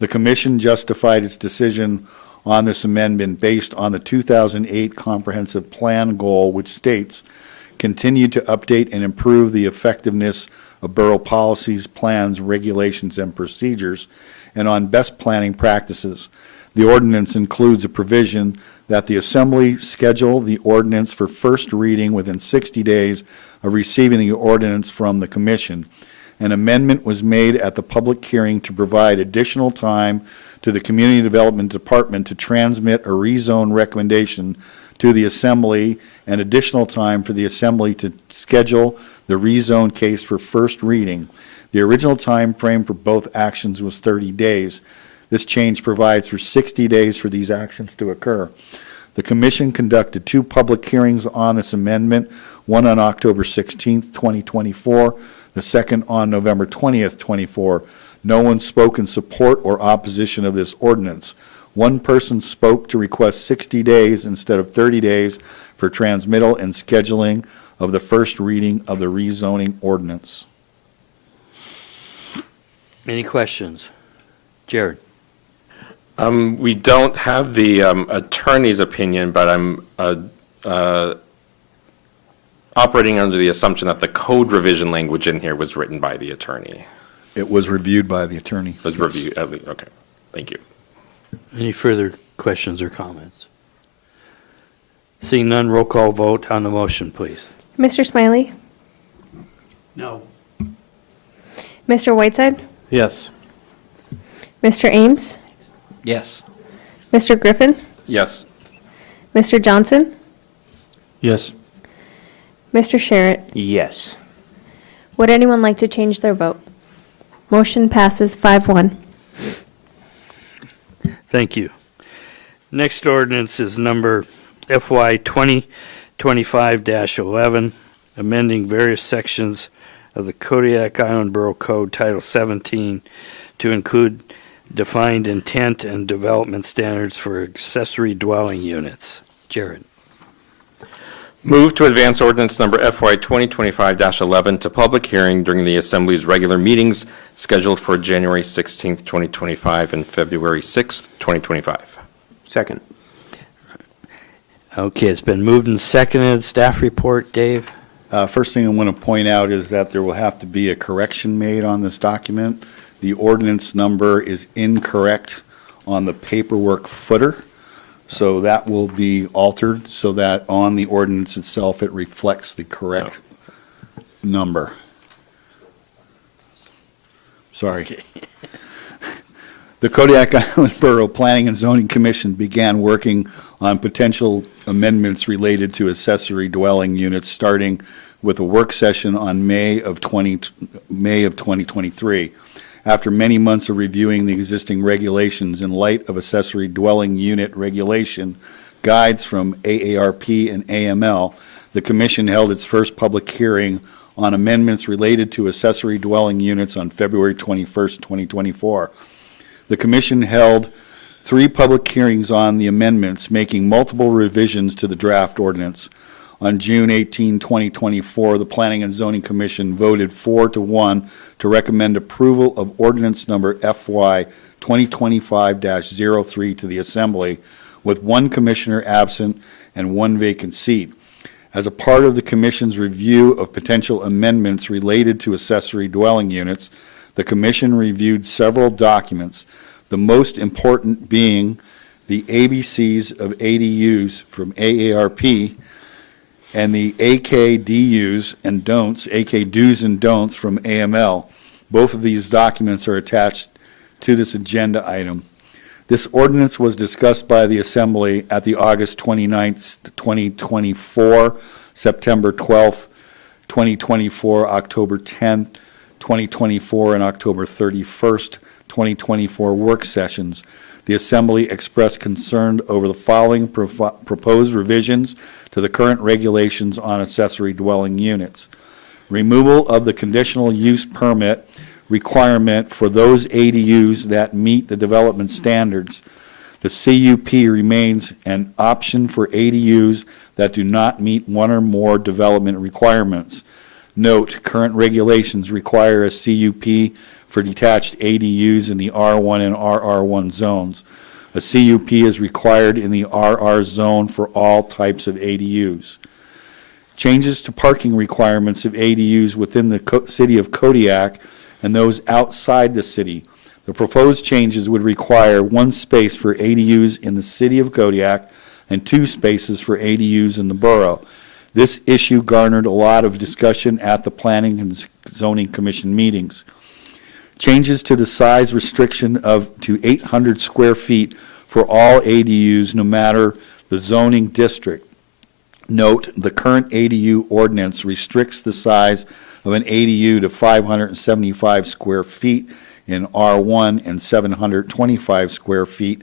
The Commission justified its decision on this amendment based on the 2008 Comprehensive Plan goal, which states, continue to update and improve the effectiveness of borough policies, plans, regulations, and procedures, and on best planning practices. The ordinance includes a provision that the Assembly schedule the ordinance for first reading within 60 days of receiving the ordinance from the Commission. An amendment was made at the public hearing to provide additional time to the Community Development Department to transmit a rezone recommendation to the Assembly and additional time for the Assembly to schedule the rezone case for first reading. The original time frame for both actions was 30 days. This change provides for 60 days for these actions to occur. The Commission conducted 2 public hearings on this amendment, one on October 16th, 2024, the second on November 20th, 24. No one spoke in support or opposition of this ordinance. One person spoke to request 60 days instead of 30 days for transmittal and scheduling of the first reading of the rezoning ordinance. Any questions? Jared? We don't have the attorney's opinion, but I'm operating under the assumption that the code revision language in here was written by the attorney. It was reviewed by the attorney. Was reviewed, okay, thank you. Any further questions or comments? Seeing none, roll call vote on the motion, please. Mr. Smiley? No. Mr. Whiteside? Yes. Mr. Ames? Yes. Mr. Griffin? Yes. Mr. Johnson? Yes. Mr. Sherritt? Yes. Would anyone like to change their vote? Motion passes 5-1. Thank you. Next ordinance is number FY 2025-11, amending various sections of the Kodiak Island Borough Code Title 17 to include defined intent and development standards for accessory dwelling units. Jared. Move to advance ordinance number FY 2025-11 to public hearing during the Assembly's regular meetings scheduled for January 16th, 2025 and February 6th, 2025. Second. Okay, it's been moved and seconded. Staff report, Dave? First thing I want to point out is that there will have to be a correction made on this document. The ordinance number is incorrect on the paperwork footer, so that will be altered so that on the ordinance itself it reflects the correct number. Sorry. The Kodiak Island Borough Planning and Zoning Commission began working on potential amendments related to accessory dwelling units, starting with a work session on May of 2023. After many months of reviewing the existing regulations in light of accessory dwelling unit regulation guides from AARP and AML, the Commission held its first public hearing on amendments related to accessory dwelling units on February 21st, 2024. The Commission held 3 public hearings on the amendments, making multiple revisions to the draft ordinance. On June 18, 2024, the Planning and Zoning Commission voted 4-1 to recommend approval of ordinance number FY 2025-03 to the Assembly, with 1 commissioner absent and 1 vacant seat. As a part of the Commission's review of potential amendments related to accessory dwelling units, the Commission reviewed several documents, the most important being the ABCs of ADUs from AARP and the AK do's and don'ts from AML. Both of these documents are attached to this agenda item. This ordinance was discussed by the Assembly at the August 29th, 2024, September 12th, 2024, October 10th, 2024, and October 31st, 2024 work sessions. The Assembly expressed concern over the following proposed revisions to the current regulations on accessory dwelling units. Removal of the conditional use permit requirement for those ADUs that meet the development standards. The CUP remains an option for ADUs that do not meet one or more development requirements. Note, current regulations require a CUP for detached ADUs in the R1 and RR1 zones. A CUP is required in the RR zone for all types of ADUs. Changes to parking requirements of ADUs within the city of Kodiak and those outside the city. The proposed changes would require 1 space for ADUs in the city of Kodiak and 2 spaces for ADUs in the borough. This issue garnered a lot of discussion at the Planning and Zoning Commission meetings. Changes to the size restriction to 800 square feet for all ADUs, no matter the zoning district. Note, the current ADU ordinance restricts the size of an ADU to 575 square feet in R1 and 725 square feet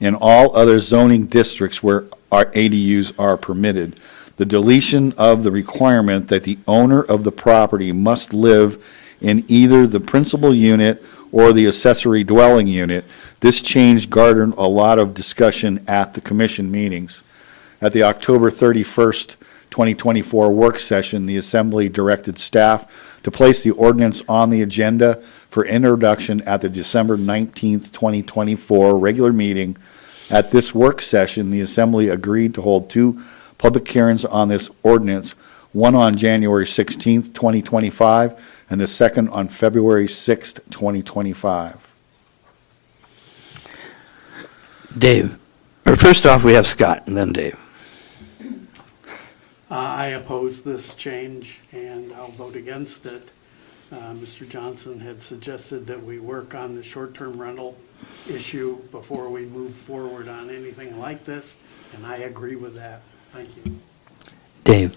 in all other zoning districts where our ADUs are permitted. The deletion of the requirement that the owner of the property must live in either the principal unit or the accessory dwelling unit. This change garnered a lot of discussion at the commission meetings. At the October 31st, 2024 work session, the Assembly directed staff to place the ordinance on the agenda for introduction at the December 19th, 2024 regular meeting. At this work session, the Assembly agreed to hold 2 public hearings on this ordinance, one on January 16th, 2025, and the second on February 6th, 2025. Dave, or first off, we have Scott, and then Dave. I oppose this change, and I'll vote against it. Mr. Johnson had suggested that we work on the short-term rental issue before we move forward on anything like this, and I agree with that. Thank you. Dave.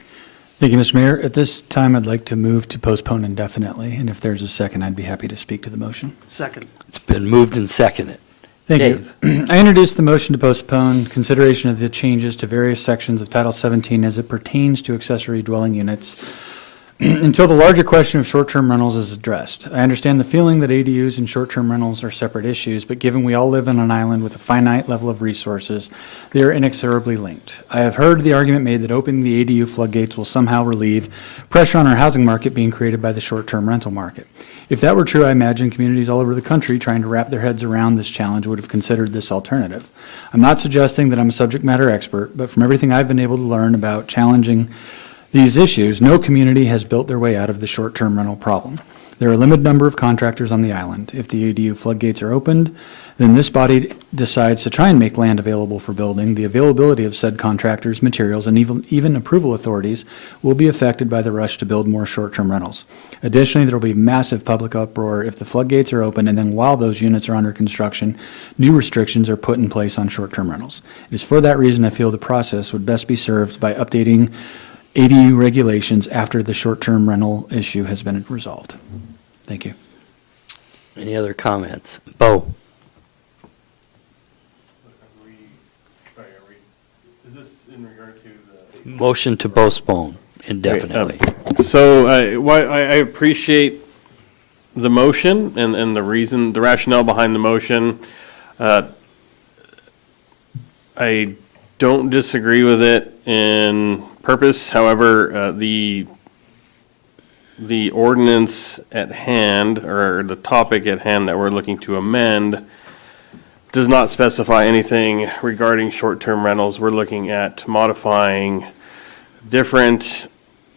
Thank you, Mr. Mayor. At this time, I'd like to move to postpone indefinitely, and if there's a second, I'd be happy to speak to the motion. Second. It's been moved and seconded. Thank Dave. you. I introduced the motion to postpone consideration of the changes to various sections of Title 17 as it pertains to accessory dwelling units until the larger question of short-term rentals is addressed. I understand the feeling that ADUs and short-term rentals are separate issues, but given we all live on an island with a finite level of resources, they are inexorably linked. I have heard the argument made that opening the ADU floodgates will somehow relieve pressure on our housing market being created by the short-term rental market. If that were true, I imagine communities all over the country trying to wrap their heads around this challenge would have considered this alternative. I'm not suggesting that I'm a subject matter expert, but from everything I've been able to learn about challenging these issues, no community has built their way out of the short-term rental problem. There are a limited number of contractors on the island. If the ADU floodgates are opened, then this body decides to try and make land available for building. The availability of said contractors, materials, and even approval authorities will be affected by the rush to build more short-term rentals. Additionally, there will be massive public uproar if the floodgates are open and then while those units are under construction, new restrictions are put in place on short-term rentals. It is for that reason I feel the process would best be served by updating ADU regulations after the short-term rental issue has been resolved. Thank you. Any other comments? Bo. Is this in regard to the? Motion to postpone indefinitely. So I appreciate the motion and the reason, the rationale behind the motion. I don't disagree with it in purpose. However, the ordinance at hand, or the topic at hand that we're looking to amend, does not specify anything regarding short-term rentals. We're looking at modifying different,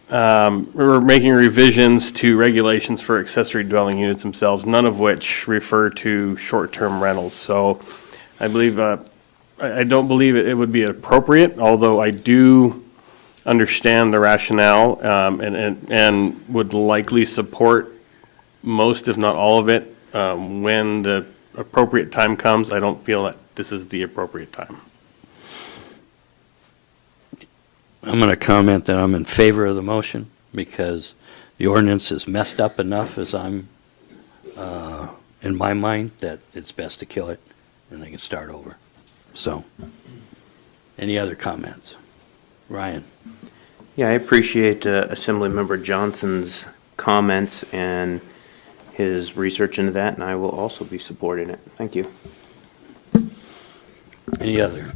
we're making revisions to regulations for accessory dwelling units themselves, none of which refer to short-term rentals. So I believe, I don't believe it would be appropriate, although I do understand the rationale and would likely support most, if not all of it. When the appropriate time comes, I don't feel that this is the appropriate time. I'm going to comment that I'm in favor of the motion because the ordinance is messed up enough as I'm, in my mind, that it's best to kill it and they can start over. So, any other comments? Ryan? Yeah, I appreciate Assemblymember Johnson's comments and his research into that, and I will also be supporting it. Thank you. Any other?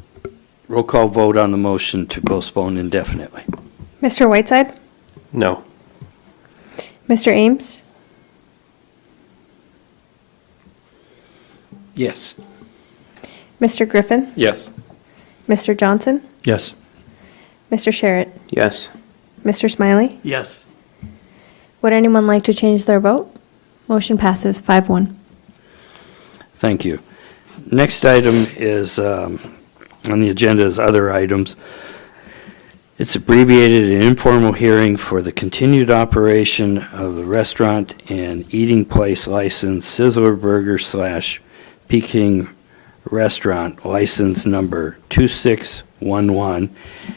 Roll call vote on the motion to postpone indefinitely. Mr. Whiteside? No. Mr. Ames? Yes. Mr. Griffin? Yes. Mr. Johnson? Yes. Mr. Sherritt? Yes. Mr. Smiley? Yes. Would anyone like to change their vote? Motion passes 5-1. Thank you. Next item is, on the agenda is other items. It's abbreviated an informal hearing for the continued operation of the restaurant and eating place license Sizzler Burger / Peking Restaurant license number 2611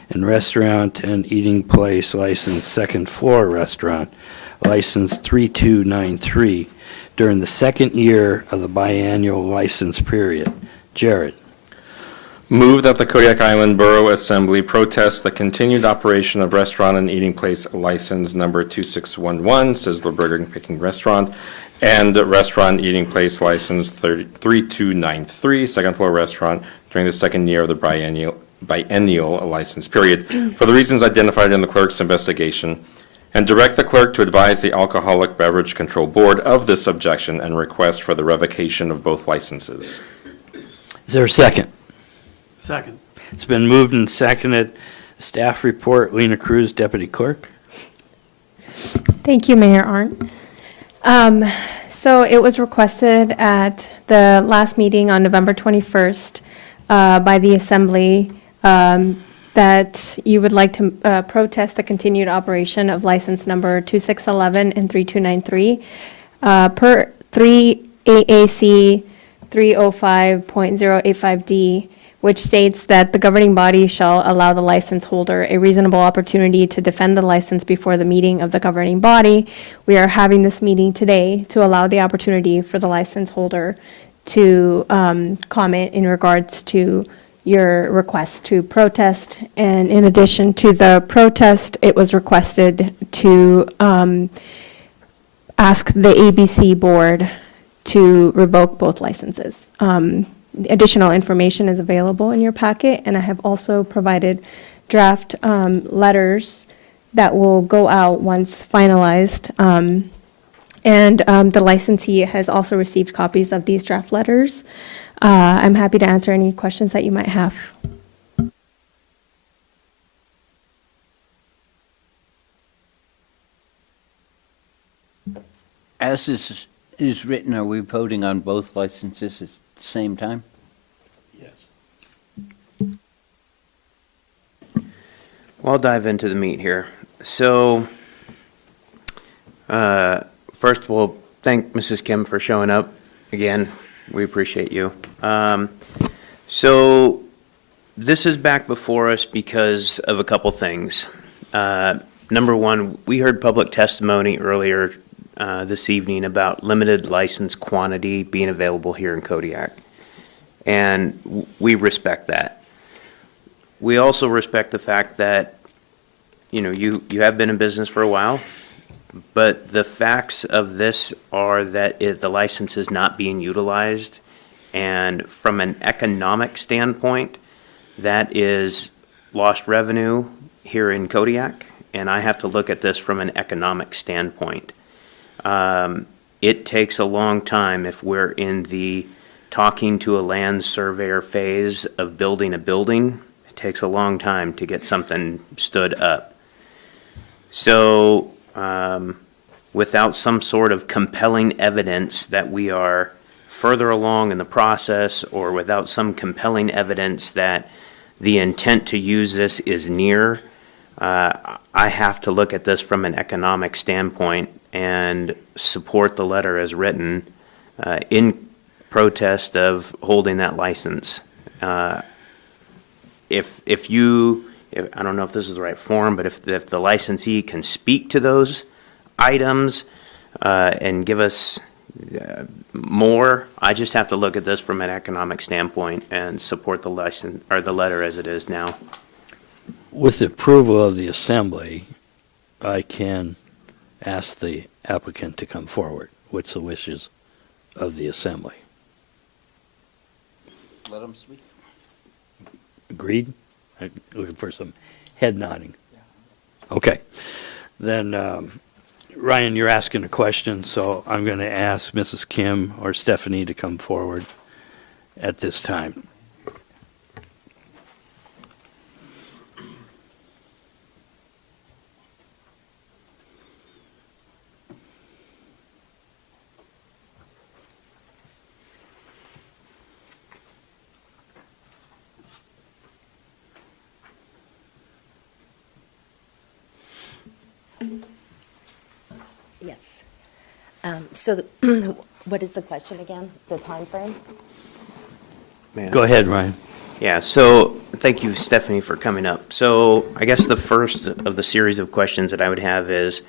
and restaurant and eating place license Second Floor Restaurant license 3293 during the second year of the biannual license period. Jared? Move that the Kodiak Island Borough Assembly protest the continued operation of restaurant and eating place license number 2611, Sizzler Burger and Picking Restaurant, and restaurant and eating place license 3293, Second Floor Restaurant, during the second year of the biennial license period, for the reasons identified in the clerk's investigation, and direct the clerk to advise the Alcoholic Beverage Control Board of this objection and request for the revocation of both licenses. Is there a second? Second. It's been moved and seconded. Staff report, Lena Cruz, Deputy Clerk. Thank you, Mayor Arndt. So it was requested at the last meeting on November 21st by the Assembly that you would like to protest the continued operation of license number 2611 and 3293 per 3 AAC 305.085D, which states that the governing body shall allow the license holder a reasonable opportunity to defend the license before the meeting of the governing body. We are having this meeting today to allow the opportunity for the license holder to comment in regards to your request to protest. And in addition to the protest, it was requested to ask the ABC board to revoke both licenses. Additional information is available in your packet, and I have also provided draft letters that will go out once finalized. And the licensee has also received copies of these draft letters. I'm happy to answer any questions that you might have. As this is written, are we voting on both licenses at the same time? Yes. Well, I'll dive into the meat here. So, first of all, thank Mrs. Kim for showing up again. We appreciate you. So, this is back before us because of a couple things. Number one, we heard public testimony earlier this evening about limited license quantity being available here in Kodiak. And we respect that. We also respect the fact that, you know, you have been in business for a while, but the facts of this are that the license is not being utilized. And from an economic standpoint, that is lost revenue here in Kodiak. And I have to look at this from an economic standpoint. It takes a long time if we're in the talking to a land surveyor phase of building a building. It takes a long time to get something stood up. So without some sort of compelling evidence that we are further along in the process, or without some compelling evidence that the intent to use this is near, I have to look at this from an economic standpoint and support the letter as written in protest of holding that license. If you, I don't know if this is the right form, but if the licensee can speak to those items and give us more, I just have to look at this from an economic standpoint and support the license, or the letter as it is now. With the approval of the assembly, I can ask the applicant to come forward. What's the wishes of the assembly? Let them speak. Agreed? I'm looking for some head nodding. Okay. Then, Ryan, you're asking a question, so I'm going to ask Mrs. Kim or Stephanie to come forward at this time. Yes. What is the question again? The time frame? Go ahead, Ryan. Yeah, so thank you, Stephanie, for coming up. So I guess the first of the series of questions that I would have is,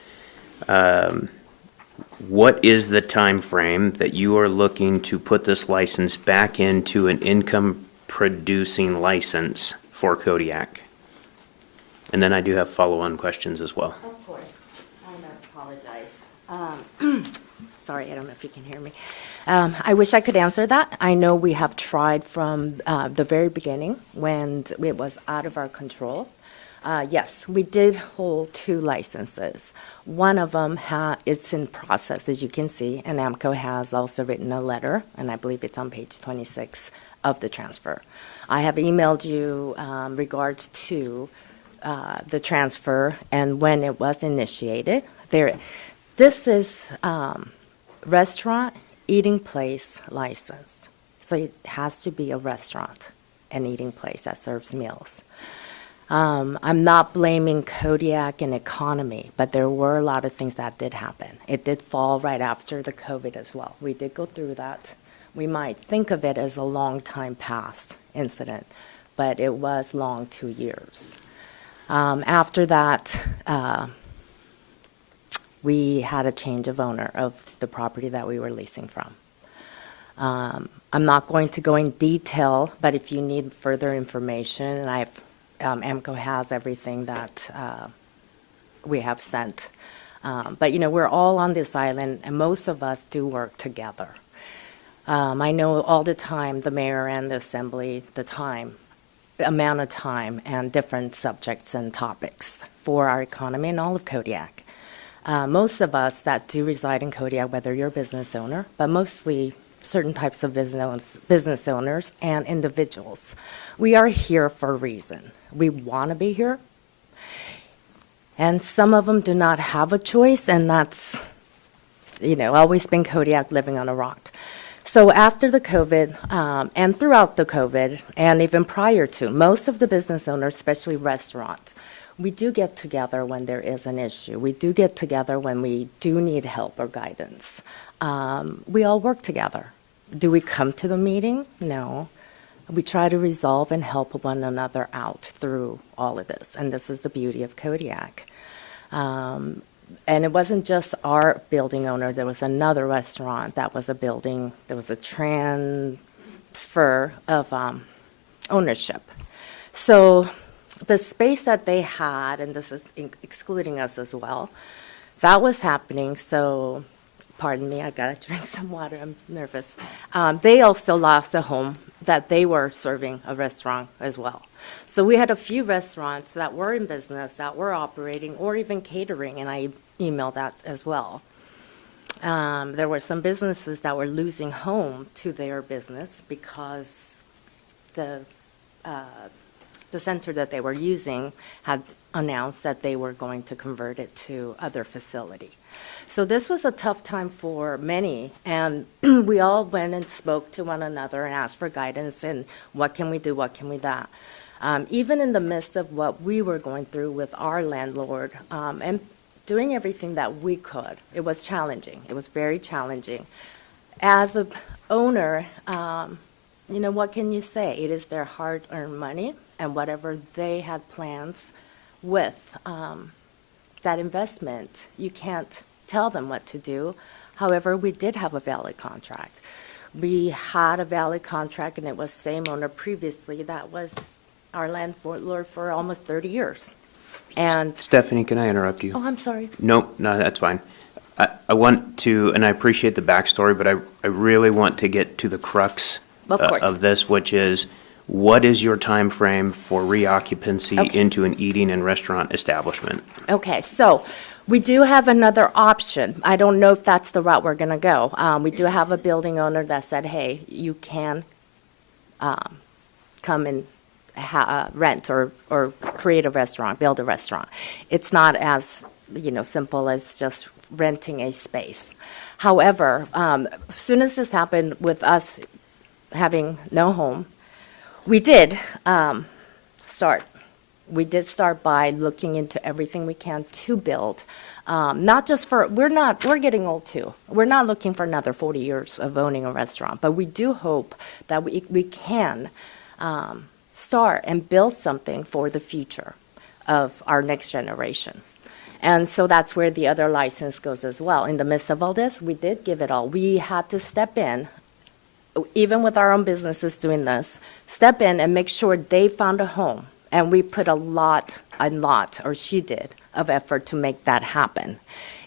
what is the time frame that you are looking to put this license back into an income-producing license for Kodiak? And then I do have follow-on questions as well. Of course. I apologize. Sorry, I don't know if you can hear me. I wish I could answer that. I know we have tried from the very beginning when it was out of our control. Yes, we did hold 2 licenses. One of them it's in process, as you can see, and AMCO has also written a letter, and I believe it's on page 26 of the transfer. I have emailed you regards to the transfer and when it was initiated. This is restaurant eating place license. So it has to be a restaurant and eating place that serves meals. I'm not blaming Kodiak and economy, but there were a lot of things that did happen. It did fall right after the COVID as well. We did go through that. We might think of it as a long time past incident, but it was long 2 years. After that, we had a change of owner of the property that we were leasing from. I'm not going to go in detail, but if you need further information, and AMCO has everything that we have sent. But, we're all on this island, and most of us do work together. I know all the time, the mayor and the assembly, the amount of time and different subjects and topics for our economy and all of Kodiak. Most of us that do reside in Kodiak, whether you're a business owner, but mostly certain types of business owners and individuals, we are here for a reason. We want to be here. And some of them do not have a choice, and that's, always been Kodiak living on a rock. So after the COVID, and throughout the COVID, and even prior to, most of the business owners, especially restaurants, we do get together when there is an issue. We do get together when we do need help or guidance. We all work together. Do we come to the meeting? No. We try to resolve and help one another out through all of this, and this is the beauty of Kodiak. And it wasn't just our building owner. There was another restaurant that was a building. There was a transfer of ownership. So the space that they had, and this is excluding us as well, that was happening. So, pardon me, I gotta drink some water, I'm nervous. They also lost a home that they were serving a restaurant as well. So we had a few restaurants that were in business, that were operating, or even catering, and I emailed that as well. There were some businesses that were losing home to their business because the center that they were using had announced that they were going to convert it to other facility. So this was a tough time for many, and we all went and spoke to one another and asked for guidance and what can we do, what can we do. Even in the midst of what we were going through with our landlord, and doing everything that we could. It was challenging. It was very challenging. As a owner, you know, what can you say? It is their hard-earned money, and whatever they had plans with that investment, you can't tell them what to do. However, we did have a valid contract. We had a valid contract, and it was same owner previously. That was our landlord for almost 30 years. And, Stephanie, can I interrupt you? oh, I'm sorry. No, that's fine. I want to, and I appreciate the backstory, but I really want to get to the crux Of course. of this, which is, what is your time frame for reoccupancy Okay. into an eating and restaurant establishment? Okay, so we do have another option. I don't know if that's the route we're going to go. We do have a building owner that said, hey, you can come and rent or create a restaurant, build a restaurant. It's not as, you know, simple as just renting a space. However, as soon as this happened with us having no home, we did start. We did start by looking into everything we can to build. Not just for, we're getting old too. We're not looking for another 40 years of owning a restaurant, but we do hope that we can start and build something for the future of our next generation. And so that's where the other license goes as well. In the midst of all this, we did give it all. We had to step in, even with our own businesses doing this, step in and make sure they found a home. And we put a lot, or she did, of effort to make that happen.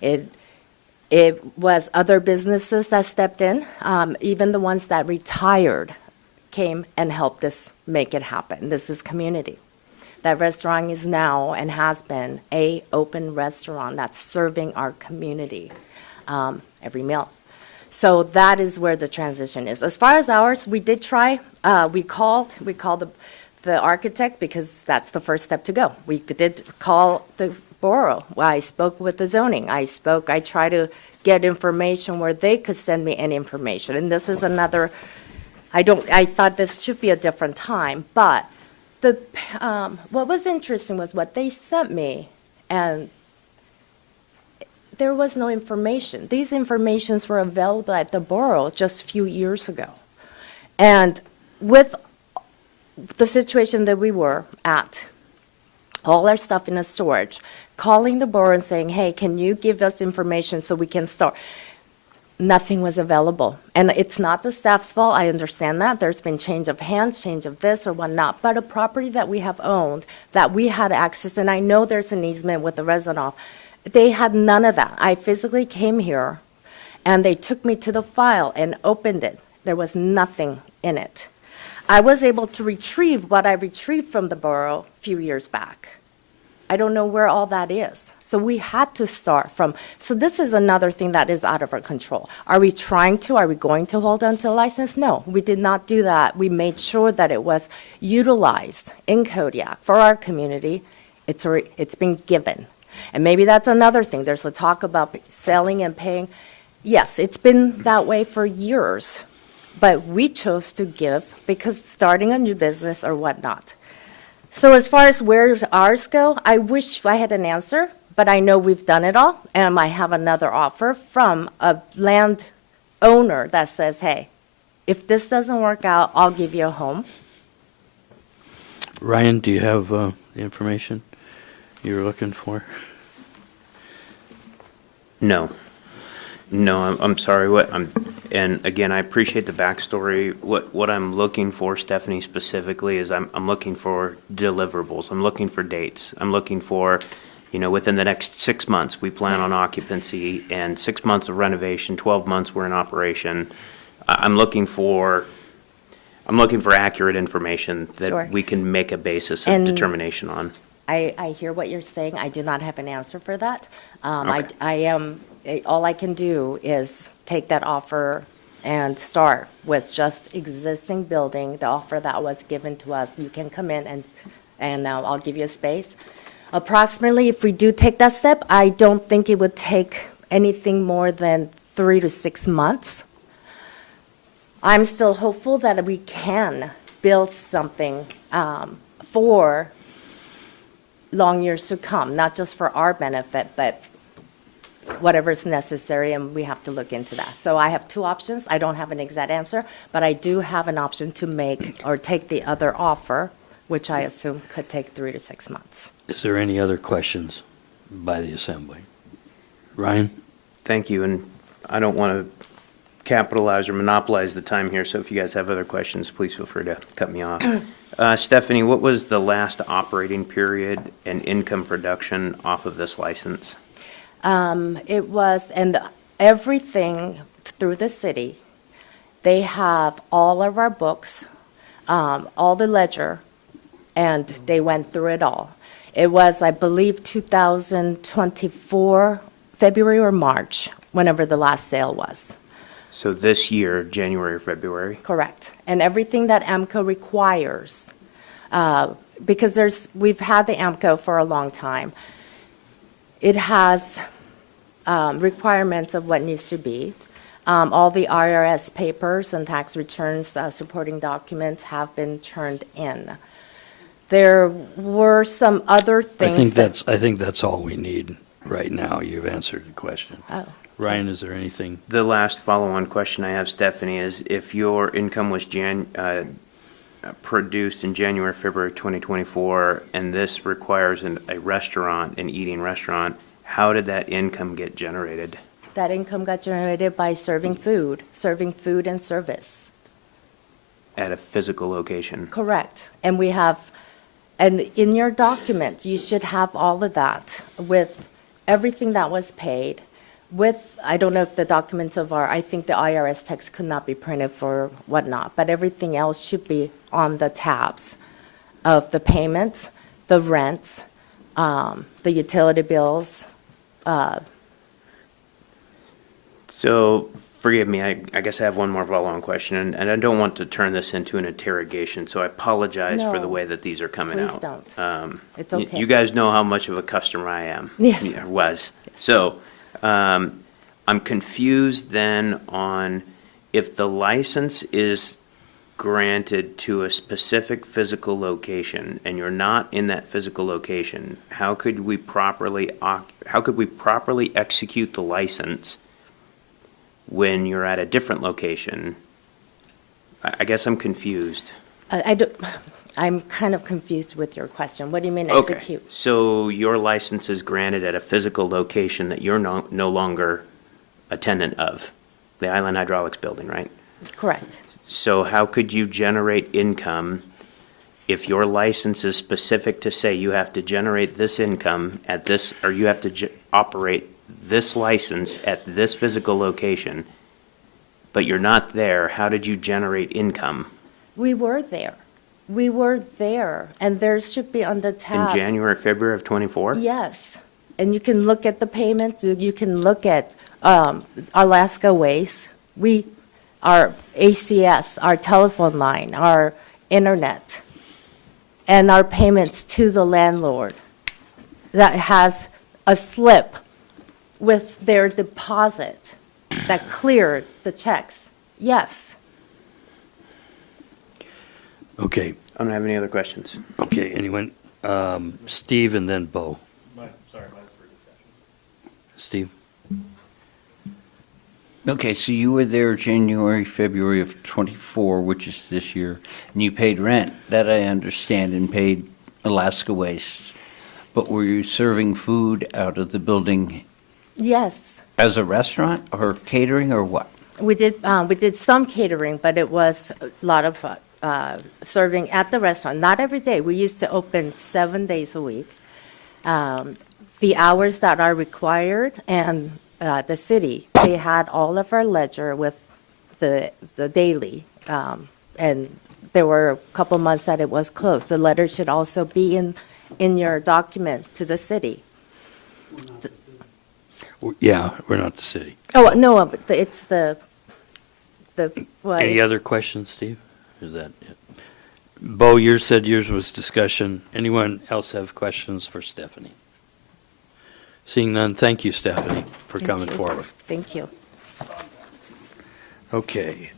It was other businesses that stepped in, even the ones that retired came and helped us make it happen. This is community. That restaurant is now and has been a open restaurant that's serving our community every meal. So that is where the transition is. As far as ours, we did try. We called the architect because that's the first step to go. We did call the Borough. I spoke with the zoning. I tried to get information where they could send me any information. And this is another, I thought this should be a different time, but what was interesting was what they sent me, and there was no information. These informations were available at the Borough just a few years ago. And with the situation that we were at, all our stuff in a storage, calling the Borough and saying, hey, can you give us information so we can start? Nothing was available. And it's not the staff's fault, I understand that. There's been change of hands, change of this or whatnot, but a property that we have owned, that we had access, and I know there's an easement with the resident off, they had none of that. I physically came here, and they took me to the file and opened it. There was nothing in it. I was able to retrieve what I retrieved from the Borough a few years back. I don't know where all that is. So we had to start from, so this is another thing that is out of our control. Are we going to hold on to a license? No, we did not do that. We made sure that it was utilized in Kodiak for our community. It's been given. And maybe that's another thing. There's a talk about selling and paying. Yes, it's been that way for years, but we chose to give because starting a new business or whatnot. So as far as where ours go, I wish I had an answer, but I know we've done it all, and I have another offer from a land owner that says, hey, if this doesn't work out, I'll give you a home. Ryan, do you have the information you're looking for? No, I'm sorry. And again, I appreciate the backstory. What I'm looking for, Stephanie, specifically, is I'm looking for deliverables. I'm looking for dates. I'm looking for, within the next 6 months, we plan on occupancy, and 6 months of renovation, 12 months we're in operation. I'm looking for accurate information that Sure. we can make a basis of And determination on. I hear what you're saying. I do not have an answer for that. Okay. All I can do is take that offer and start with just existing building, the offer that was given to us. You can come in and I'll give you a space. Approximately, if we do take that step, I don't think it would take anything more than 3 to 6 months. I'm still hopeful that we can build something for long years to come, not just for our benefit, but whatever's necessary, and we have to look into that. So I have two options. I don't have an exact answer, but I do have an option to make or take the other offer, which I assume could take 3 to 6 months. Is there any other questions by the assembly? Ryan? Thank you, and I don't want to capitalize or monopolize the time here, so if you guys have other questions, please feel free to cut me off. Stephanie, what was the last operating period and income production off of this license? It was, and everything through the city, they have all of our books, all the ledger, and they went through it all. It was, I believe, 2024, February or March, whenever the last sale was. So this year, January or February? Correct. And everything that AMCO requires, because we've had the AMCO for a long time. It has requirements of what needs to be. All the IRS papers and tax returns, supporting documents have been turned in. There were some other things. I think that's all we need right now. You've answered the question. Oh. Ryan, is there anything? The last follow-on question I have, Stephanie, is if your income was produced in January, February 2024, and this requires a restaurant, an eating restaurant, how did that income get generated? That income got generated by serving food and service. At a physical location? Correct. And we have, and in your document, you should have all of that with everything that was paid. With, I don't know if the documents of I think the IRS text could not be printed for whatnot, but everything else should be on the tabs of the payments, the rents, the utility bills. So, forgive me, I guess I have one more follow-on question, and I don't want to turn this into an interrogation, so I apologize for the No, way that these are coming out. please don't. It's Y- okay. You guys know how much of a customer I am. Yes. Or was. So, I'm confused then on if the license is granted to a specific physical location and you're not in that physical location, how could we properly execute the license when you're at a different location? I guess I'm confused. I'm kind of confused with your question. What do you mean Okay, execute? so your license is granted at a physical location that you're no longer a tenant of, the Island Hydraulics building, right? Correct. So how could you generate income if your license is specific to say you have to generate this income at this, or you have to operate this license at this physical location, but you're not there? How did you generate income? We were there. And there should be on the In tab. January, February of '24? Yes. And you can look at the payment, you can look at Alaska Waste, our ACS, our telephone line, our internet, and our payments to the landlord that has a slip with their deposit that cleared the checks. Yes. Okay, I don't have any other questions. okay, anyone? Steve and then Bo. Steve? Okay, so you were there January, February of '24, which is this year, and you paid rent, that I understand, and paid Alaska Waste. But were you serving food out of the building Yes. as a restaurant or catering or what? We did some catering, but it was a lot of serving at the restaurant. Not every day. We used to open 7 days a week. The hours that are required, and the city, they had all of our ledger with the daily. And there were a couple months that it was closed. The letter should also be in your document to the city. Yeah, we're not the city. Oh, no, but it's the, what? Any other questions, Steve? Is that it? Bo, you said yours was discussion. Anyone else have questions for Stephanie? Seeing none, thank you, Stephanie, for Thank coming you. forward. Thank you. Okay.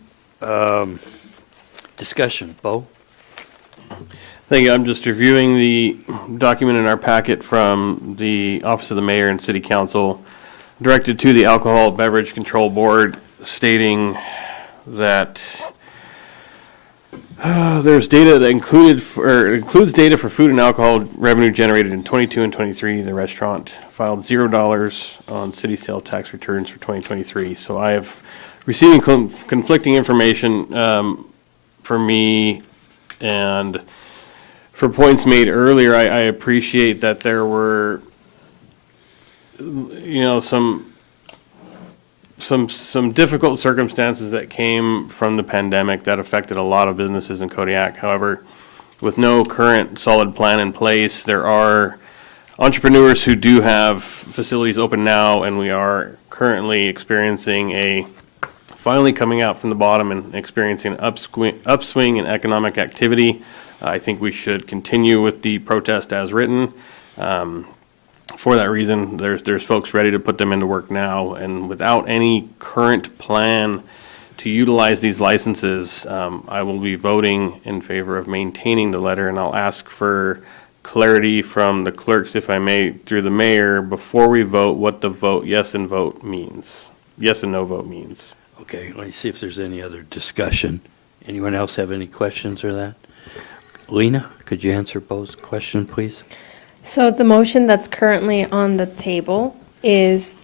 Discussion, Bo? Thank you. I'm just reviewing the document in our packet from the Office of the Mayor and City Council. directed to the Alcohol Beverage Control Board stating that there's data that includes data for food and alcohol revenue generated in 22 and 23. The restaurant filed $0 on city sale tax returns for 2023. So I have receiving conflicting information for me, and for points made earlier, I appreciate that there were, some difficult circumstances that came from the pandemic that affected a lot of businesses in Kodiak. However, with no current solid plan in place, there are entrepreneurs who do have facilities open now, and we are currently experiencing finally coming out from the bottom and experiencing an upswing in economic activity. I think we should continue with the protest as written. For that reason, there's folks ready to put them into work now, and without any current plan to utilize these licenses, I will be voting in favor of maintaining the letter, and I'll ask for clarity from the clerks, if I may, through the mayor, before we vote, what the vote yes and vote means. Yes and no vote means. Okay, let me see if there's any other discussion. Anyone else have any questions or that? Lena, could you answer Bo's question, please? So the motion that's currently on the table is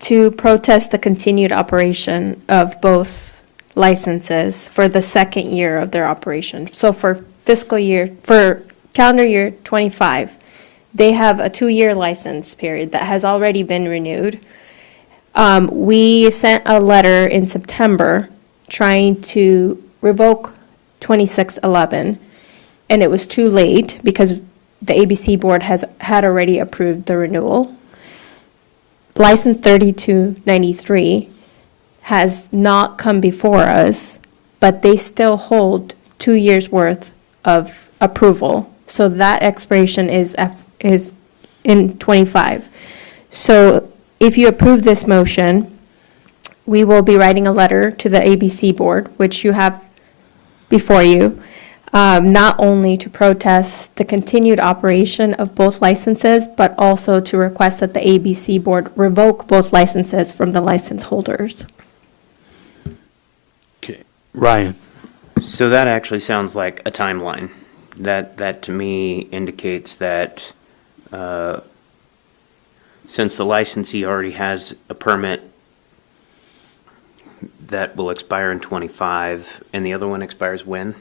to protest the continued operation of both licenses for the second year of their operation. So for calendar year 25, they have a 2-year license period that has already been renewed. We sent a letter in September trying to revoke 2611, and it was too late because the ABC board had already approved the renewal. License 3293 has not come before us, but they still hold 2 years' worth of approval. So that expiration is in 25. So if you approve this motion, we will be writing a letter to the ABC board, which you have before you, not only to protest the continued operation of both licenses, but also to request that the ABC board revoke both licenses from the license holders. Okay, Ryan. So that actually sounds like a timeline. That to me indicates that since the licensee already has a permit that will expire in 25, and the other one expires when?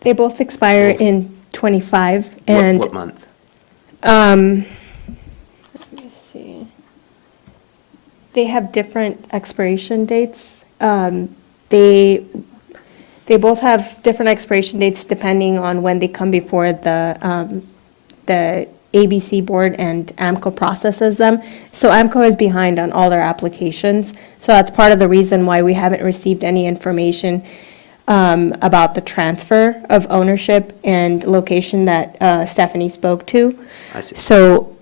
They both expire in 25, and What month? let me see. They have different expiration dates. They both have different expiration dates depending on when they come before the ABC board, and AMCO processes them. So AMCO is behind on all their applications. So that's part of the reason why we haven't received any information about the transfer of ownership and location that Stephanie spoke to. I see. So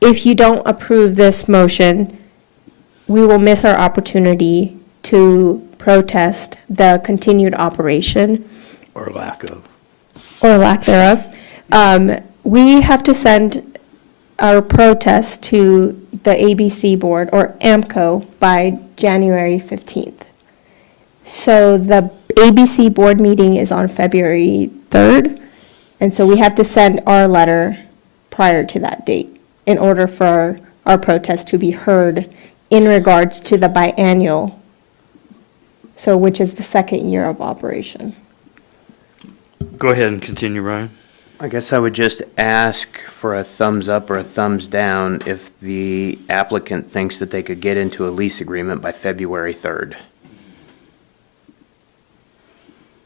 if you don't approve this motion, we will miss our opportunity to protest the continued operation Or lack of. or lack thereof. We have to send our protest to the ABC board or AMCO by January 15th. So the ABC board meeting is on February 3rd, and so we have to send our letter prior to that date in order for our protest to be heard in regards to the biannual, so which is the second year of operation. Go ahead and continue, Ryan. I guess I would just ask for a thumbs up or a thumbs down if the applicant thinks that they could get into a lease agreement by February 3rd.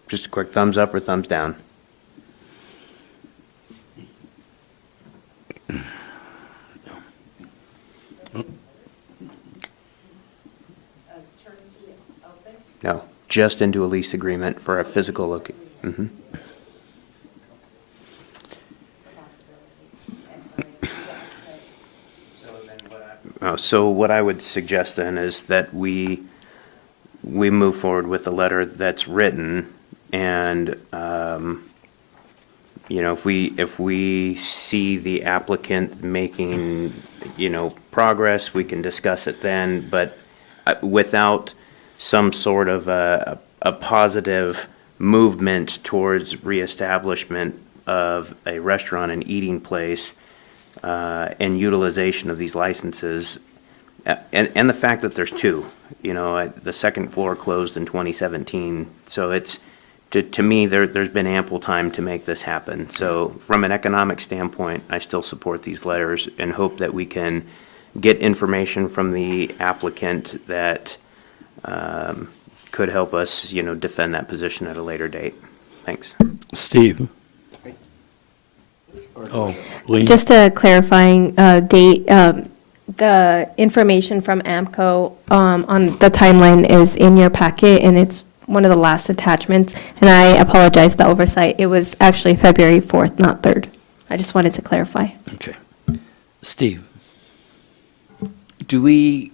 Just a quick thumbs up or thumbs down. No, just into a lease agreement for a physical location. So what I would suggest then is that we move forward with a letter that's written, and if we see the applicant making, progress, we can discuss it then, but without some sort of a positive movement towards reestablishment of a restaurant and eating place, and utilization of these licenses, and the fact that there's two, the second floor closed in 2017, so it's, to me, there's been ample time to make this happen. So from an economic standpoint, I still support these letters and hope that we can get information from the applicant that could help us, defend that position at a later date. Thanks. Steve? Oh, Lee? Just a clarifying date, the information from AMCO on the timeline is in your packet, and it's one of the last attachments, and I apologize the oversight. It was actually February 4th, not 3rd. I just wanted to clarify. Okay. Steve? Do we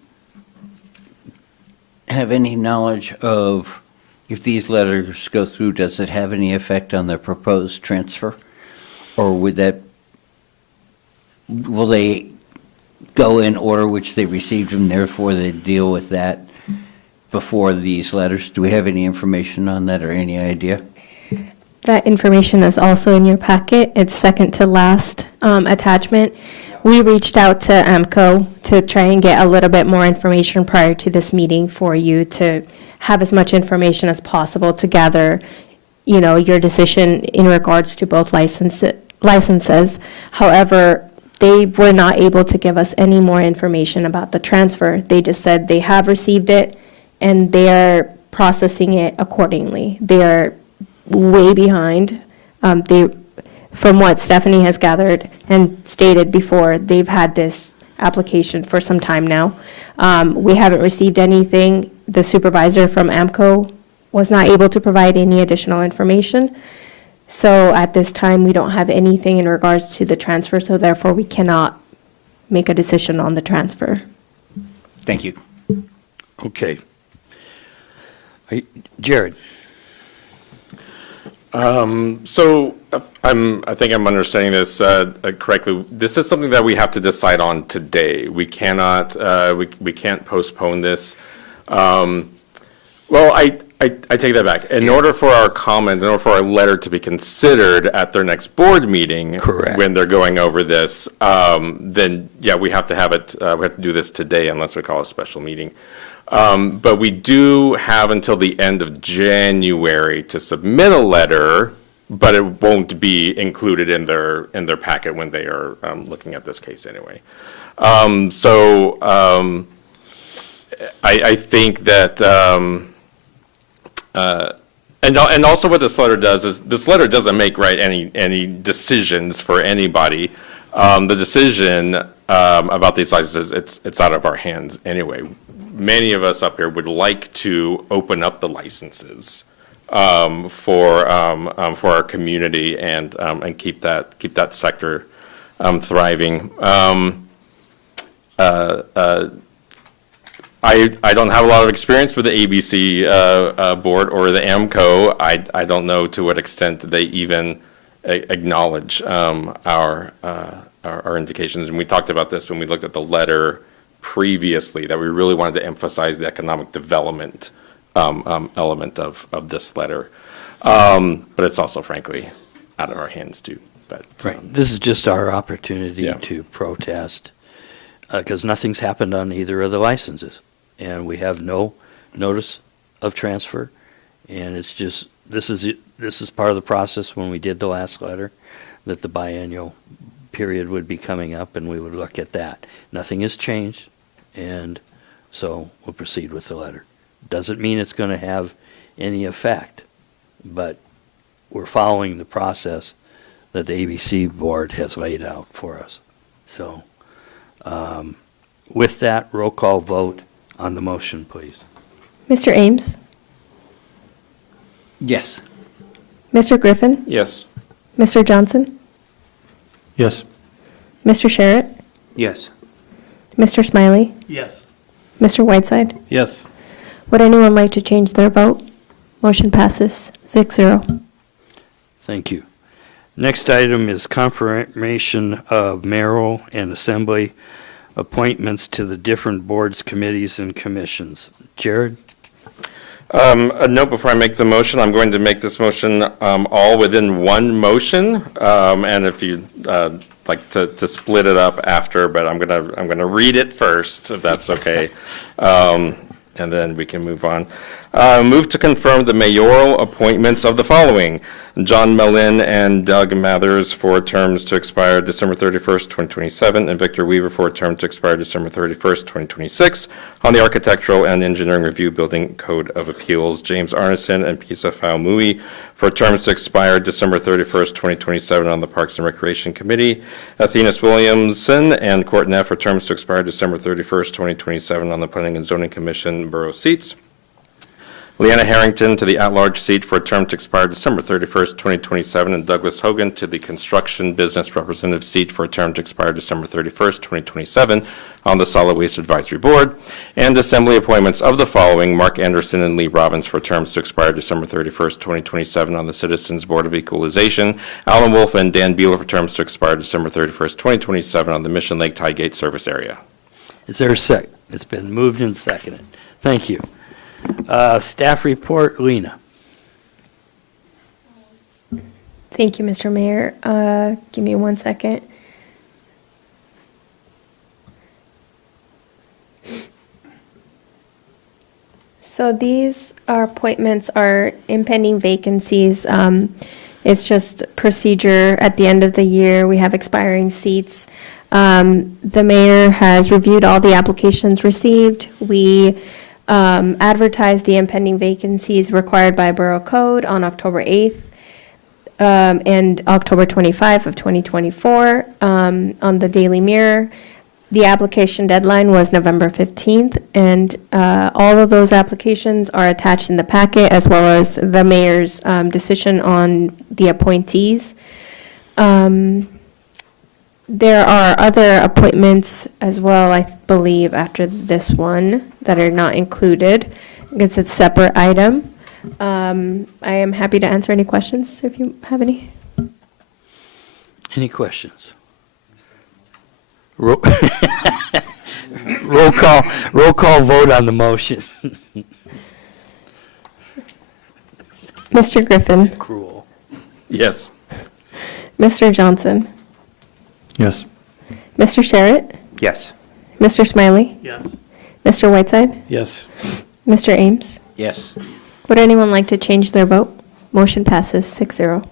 have any knowledge of if these letters go through, does it have any effect on the proposed transfer? Or will they go in order which they received and therefore they deal with that before these letters? Do we have any information on that or any idea? That information is also in your packet. It's second to last attachment. We reached out to AMCO to try and get a little bit more information prior to this meeting for you to have as much information as possible to gather, your decision in regards to both licenses. However, they were not able to give us any more information about the transfer. They just said they have received it and they're processing it accordingly. They're way behind. From what Stephanie has gathered and stated before, they've had this application for some time now. We haven't received anything. The supervisor from AMCO was not able to provide any additional information. So at this time, we don't have anything in regards to the transfer, so therefore we cannot make a decision on the transfer. Thank you. Okay. Jared? So I think I'm understanding this correctly. This is something that we have to decide on today. We cannot, we can't postpone this. Well, I take that back. In order for our comment, in order for our letter to be considered at their next board meeting, Correct. when they're going over this, then yeah, we have to have it. We have to do this today, unless we call a special meeting. But we do have until the end of January to submit a letter, but it won't be included in their packet when they are looking at this case anyway. I think that, and also what this letter does is, this letter doesn't make any decisions for anybody. The decision about these licenses, it's out of our hands anyway. Many of us up here would like to open up the licenses for our community and keep that sector thriving. I don't have a lot of experience with the ABC board or the AMCO. I don't know to what extent they even acknowledge our indications. And we talked about this when we looked at the letter previously, that we really wanted to emphasize the economic development element of this letter. But it's also, frankly, out of our hands too. But Right. This is just our opportunity Yeah. to protest, because nothing's happened on either of the licenses. And we have no notice of transfer. And it's just, this is part of the process when we did the last letter, that the biennial period would be coming up and we would look at that. Nothing has changed, and so we'll proceed with the letter. Doesn't mean it's going to have any effect, but we're following the process that the ABC board has laid out for us. So with that, roll call vote on the motion, please. Mr. Ames? Yes. Mr. Griffin? yes. Mr. Johnson? Yes. Mr. Sherritt? Yes. Mr. Smiley? Yes. Mr. Whiteside? Yes. Would anyone like to change their vote? Motion passes 6-0. Thank you. Next item is confirmation of mayoral and assembly appointments to the different boards, committees, and commissions. Jared? A note before I make the motion, I'm going to make this motion all within one motion, and if you'd like to split it up after, but I'm gonna read it first, if that's okay, and then we can move on. Move to confirm the mayoral appointments of the following: John Mellin and Doug Mathers for terms to expire December 31st, 2027, and Victor Weaver for a term to expire December 31st, 2026, on the Architectural and Engineering Review Building Code of Appeals. James Arneson and Pisa Faumui for terms to expire December 31st, 2027, on the Parks and Recreation Committee. Athenas Williamson and Court Neff for terms to expire December 31st, 2027, on the Planning and Zoning Commission Borough seats. Leanna Harrington to the at-large seat for a term to expire December 31st, 2027, and Douglas Hogan to the Construction Business Representative seat for a term to expire December 31st, 2027, on the Solid Waste Advisory Board. And assembly appointments of the following: Mark Anderson and Lee Robbins for terms to expire December 31st, 2027, on the Citizens Board of Equalization. Alan Wolf and Dan Beeler for terms to expire December 31st, 2027, on the Mission Lake Tidegate Service Area. Is there a second? It's been moved and seconded. Thank you. Staff report, Lena. Thank you, Mr. Mayor. Give me 1 second. So these appointments are impending vacancies. It's just procedure at the end of the year. We have expiring seats. The mayor has reviewed all the applications received. We advertised the impending vacancies required by Borough Code on October 8th and October 25 of 2024 on the Daily Mirror. The application deadline was November 15th, and all of those applications are attached in the packet, as well as the mayor's decision on the appointees. There are other appointments as well, I believe, after this one that are not included. It's a separate item. I am happy to answer any questions if you have any. Any questions? Roll call vote on the motion. Mr. Griffin, Cruel. Yes. Mr. Johnson, Yes. Mr. Sherritt, Yes. Mr. Smiley, Yes. Mr. Whiteside, Yes. Mr. Ames. Yes. Would anyone like to change their vote? Motion passes 6-0.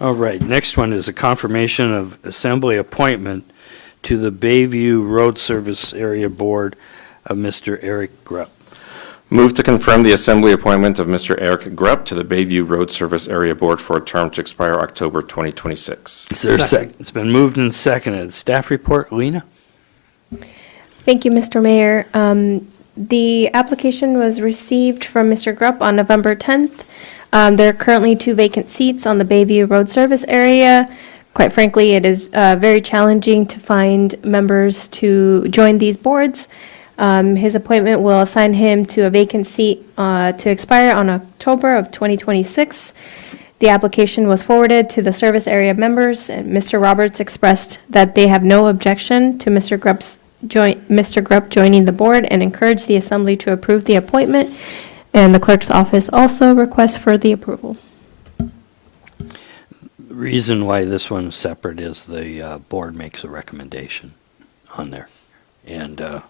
All right, next one is a confirmation of assembly appointment to the Bayview Road Service Area Board of Mr. Eric Grupp. Move to confirm the assembly appointment of Mr. Eric Grupp to the Bayview Road Service Area Board for a term to expire October 2026. Is there a second? It's been moved and seconded. Staff report, Lena? Thank you, Mr. Mayor. The application was received from Mr. Grupp on November 10th. There are currently 2 vacant seats on the Bayview Road Service area. Quite frankly, it is very challenging to find members to join these boards. His appointment will assign him to a vacant seat to expire on October of 2026. The application was forwarded to the service area members, and Mr. Roberts expressed that they have no objection to Mr. Grupp joining the board and encouraged the assembly to approve the appointment, and the clerk's office also requests for the approval. The reason why this one's separate is the board makes a recommendation on there. And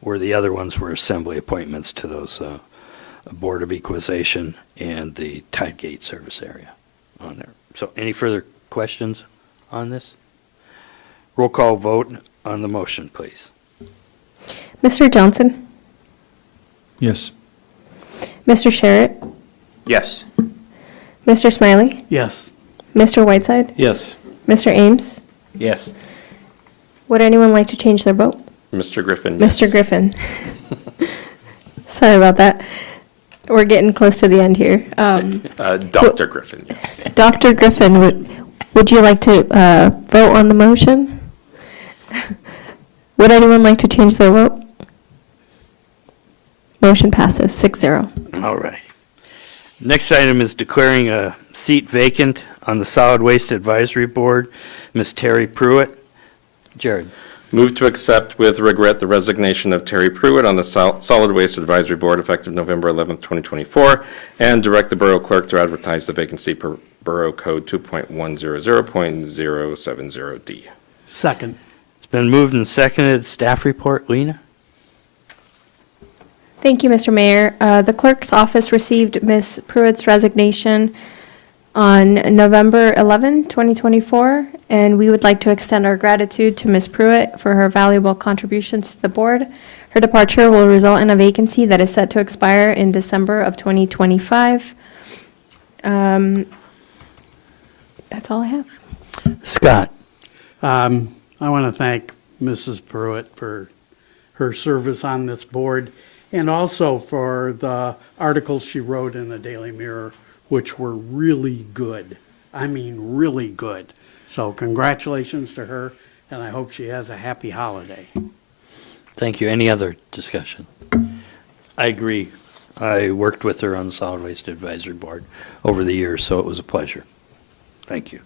where the other ones were assembly appointments to those Board of Equalization and the Tidegate Service Area on there. So any further questions on this? Roll call vote on the motion, please. Mr. Johnson, Yes. Mr. Sherritt, Yes. Mr. Smiley, Yes. Mr. Whiteside, Yes. Mr. Ames. Yes. Would anyone like to change their vote? Mr. Griffin, yes. Mr. Griffin. Sorry about that. We're getting close to the end here. Dr. Griffin, yes. Dr. Griffin, would you like to vote on the motion? Would anyone like to change their vote? Motion passes 6-0. All right. Next item is declaring a seat vacant On the Solid Waste Advisory Board, Ms. Terry Pruitt. Jared. Move to accept with regret the resignation of Terry Pruitt on the Solid Waste Advisory Board effective November 11th, 2024, and direct the Borough Clerk to advertise the vacancy per Borough Code 2.100.070D. Second. It's been moved and seconded. Staff report, Lena? Thank you, Mr. Mayor. The clerk's office received Ms. Pruitt's resignation on November 11, 2024, and we would like to extend our gratitude to Ms. Pruitt for her valuable contributions to the board. Her departure will result in a vacancy that is set to expire in December of 2025. That's all I have. Scott? I want to thank Mrs. Pruitt for her service on this board and also for the articles she wrote in the Daily Mirror, which were really good. I mean, really good. So congratulations to her, and I hope she has a happy holiday. Thank you. Any other discussion? I agree. I worked with her on the Solid Waste Advisory Board over the years, so it was a pleasure. Thank you.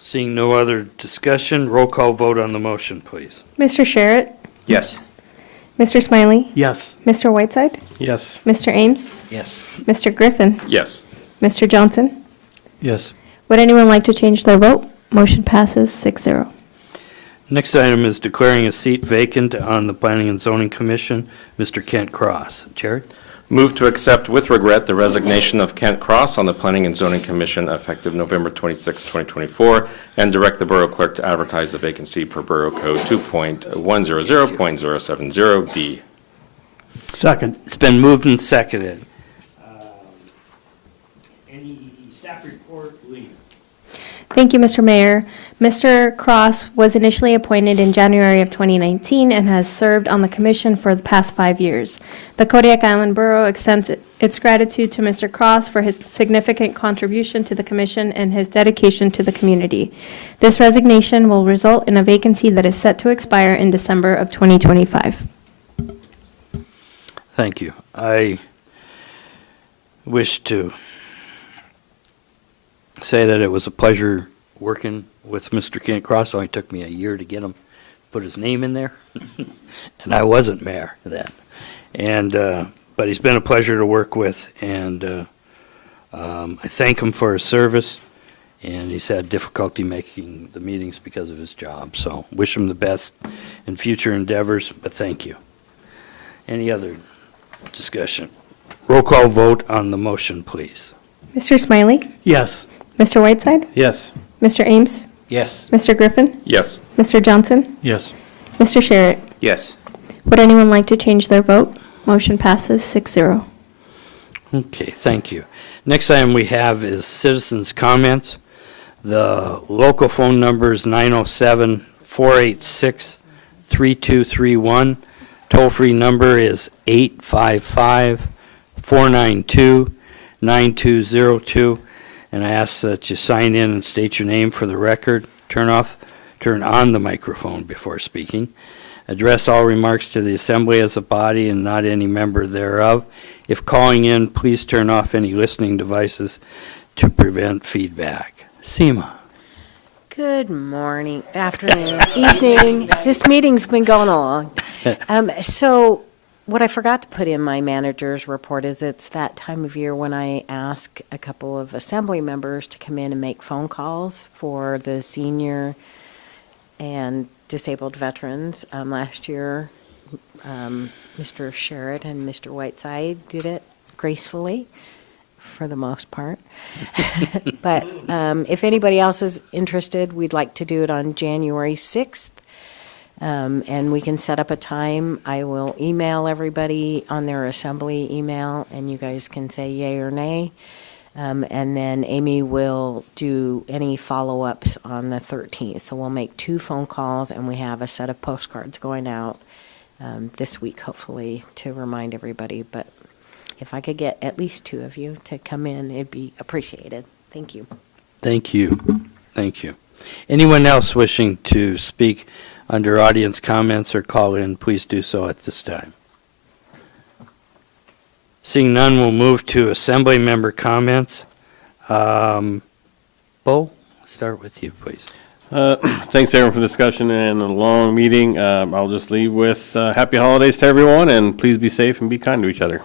Seeing no other discussion, roll call vote on the motion, please. Mr. Sherritt? Yes. Mr. Smiley? Yes. Mr. Whiteside? Yes. Mr. Ames? Yes. Mr. Griffin? Yes. Mr. Johnson? Yes. Would anyone like to change their vote? Motion passes 6-0. Next item is declaring a seat vacant on the Planning and Zoning Commission. Mr. Kent Cross. Jared? Move to accept with regret the resignation of Kent Cross on the Planning and Zoning Commission effective November 26, 2024, and direct the Borough Clerk to advertise the vacancy per Borough Code 2.100.070D. Second. It's been moved and seconded. Any staff report, Lee? Thank you, Mr. Mayor. Mr. Cross was initially appointed in January of 2019 and has served on the commission for the past 5 years. The Kodiak Island Borough extends its gratitude to Mr. Cross for his significant contribution to the commission and his dedication to the community. This resignation will result in a vacancy that is set to expire in December of 2025. Thank you. I wish to say that it was a pleasure working with Mr. Kent Cross. It only took me a year to get him, put his name in there, and I wasn't mayor then. And but he's been a pleasure to work with, and I thank him for his service. And he's had difficulty making the meetings because of his job. So wish him the best in future endeavors. But thank you. Any other discussion? Roll call vote on the motion, please. Mr. Smiley? Yes. Mr. Whiteside? Yes. Mr. Ames? Yes. Mr. Griffin? Yes. Mr. Johnson? Yes. Mr. Sherritt? Yes. Would anyone like to change their vote? Motion passes 6-0. Okay, thank you. Next item we have is citizens' comments. The local phone number is 907-486-3231. Toll-free number is 855-492-9202. And I ask that you sign in and state your name for the record. Turn on the microphone before speaking. Address all remarks to the assembly as a body and not any member thereof. If calling in, please turn off any listening devices to prevent feedback. Seema. Good morning, afternoon, evening. This meeting's been going along. So what I forgot to put in my manager's report is it's that time of year when I ask a couple of assembly members to come in and make phone calls for the senior and disabled veterans. Last year, Mr. Sherritt and Mr. Whiteside did it gracefully, for the most part. But if anybody else is interested, we'd like to do it on January 6th. And we can set up a time. I will email everybody on their assembly email, and you guys can say yay or nay. And then Amy will do any follow-ups on the 13th. So we'll make 2 phone calls, and we have a set of postcards going out this week, hopefully, to remind everybody. But if I could get at least 2 of you to come in, it'd be appreciated. Thank you. Thank you. Thank you. Anyone else wishing to speak under audience comments or call in, please do so at this time. Seeing none, we'll move to assembly member comments. Bo, start with you, please. Thanks, everyone, for the discussion and a long meeting. I'll just leave with happy holidays to everyone, and please be safe and be kind to each other.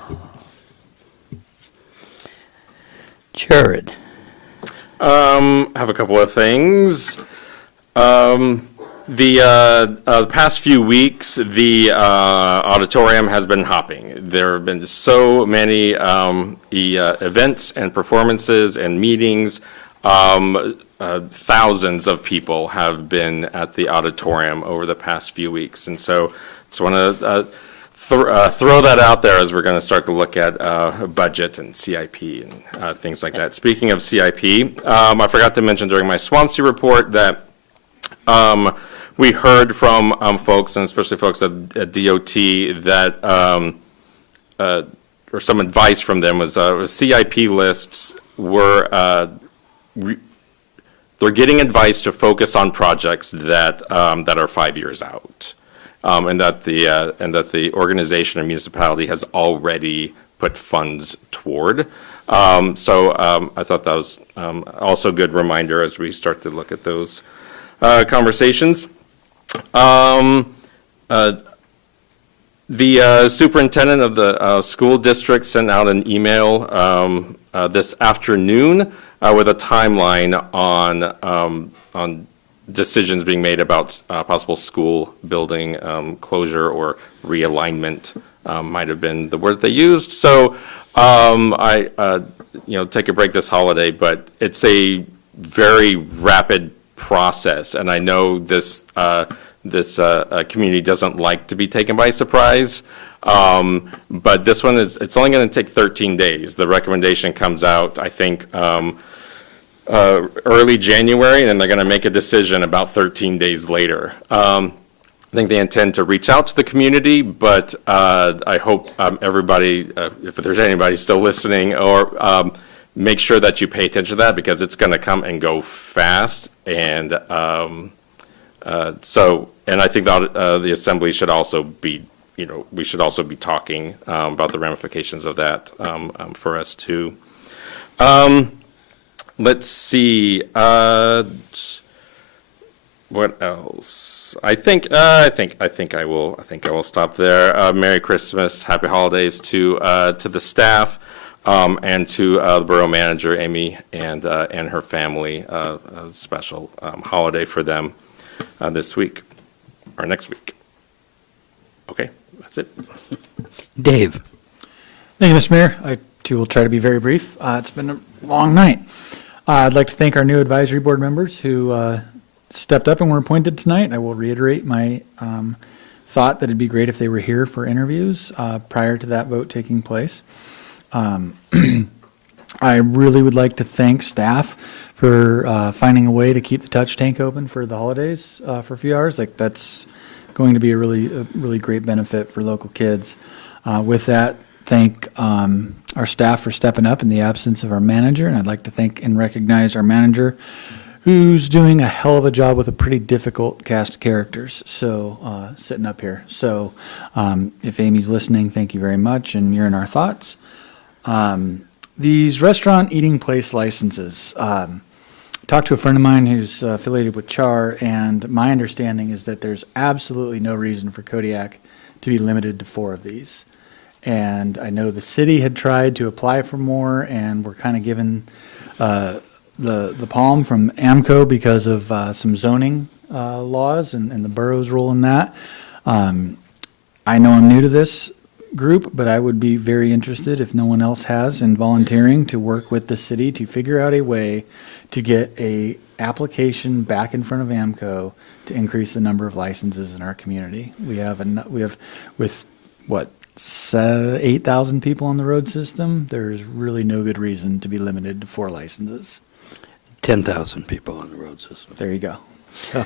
Jared. Have a couple of things. The past few weeks, the auditorium has been hopping. There have been so many events and performances and meetings. Thousands of people have been at the auditorium over the past few weeks. And so just want to throw that out there as we're going to start to look at budget and CIP and things like that. Speaking of CIP, I forgot to mention during my Swansea report that we heard from folks, and especially folks at DOT, that, or some advice from them was CIP lists were, they're getting advice to focus on projects that are 5 years out, and that the organization or municipality has already put funds toward. So I thought that was also a good reminder as we start to look at those conversations. The superintendent of the school district sent out an email this afternoon with a timeline on decisions being made about possible school building closure or realignment, might have been the word they used. So I take a break this holiday, but it's a very rapid process, and I know this community doesn't like to be taken by surprise. But this one it's only going to take 13 days. The recommendation comes out, I think, early January, and they're going to make a decision about 13 days later. I think they intend to reach out to the community, but I hope everybody, if there's anybody still listening, or make sure that you pay attention to that, because it's going to come and go fast. And and I think that the assembly should also be, we should also be talking about the ramifications of that for us too. Let's see. What else? I think I will stop there. Merry Christmas, Happy Holidays to the staff, and to the borough manager Amy and her family. A special holiday for them this week or next week. Okay, that's it. Dave. Thank you, Mr. Mayor. I too will try to be very brief. It's been a long night. I'd like to thank our new advisory board members who stepped up and were appointed tonight. I will reiterate my thought that it'd be great if they were here for interviews prior to that vote taking place. I really would like to thank staff for finding a way to keep the touch tank open for the holidays for a few hours. Like, that's going to be a really great benefit for local kids. With that, thank our staff for stepping up in the absence of our manager, and I'd like to thank and recognize our manager, who's doing a hell of a job with a pretty difficult cast of characters, so sitting up here. So if Amy's listening, thank you very much, and you're in our thoughts. These restaurant eating place licenses. Talked to a friend of mine who's affiliated with CHAR, and my understanding is that there's absolutely no reason for Kodiak to be limited to 4 of these. And I know the city had tried to apply for more, and we're kind of given the palm from AMCO because of some zoning laws and the borough's role in that. I know I'm new to this group, but I would be very interested, if no one else has, in volunteering to work with the city to figure out a way to get a application back in front of AMCO to increase the number of licenses in our community. We have with what, 8,000 people on the road system. There's really no good reason to be limited to 4 licenses. 10,000 people on the road system. There you go. So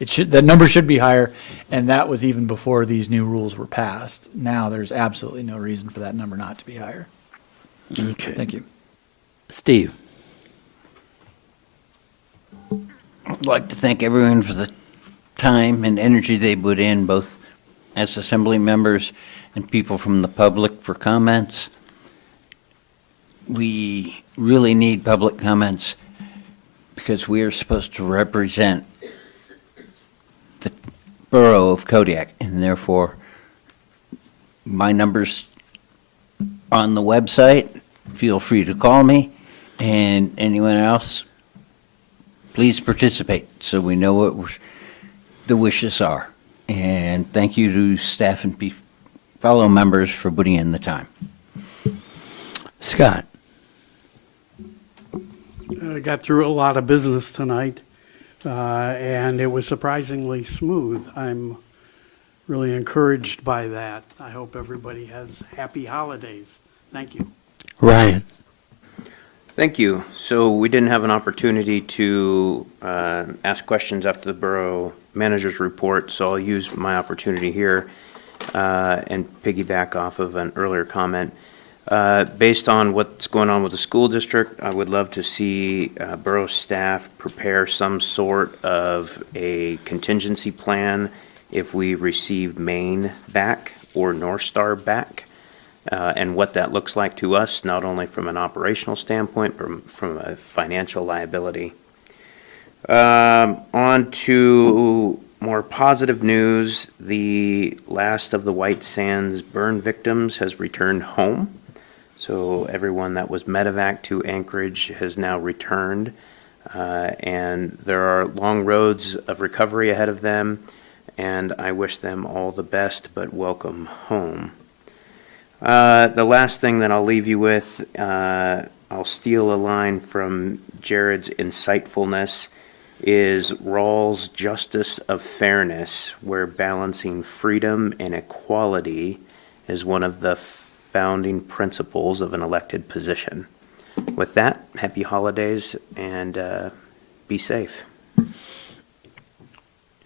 that number should be higher, and that was even before these new rules were passed. Now there's absolutely no reason for that number not to be higher. Okay. Thank you. Steve. I'd like to thank everyone for the time and energy they put in, both as assembly members and people from the public, for comments. We really need public comments because we are supposed to represent the borough of Kodiak, and therefore, my number's on the website. Feel free to call me, and anyone else, please participate so we know what the wishes are. And thank you to staff and fellow members for putting in the time. Scott? I got through a lot of business tonight, and it was surprisingly smooth. I'm really encouraged by that. I hope everybody has happy holidays. Thank you. Ryan? Thank you. So we didn't have an opportunity to ask questions after the borough manager's report, so I'll use my opportunity here and piggyback off of an earlier comment. Based on what's going on with the school district, I would love to see borough staff prepare some sort of a contingency plan if we receive Maine back or North Star back, and what that looks like to us, not only from an operational standpoint, but from a financial liability. On to more positive news. The last of the White Sands burn victims has returned home. So everyone that was medevac to Anchorage has now returned. And there are long roads of recovery ahead of them, and I wish them all the best, but welcome home. The last thing that I'll leave you with, I'll steal a line from Jared's insightfulness, is Rawls' justice of fairness, where balancing freedom and equality is one of the founding principles of an elected position. With that, happy holidays and be safe.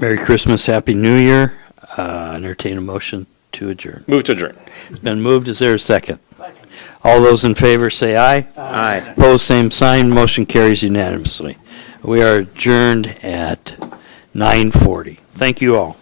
Merry Christmas, Happy New Year. Entertain a motion to adjourn. Move to adjourn. It's been moved. Is there a second? All those in favor say aye. Aye. Opposed, same sign. Motion carries unanimously. We are adjourned at 9:40. Thank you all.